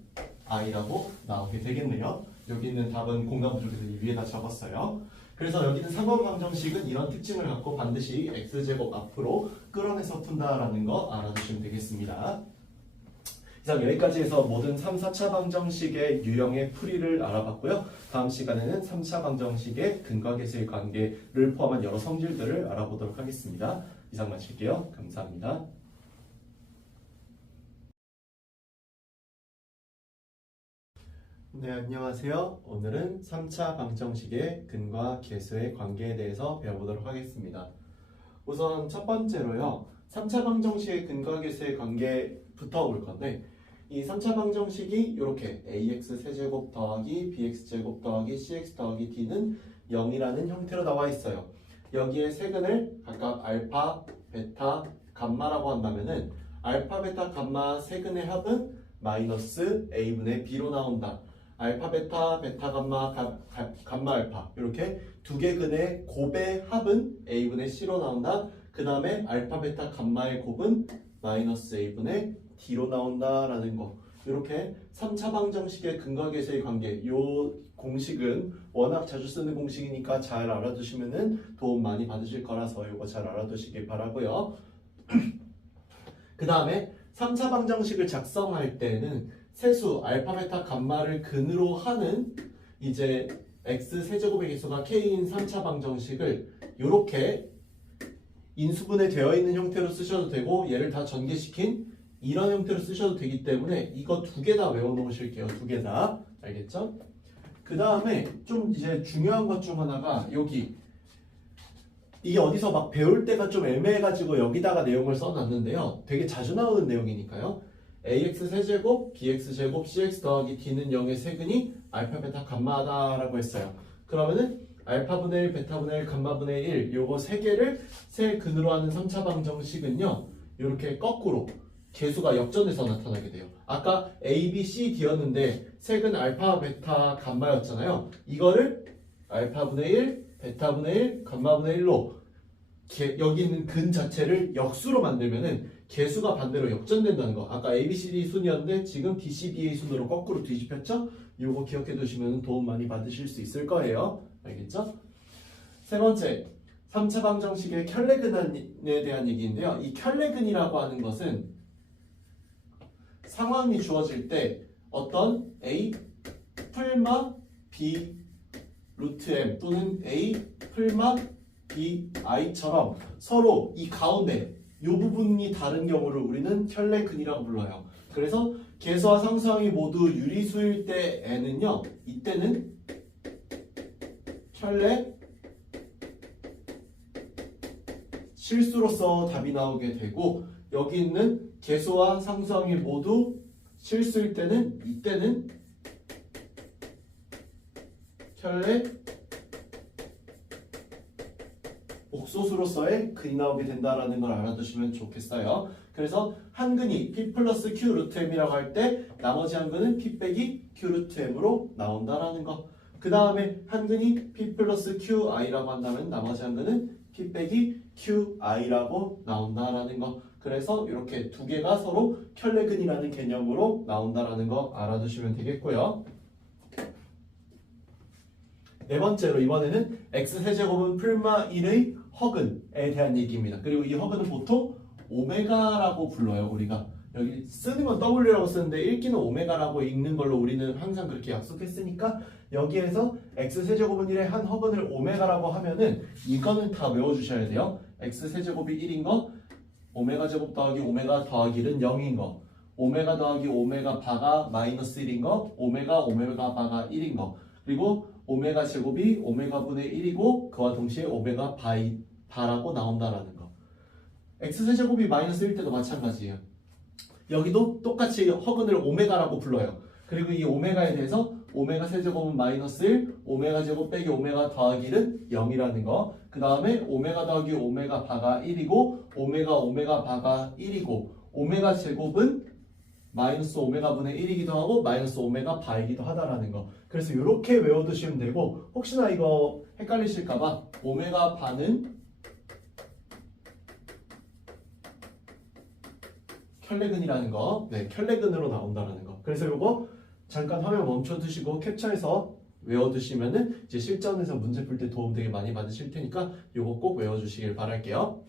i라고 나오게 되겠네요. 여기 있는 답은 공간 부족해서 위에다 적었어요. 그래서 여기는 상관방정식은 이런 특징을 갖고 반드시 x제곱 앞으로 끌어내서 푼다라는 거 알아두시면 되겠습니다. 이상 여기까지 해서 모든 3, 4차 방정식의 유형의 풀이를 알아봤고요. 다음 시간에는 3차 방정식의 근과 계수의 관계를 포함한 여러 성질들을 알아보도록 하겠습니다. 이상 마칠게요. 감사합니다. 네, 안녕하세요. 오늘은 3차 방정식의 근과 계수의 관계에 대해서 배워보도록 하겠습니다. 우선 첫 번째로요. 3차 방정식의 근과 계수의 관계부터 볼 건데 이 3차 방정식이 이렇게 ax 세제곱 더하기 bx제곱 더하기 cx 더하기 d는 0이라는 형태로 나와 있어요. 여기에 세근을 각각 알파, 베타, 감마라고 한다면은 알파, 베타, 감마 세근의 합은 마이너스 a분의 b로 나온다. 알파, 베타, 베타, 감마, 감마, 알파 이렇게 두 개 근의 곱의 합은 a분의 c로 나온다. 그 다음에 알파, 베타, 감마의 곱은 마이너스 a분의 d로 나온다라는 거. 이렇게 3차 방정식의 근과 계수의 관계 이 공식은 워낙 자주 쓰는 공식이니까 잘 알아두시면 도움 많이 받으실 거라서 이거 잘 알아두시길 바라고요. 그 다음에 3차 방정식을 작성할 때는 세수 알파, 베타, 감마를 근으로 하는 이제 x 세제곱의 개수가 k인 3차 방정식을 이렇게 인수분해 되어 있는 형태로 쓰셔도 되고 얘를 다 전개시킨 이런 형태로 쓰셔도 되기 때문에 이거 두 개 다 외워 놓으실게요. 두 개 다. 알겠죠? 그 다음에 좀 이제 중요한 것 중 하나가 여기 이게 어디서 막 배울 때가 좀 애매해가지고 여기다가 내용을 써놨는데요. 되게 자주 나오는 내용이니까요. ax 세제곱, bx 제곱, cx 더하기 d는 0의 세근이 알파, 베타, 감마다라고 했어요. 그러면은 알파분의 1, 베타분의 1, 감마분의 1 요거 세 개를 세 근으로 하는 3차 방정식은요. 이렇게 거꾸로 개수가 역전해서 나타나게 돼요. 아까 a, b, c, d였는데 세근 알파, 베타, 감마였잖아요. 이거를 알파분의 1, 베타분의 1, 감마분의 1로 여기 있는 근 자체를 역수로 만들면은 개수가 반대로 역전된다는 거. 아까 a, b, c, d 순이었는데 지금 d, c, b의 순으로 거꾸로 뒤집혔죠? 이거 기억해 두시면 도움 많이 받으실 수 있을 거예요. 알겠죠? 세 번째, 3차 방정식의 켤레근에 대한 얘기인데요. 이 켤레근이라고 하는 것은 상황이 주어질 때 어떤 a 풀마 b 루트 m 또는 a 풀마 b i처럼 서로 이 가운데 이 부분이 다른 경우를 우리는 켤레근이라고 불러요. 그래서 개수와 상수항이 모두 유리수일 때 n은요. 이때는 켤레 실수로서 답이 나오게 되고 여기 있는 개수와 상수항이 모두 실수일 때는 이때는 켤레 옥소수로서의 근이 나오게 된다라는 걸 알아두시면 좋겠어요. 그래서 한 근이 P 플러스 Q 루트 M이라고 할 때 나머지 한 근은 P 빼기 Q 루트 M으로 나온다라는 거. 그 다음에 한 근이 P 플러스 QI라고 한다면 나머지 한 근은 P 빼기 QI라고 나온다라는 거. 그래서 이렇게 두 개가 서로 켤레근이라는 개념으로 나온다라는 거 알아두시면 되겠고요. 네 번째로 이번에는 X세제곱은 풀마 1의 허근에 대한 얘기입니다. 그리고 이 허근은 보통 오메가라고 불러요. 우리가 여기 쓰는 건 W라고 쓰는데 읽기는 오메가라고 읽는 걸로 우리는 항상 그렇게 약속했으니까 여기에서 X세제곱은 1의 한 허근을 오메가라고 하면은 이거는 다 외워주셔야 돼요. X세제곱이 1인 거, 오메가 제곱 더하기 오메가 더하기 1은 0인 거, 오메가 더하기 오메가 바가 마이너스 1인 거, 오메가 바가 1인 거, 그리고 오메가 제곱이 오메가 분의 1이고 그와 동시에 오메가 바라고 나온다라는 거. X세제곱이 마이너스 1 때도 마찬가지예요. 여기도 똑같이 허근을 오메가라고 불러요. 그리고 이 오메가에 대해서 오메가 세제곱은 마이너스 1, 오메가 제곱 빼기 오메가 더하기 1은 0이라는 거. 그 다음에 오메가 더하기 오메가 바가 1이고 오메가 바가 1이고 오메가 제곱은 마이너스 오메가 분의 1이기도 하고 마이너스 오메가 바이기도 하다라는 거. 그래서 이렇게 외워두시면 되고 혹시나 이거 헷갈리실까봐 오메가 바는 켤레근이라는 거, 네, 켤레근으로 나온다라는 거. 그래서 이거 잠깐 화면 멈춰두시고 캡처해서 외워두시면은 이제 실전에서 문제 풀 때 도움 되게 많이 받으실 테니까 이거 꼭 외워주시길 바랄게요.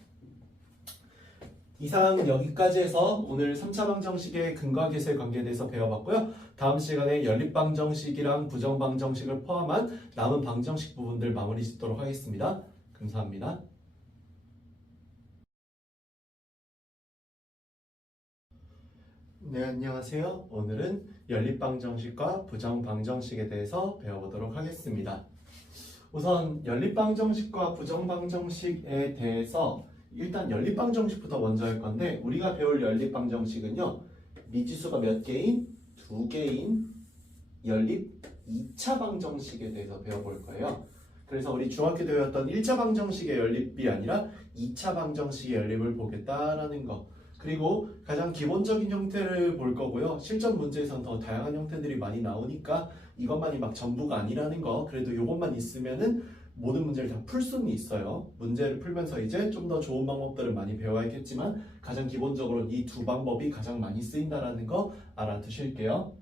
이상 여기까지 해서 오늘 3차 방정식의 근과 계수의 관계에 대해서 배워봤고요. 다음 시간에 연립방정식이랑 부정방정식을 포함한 남은 방정식 부분들 마무리 짓도록 하겠습니다. 감사합니다. 네, 안녕하세요. 오늘은 연립방정식과 부정방정식에 대해서 배워보도록 하겠습니다. 우선 연립방정식과 부정방정식에 대해서 일단 연립방정식부터 먼저 할 건데 우리가 배울 연립방정식은요. 미지수가 몇 개인? 2개인 연립 2차 방정식에 대해서 배워볼 거예요. 그래서 우리 중학교 때 배웠던 1차 방정식의 연립이 아니라 2차 방정식의 연립을 보겠다라는 거. 그리고 가장 기본적인 형태를 볼 거고요. 실전 문제에서는 더 다양한 형태들이 많이 나오니까 이것만이 막 전부가 아니라는 거. 그래도 이것만 있으면은 모든 문제를 다 풀 수는 있어요. 문제를 풀면서 이제 좀 더 좋은 방법들을 많이 배워야겠지만 가장 기본적으로 이 두 방법이 가장 많이 쓰인다라는 거 알아두실게요.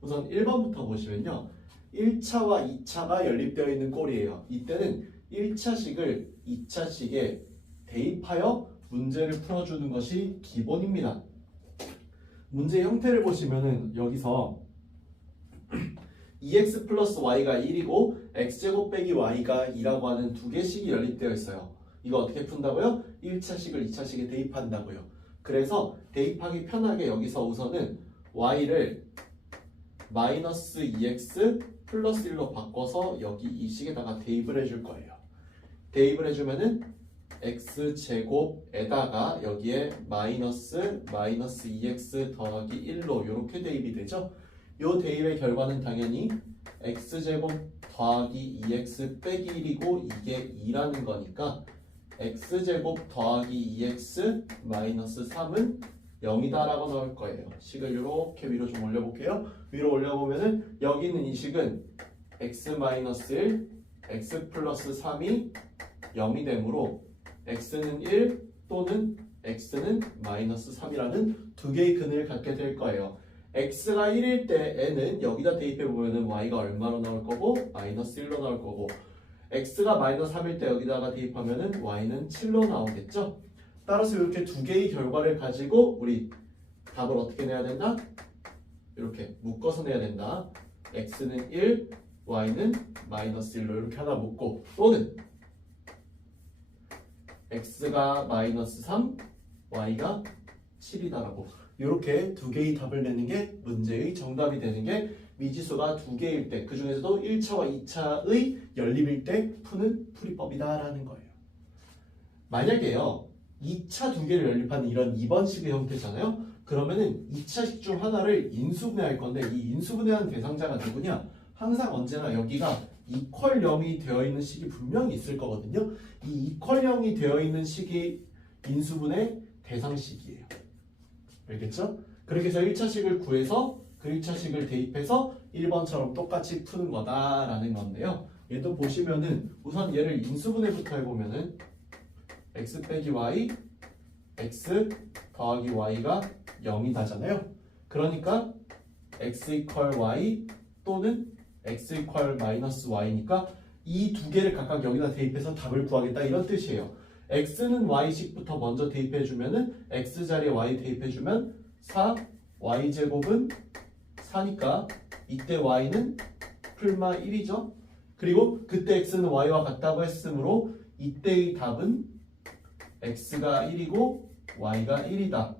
우선 1번부터 보시면요. 1차와 2차가 연립되어 있는 꼴이에요. 이때는 1차식을 2차식에 대입하여 문제를 풀어주는 것이 기본입니다. 문제 형태를 보시면은 여기서 2x 플러스 y가 1이고 x제곱 빼기 y가 2라고 하는 두 개식이 연립되어 있어요. 이거 어떻게 푼다고요? 1차식을 2차식에 대입한다고요. 그래서 대입하기 편하게 여기서 우선은 y를 마이너스 2x 플러스 1로 바꿔서 여기 이 식에다가 대입을 해줄 거예요. 대입을 해주면은 x제곱에다가 여기에 마이너스 2x 더하기 1로 이렇게 대입이 되죠. 이 대입의 결과는 당연히 x제곱 더하기 2x 빼기 1이고 이게 2라는 거니까 x제곱 더하기 2x 마이너스 3은 0이다 라고 나올 거예요. 식을 이렇게 위로 좀 올려볼게요. 위로 올려보면은 여기 있는 이 식은 x 마이너스 1, x 플러스 3이 0이 되므로 x는 1 또는 x는 마이너스 3이라는 두 개의 근을 갖게 될 거예요. x가 1일 때 n은 여기다 대입해보면 y가 얼마로 나올 거고 마이너스 1로 나올 거고 x가 마이너스 3일 때 여기다가 대입하면 y는 7로 나오겠죠. 따라서 이렇게 두 개의 결과를 가지고 우리 답을 어떻게 내야 된다? 이렇게 묶어서 내야 된다. x는 1, y는 마이너스 1로 이렇게 하나 묶고 또는 x가 마이너스 3, y가 7이다라고 이렇게 두 개의 답을 내는 게 문제의 정답이 되는 게 미지수가 두 개일 때 그 중에서도 1차와 2차의 연립일 때 푸는 풀이법이다라는 거예요. 만약에요 2차 두 개를 연립하는 이런 2번식의 형태잖아요. 그러면은 2차식 중 하나를 인수분해할 건데 이 인수분해한 대상자가 누구냐? 항상 언제나 여기가 이퀄 0이 되어 있는 식이 분명히 있을 거거든요. 이 이퀄 0이 되어 있는 식이 인수분해 대상식이에요. 알겠죠? 그렇게 해서 1차식을 구해서 그 1차식을 대입해서 1번처럼 똑같이 푸는 거다라는 건데요. 얘도 보시면은 우선 얘를 인수분해부터 해보면은 x 빼기 y, x 더하기 y가 0이다잖아요. 그러니까 x 이퀄 y 또는 x 이퀄 마이너스 y니까 이 두 개를 각각 여기다 대입해서 답을 구하겠다 이런 뜻이에요. x는 y식부터 먼저 대입해주면은 x 자리에 y 대입해주면 4, y제곱은 4니까 이때 y는 풀마 1이죠. 그리고 그때 x는 y와 같다고 했으므로 이때의 답은 x가 1이고 y가 1이다.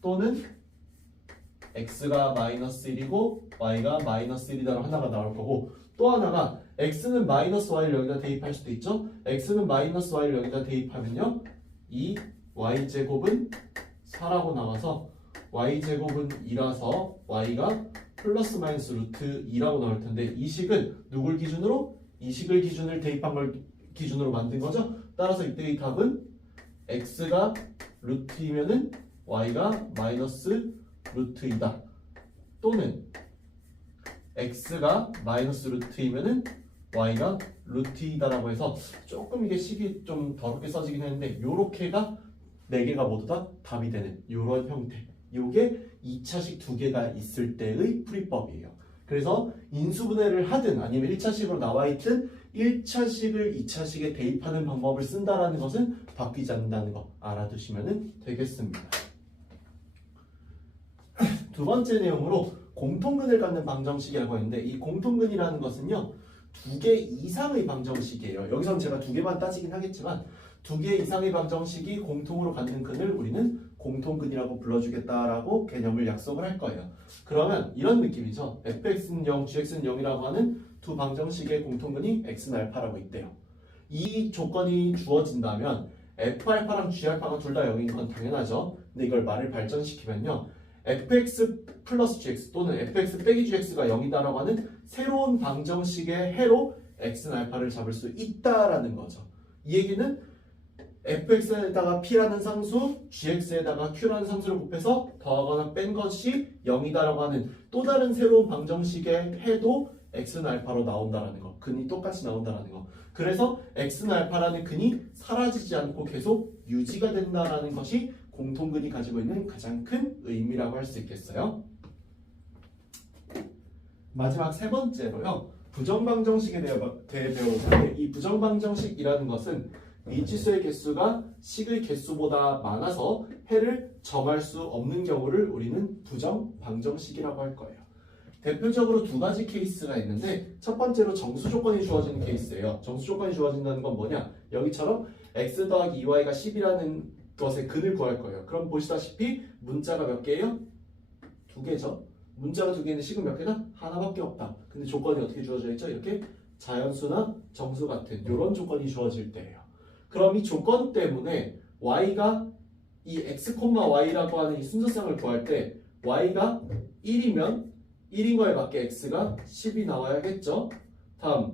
또는 x가 마이너스 1이고 y가 마이너스 1이다로 하나가 나올 거고, 또 하나가 x는 마이너스 y를 여기다 대입할 수도 있죠. x는 마이너스 y를 여기다 대입하면요, 이 y제곱은 4라고 나와서 y제곱은 2라서 y가 플러스 마이너스 루트 2라고 나올 텐데, 이 식은 누굴 기준으로? 이 식을 기준을 대입한 걸 기준으로 만든 거죠. 따라서 이때의 답은 x가 루트이면은 y가 마이너스 루트 2다. 또는 x가 마이너스 루트이면은 y가 루트 2다라고 해서 조금 이게 식이 좀 더럽게 써지긴 했는데, 요렇게가 4개가 모두 다 답이 되는 요런 형태. 요게 2차식 2개가 있을 때의 풀이법이에요. 그래서 인수분해를 하든 아니면 1차식으로 나와 있든 1차식을 2차식에 대입하는 방법을 쓴다라는 것은 바뀌지 않는다는 거 알아두시면 되겠습니다. 두 번째 내용으로 공통근을 갖는 방정식이라고 했는데, 이 공통근이라는 것은요, 2개 이상의 방정식이에요. 여기서는 제가 2개만 따지긴 하겠지만 2개 이상의 방정식이 공통으로 갖는 근을 우리는 공통근이라고 불러주겠다라고 개념을 약속을 할 거예요. 그러면 이런 느낌이죠. fx는 0, gx는 0이라고 하는 두 방정식의 공통근이 x는 알파라고 있대요. 이 조건이 주어진다면 f알파랑 g알파가 둘 다 0인 건 당연하죠. 근데 이걸 말을 발전시키면요, fx 플러스 gx 또는 fx 빼기 gx가 0이다라고 하는 새로운 방정식의 해로 x는 알파를 잡을 수 있다라는 거죠. 이 얘기는 fx에다가 p라는 상수, gx에다가 q라는 상수를 곱해서 더하거나 뺀 것이 0이다라고 하는 또 다른 새로운 방정식의 해도 x는 알파로 나온다라는 거, 근이 똑같이 나온다라는 거. 그래서 x는 알파라는 근이 사라지지 않고 계속 유지가 된다라는 것이 공통근이 가지고 있는 가장 큰 의미라고 할 수 있겠어요. 마지막 세 번째로요, 부정방정식에 대해 배울 텐데, 이 부정방정식이라는 것은 미지수의 개수가 식의 개수보다 많아서 해를 정할 수 없는 경우를 우리는 부정방정식이라고 할 거예요. 대표적으로 두 가지 케이스가 있는데, 첫 번째로 정수 조건이 주어지는 케이스예요. 정수 조건이 주어진다는 건 뭐냐? 여기처럼 x 더하기 2y가 10이라는 것의 근을 구할 거예요. 그럼 보시다시피 문자가 몇 개예요? 2개죠. 문자가 2개인데 식은 몇 개다? 하나밖에 없다. 근데 조건이 어떻게 주어져 있죠? 이렇게 자연수나 정수 같은 이런 조건이 주어질 때예요. 그럼 이 조건 때문에 y가 이 x, y라고 하는 이 순서상을 구할 때 y가 1이면 1인 거에 맞게 x가 10이 나와야겠죠. 다음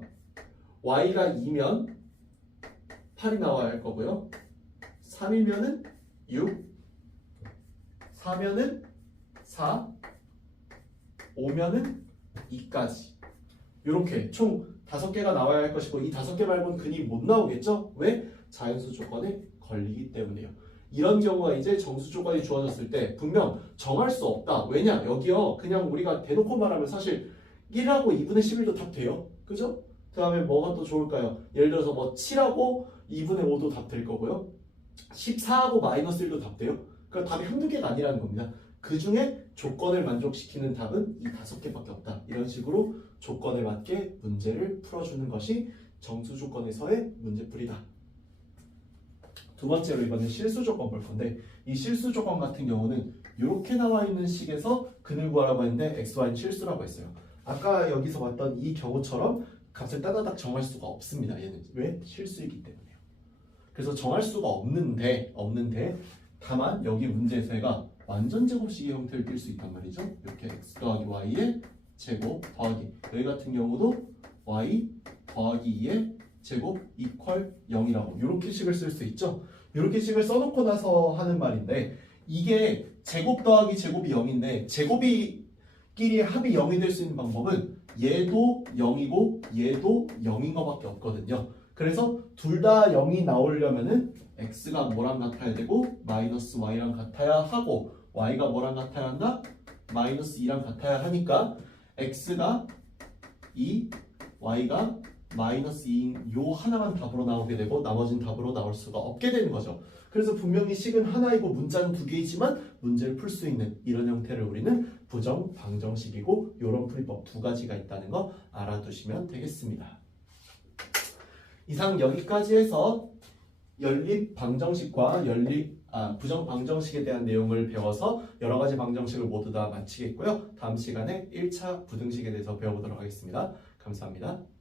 y가 2면 8이 나와야 할 거고요. 3이면은 6, 4면은 4, 5면은 2까지. 이렇게 총 5개가 나와야 할 것이고, 이 5개 말고는 근이 못 나오겠죠? 왜? 자연수 조건에 걸리기 때문에요. 이런 경우가 이제 정수 조건이 주어졌을 때 분명 정할 수 없다. 왜냐? 여기요, 그냥 우리가 대놓고 말하면 사실 1하고 2분의 11도 답 돼요. 그죠? 그 다음에 뭐가 또 좋을까요? 예를 들어서 뭐 7하고 2분의 5도 답 될 거고요. 14하고 마이너스 1도 답 돼요. 그러니까 답이 한두 개가 아니라는 겁니다. 그 중에 조건을 만족시키는 답은 이 5개밖에 없다. 이런 식으로 조건에 맞게 문제를 풀어주는 것이 정수 조건에서의 문제풀이다. 두 번째로 이번엔 실수 조건 볼 건데, 이 실수 조건 같은 경우는 이렇게 나와 있는 식에서 근을 구하라고 했는데 xy는 실수라고 했어요. 아까 여기서 봤던 이 경우처럼 값을 따다닥 정할 수가 없습니다. 얘는 왜? 실수이기 때문에요. 그래서 정할 수가 없는데 다만 여기 문제에서 얘가 완전 제곱식의 형태를 띌 수 있단 말이죠. 이렇게 x 더하기 y의 제곱 더하기, 여기 같은 경우도 y 더하기 2의 제곱 이퀄 0이라고 이렇게 식을 쓸 수 있죠. 이렇게 식을 써놓고 나서 하는 말인데 이게 제곱 더하기 제곱이 0인데 제곱이 끼리의 합이 0이 될 수 있는 방법은 얘도 0이고 얘도 0인 거밖에 없거든요. 그래서 둘 다 0이 나오려면은 x가 뭐랑 같아야 되고 마이너스 y랑 같아야 하고 y가 뭐랑 같아야 한다? 마이너스 2랑 같아야 하니까 x가 2, y가 마이너스 2인 요 하나만 답으로 나오게 되고 나머지는 답으로 나올 수가 없게 되는 거죠. 그래서 분명히 식은 하나이고 문자는 두 개이지만 문제를 풀 수 있는 이런 형태를 우리는 부정 방정식이고 이런 풀이법 두 가지가 있다는 거 알아두시면 되겠습니다. 이상 여기까지 해서 연립 방정식과 부정 방정식에 대한 내용을 배워서 여러 가지 방정식을 모두 다 마치겠고요. 다음 시간에 1차 부등식에 대해서 배워보도록 하겠습니다. 감사합니다.